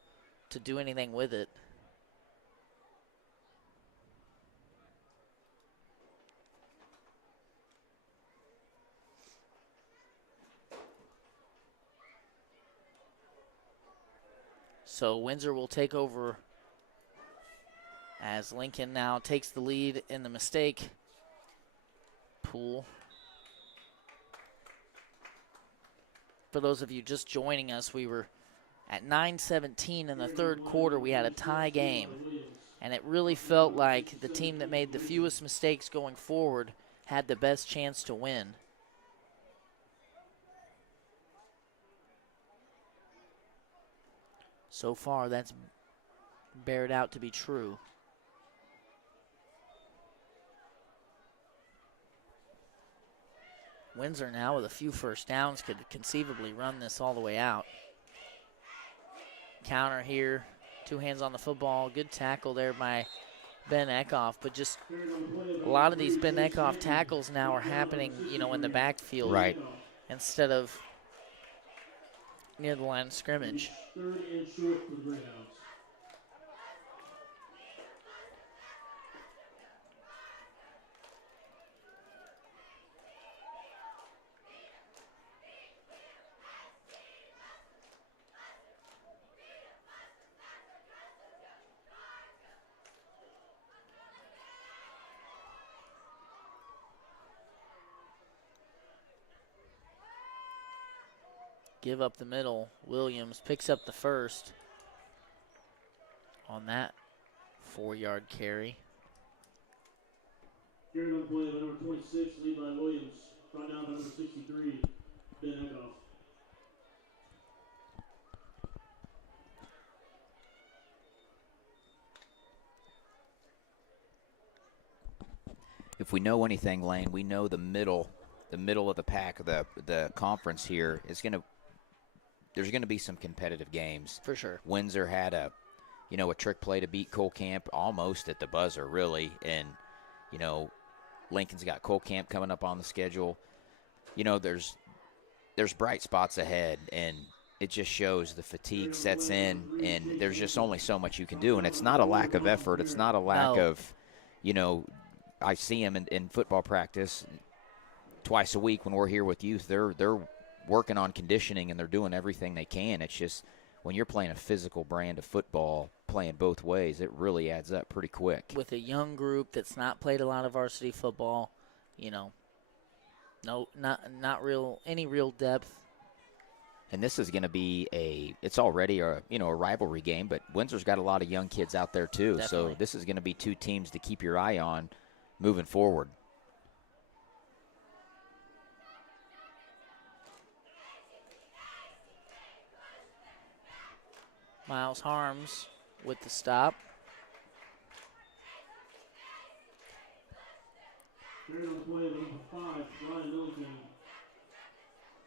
to do anything with it. So Windsor will take over as Lincoln now takes the lead in the mistake pool. For those of you just joining us, we were at 9:17 in the third quarter. We had a tie game, and it really felt like the team that made the fewest mistakes going forward had the best chance to win. So far, that's bared out to be true. Windsor now with a few first downs could conceivably run this all the way out. Counter here, two hands on the football. Good tackle there by Ben Eckhoff, but just a lot of these Ben Eckhoff tackles now are happening, in the backfield. Right. Instead of near the line of scrimmage. Third and short for the Greyhounds. Give up the middle. Williams picks up the first on that 4-yard carry. Carried on play by number 26, Levi Williams. Brought down by number 63, Ben Eckhoff. If we know anything, Lane, we know the middle of the pack of the conference here is going to. There's going to be some competitive games. For sure. Windsor had a trick play to beat Cole Camp almost at the buzzer, really. And, Lincoln's got Cole Camp coming up on the schedule. There's bright spots ahead, and it just shows the fatigue sets in, and there's just only so much you can do. And it's not a lack of effort. It's not a lack of, I see them in football practice twice a week when we're here with youth. They're working on conditioning, and they're doing everything they can. It's just when you're playing a physical brand of football, playing both ways, it really adds up pretty quick. With a young group that's not played a lot of varsity football, not any real depth And this is going to be it's already a rivalry game, but Windsor's got a lot of young kids out there too. Definitely. So this is going to be two teams to keep your eye on moving forward. Miles Harms with the stop. Carried on the play, number 5, Ryan Millington.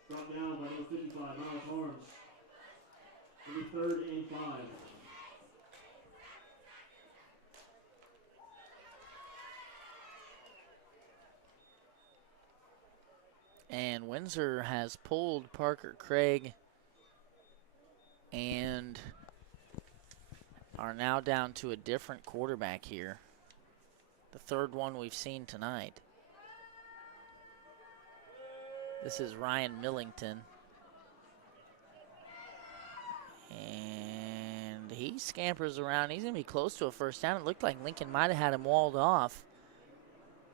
Brought down by number 55, Miles Harms. Number 3rd and 5. And Windsor has pulled Parker Craig and are now down to a different quarterback here. The third one we've seen tonight. This is Ryan Millington. And he scampers around. He's going to be close to a first down. It looked like Lincoln might have had him walled off.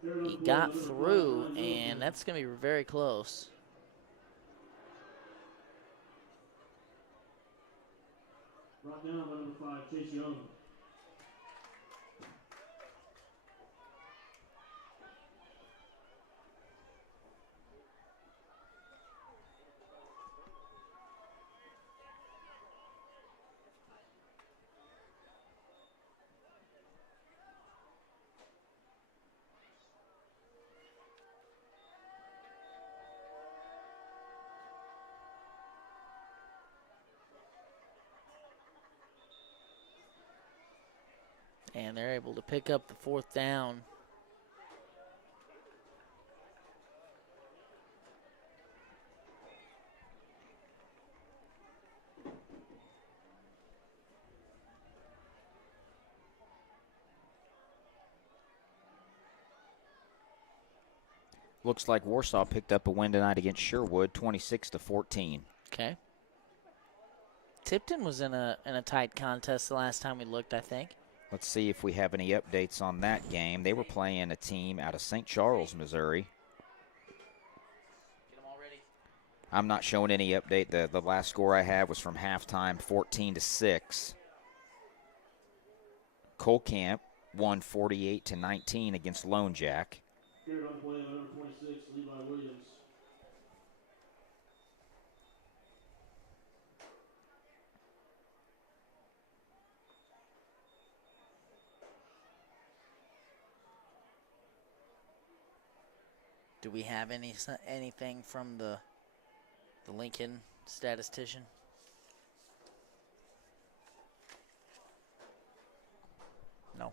He got through, and that's going to be very close. Brought down by number 5, Chase Young. And they're able to pick up the fourth down. Looks like Warsaw picked up a win tonight against Sherwood, 26-14. Okay. Tipton was in a tight contest the last time we looked, I think. Let's see if we have any updates on that game. They were playing a team out of St. Charles, Missouri. Get them all ready. I'm not showing any update. The last score I have was from halftime, 14-6. Colcamp won 48-19 against Lone Jack. Carried on the play by number 26, Levi Williams. Do we have anything from the Lincoln statistician? No.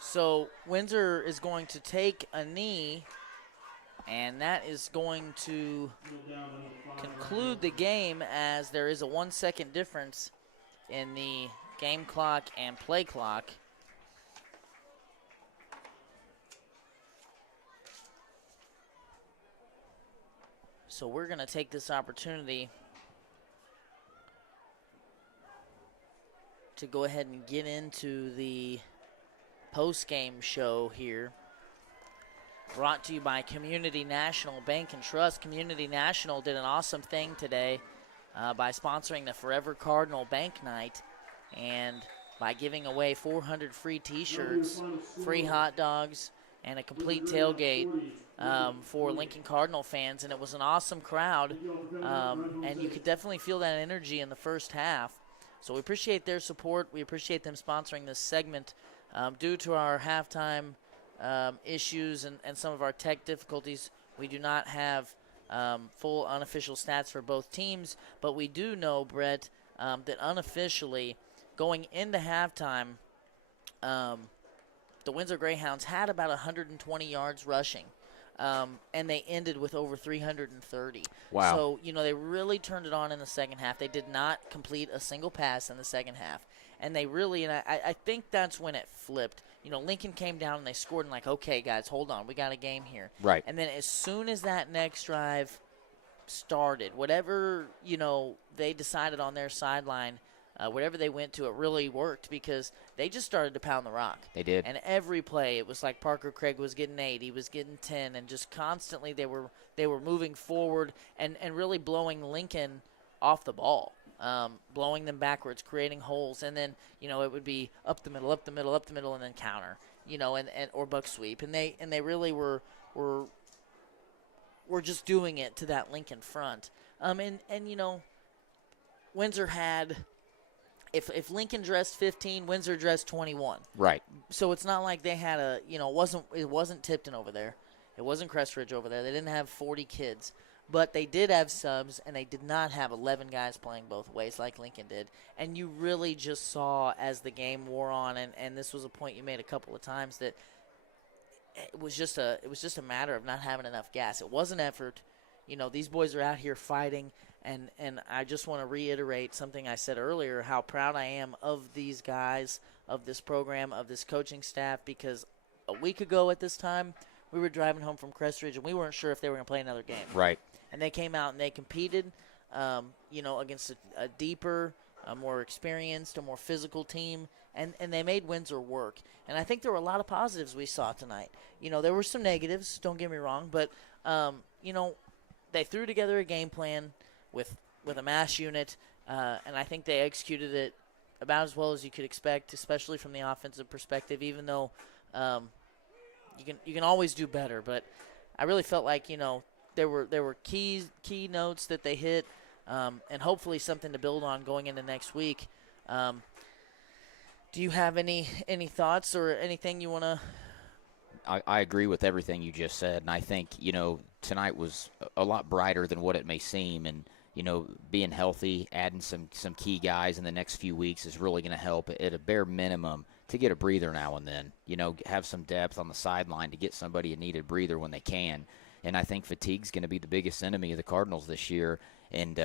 So Windsor is going to take a knee, and that is going to conclude the game as there is a 1 second difference in the game clock and play clock. So we're going to take this opportunity to go ahead and get into the post-game show here. Brought to you by Community National Bank and Trust. Community National did an awesome thing today by sponsoring the Forever Cardinal Bank Night and by giving away 400 free T-shirts, free hot dogs, and a complete tailgate for Lincoln Cardinal fans. And it was an awesome crowd, and you could definitely feel that energy in the first half. So we appreciate their support. We appreciate them sponsoring this segment. Due to our halftime issues and some of our tech difficulties, we do not have full unofficial stats for both teams, but we do know, Brett, that unofficially going into halftime, the Windsor Greyhounds had about 120 yards rushing, and they ended with over 330. Wow. So, they really turned it on in the second half. They did not complete a single pass in the second half. And they really, and I think that's when it flipped. Lincoln came down and they scored and okay, guys, hold on. We got a game here. Right. And then as soon as that next drive started, whatever, they decided on their sideline, whatever they went to, it really worked because they just started to pound the rock. They did. And every play, it was like Parker Craig was getting 8, he was getting 10, and just constantly they were moving forward and really blowing Lincoln off the ball, blowing them backwards, creating holes, and then, it would be up the middle, and then counter, and or buck sweep. And they really were just doing it to that Lincoln front. Windsor had – If Lincoln dressed 15, Windsor dressed 21. Right. So it's not like they had it wasn't Tipton over there. It wasn't Crestridge over there. They didn't have 40 kids. But they did have subs, and they did not have 11 guys playing both ways like Lincoln did. And you really just saw as the game wore on, and this was a point you made a couple of times, that it was just a matter of not having enough gas. It wasn't effort. These boys are out here fighting, and I just want to reiterate something I said earlier, how proud I am of these guys, of this program, of this coaching staff, because a week ago at this time, we were driving home from Crestridge, and we weren't sure if they were going to play another game. Right. And they came out and they competed, against a deeper, a more experienced, a more physical team, and they made Windsor work. And I think there were a lot of positives we saw tonight. There were some negatives, don't get me wrong, but, they threw together a game plan with a mass unit, and I think they executed it about as well as you could expect, especially from the offensive perspective, even though you can always do better. But I really felt like, there were key notes that they hit, and hopefully something to build on going into next week. Do you have any thoughts or anything you want to? I agree with everything you just said, and I think, tonight was a lot brighter than what it may seem, and, being healthy, adding some key guys in the next few weeks is really going to help at a bare minimum to get a breather now and then, have some depth on the sideline to get somebody a needed breather when they can. And I think fatigue's going to be the biggest enemy of the Cardinals this year, and,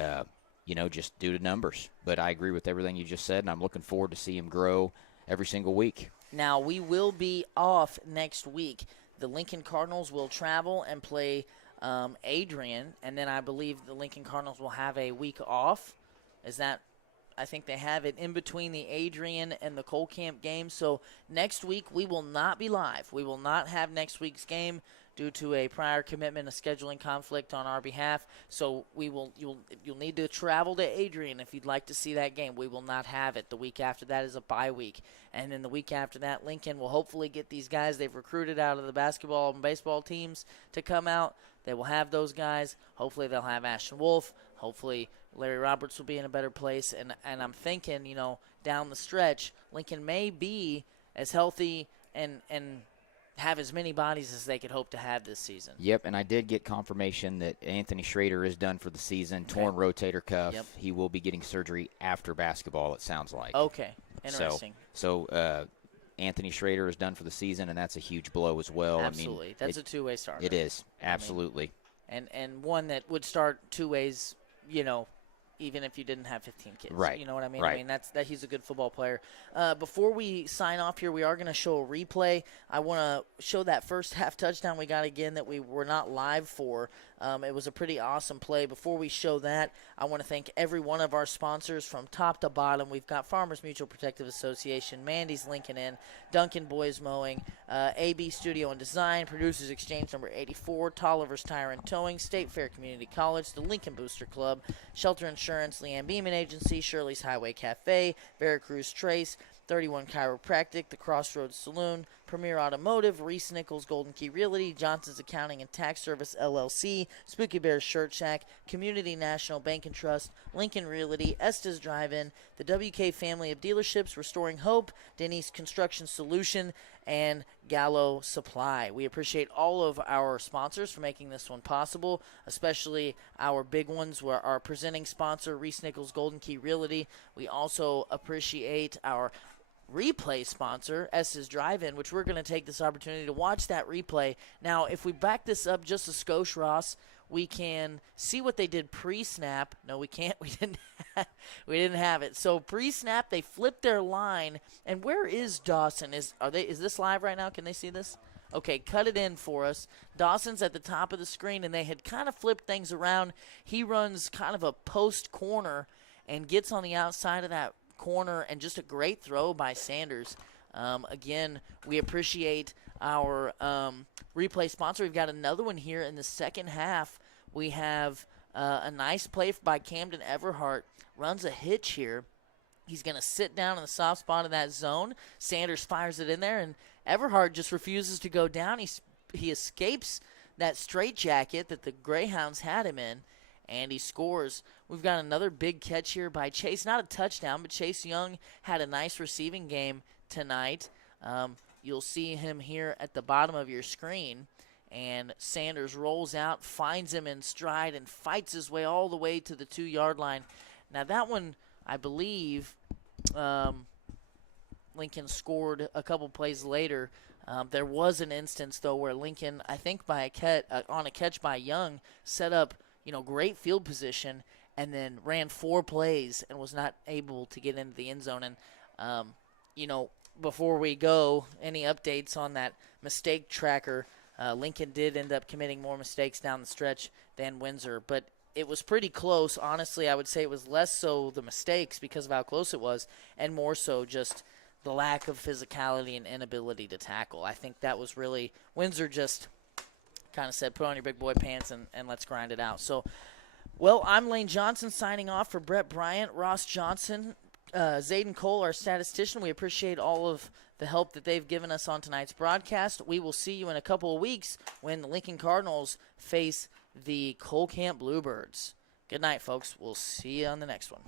just due to numbers. But I agree with everything you just said, and I'm looking forward to see him grow every single week. Now, we will be off next week. The Lincoln Cardinals will travel and play Adrian, and then I believe the Lincoln Cardinals will have a week off. I think they have it in between the Adrian and the Cole Camp game. So next week we will not be live. We will not have next week's game due to a prior commitment, a scheduling conflict on our behalf. So you'll need to travel to Adrian if you'd like to see that game. We will not have it. The week after that is a bye week. And then the week after that, Lincoln will hopefully get these guys they've recruited out of the basketball and baseball teams to come out. They will have those guys. Hopefully they'll have Ashton Wolf. Hopefully Larry Roberts will be in a better place. And I'm thinking, down the stretch, Lincoln may be as healthy and have as many bodies as they could hope to have this season. Yep, and I did get confirmation that Anthony Schrader is done for the season, torn rotator cuff. Yep. He will be getting surgery after basketball, it sounds like. Okay, interesting. So Anthony Schrader is done for the season, and that's a huge blow as well. Absolutely. I mean, that's a two-way starter. It is, absolutely. And one that would start two ways, even if you didn't have 15 kids. Right. You know what I mean? Right. I mean, that he's a good football player. Before we sign off here, we are going to show a replay. I want to show that first half touchdown we got again that we were not live for. It was a pretty awesome play. Before we show that, I want to thank every one of our sponsors from top to bottom. We've got Farmers Mutual Protective Association, Mandy's Lincoln Inn, Duncan Boys Mowing, AB Studio and Design, Producers Exchange number 84, Tolliver's Tire and Towing, State Fair Community College, the Lincoln Booster Club, Shelter Insurance, Leanne Beeman Agency, Shirley's Highway Cafe, Veracruz Trace, 31 Chiropractic, the Crossroads Saloon, Premier Automotive, Reese Nichols Golden Key Realty, Johnson's Accounting and Tax Service LLC, Spooky Bears Shirt Shack, Community National Bank and Trust, Lincoln Realty, Estes Drive-In, the WK Family of Dealerships, Restoring Hope, Denny's Construction Solution, and Gallo Supply. We appreciate all of our sponsors for making this one possible, especially our big ones, where our presenting sponsor, Reese Nichols Golden Key Realty. We also appreciate our replay sponsor, Estes Drive-In, which we're going to take this opportunity to watch that replay. Now, if we back this up just a skosh, Ross, we can see what they did pre-snap. No, we can't. We didn't have it. So pre-snap, they flipped their line. And where is Dawson? Is this live right now? Can they see this? Okay, cut it in for us. Dawson's at the top of the screen, and they had kind of flipped things around. He runs kind of a post corner and gets on the outside of that corner, and just a great throw by Sanders. Again, we appreciate our replay sponsor. We've got another one here in the second half. We have a nice play by Camden Everhart. Runs a hitch here. He's going to sit down in the soft spot of that zone. Sanders fires it in there, and Everhart just refuses to go down. He escapes that straitjacket that the Greyhounds had him in, and he scores. We've got another big catch here by Chase. Not a touchdown, but Chase Young had a nice receiving game tonight. You'll see him here at the bottom of your screen. And Sanders rolls out, finds him in stride, and fights his way all the way to the 2-yard line. Now that one, I believe, Lincoln scored a couple plays later. There was an instance, though, where Lincoln, I think by on a catch by Young, set up great field position and then ran 4 plays and was not able to get into the end zone. And, before we go, any updates on that mistake tracker? Lincoln did end up committing more mistakes down the stretch than Windsor, but it was pretty close. Honestly, I would say it was less so the mistakes because of how close it was, and more so just the lack of physicality and inability to tackle. I think that was really – Windsor just kind of said, put on your big boy pants and let's grind it out. So, well, I'm Lane Johnson signing off for Brett Bryant, Ross Johnson, Zayden Cole, our statistician. We appreciate all of the help that they've given us on tonight's broadcast. We will see you in a couple of weeks when the Lincoln Cardinals face the Cole Camp Bluebirds. Good night, folks. We'll see you on the next one.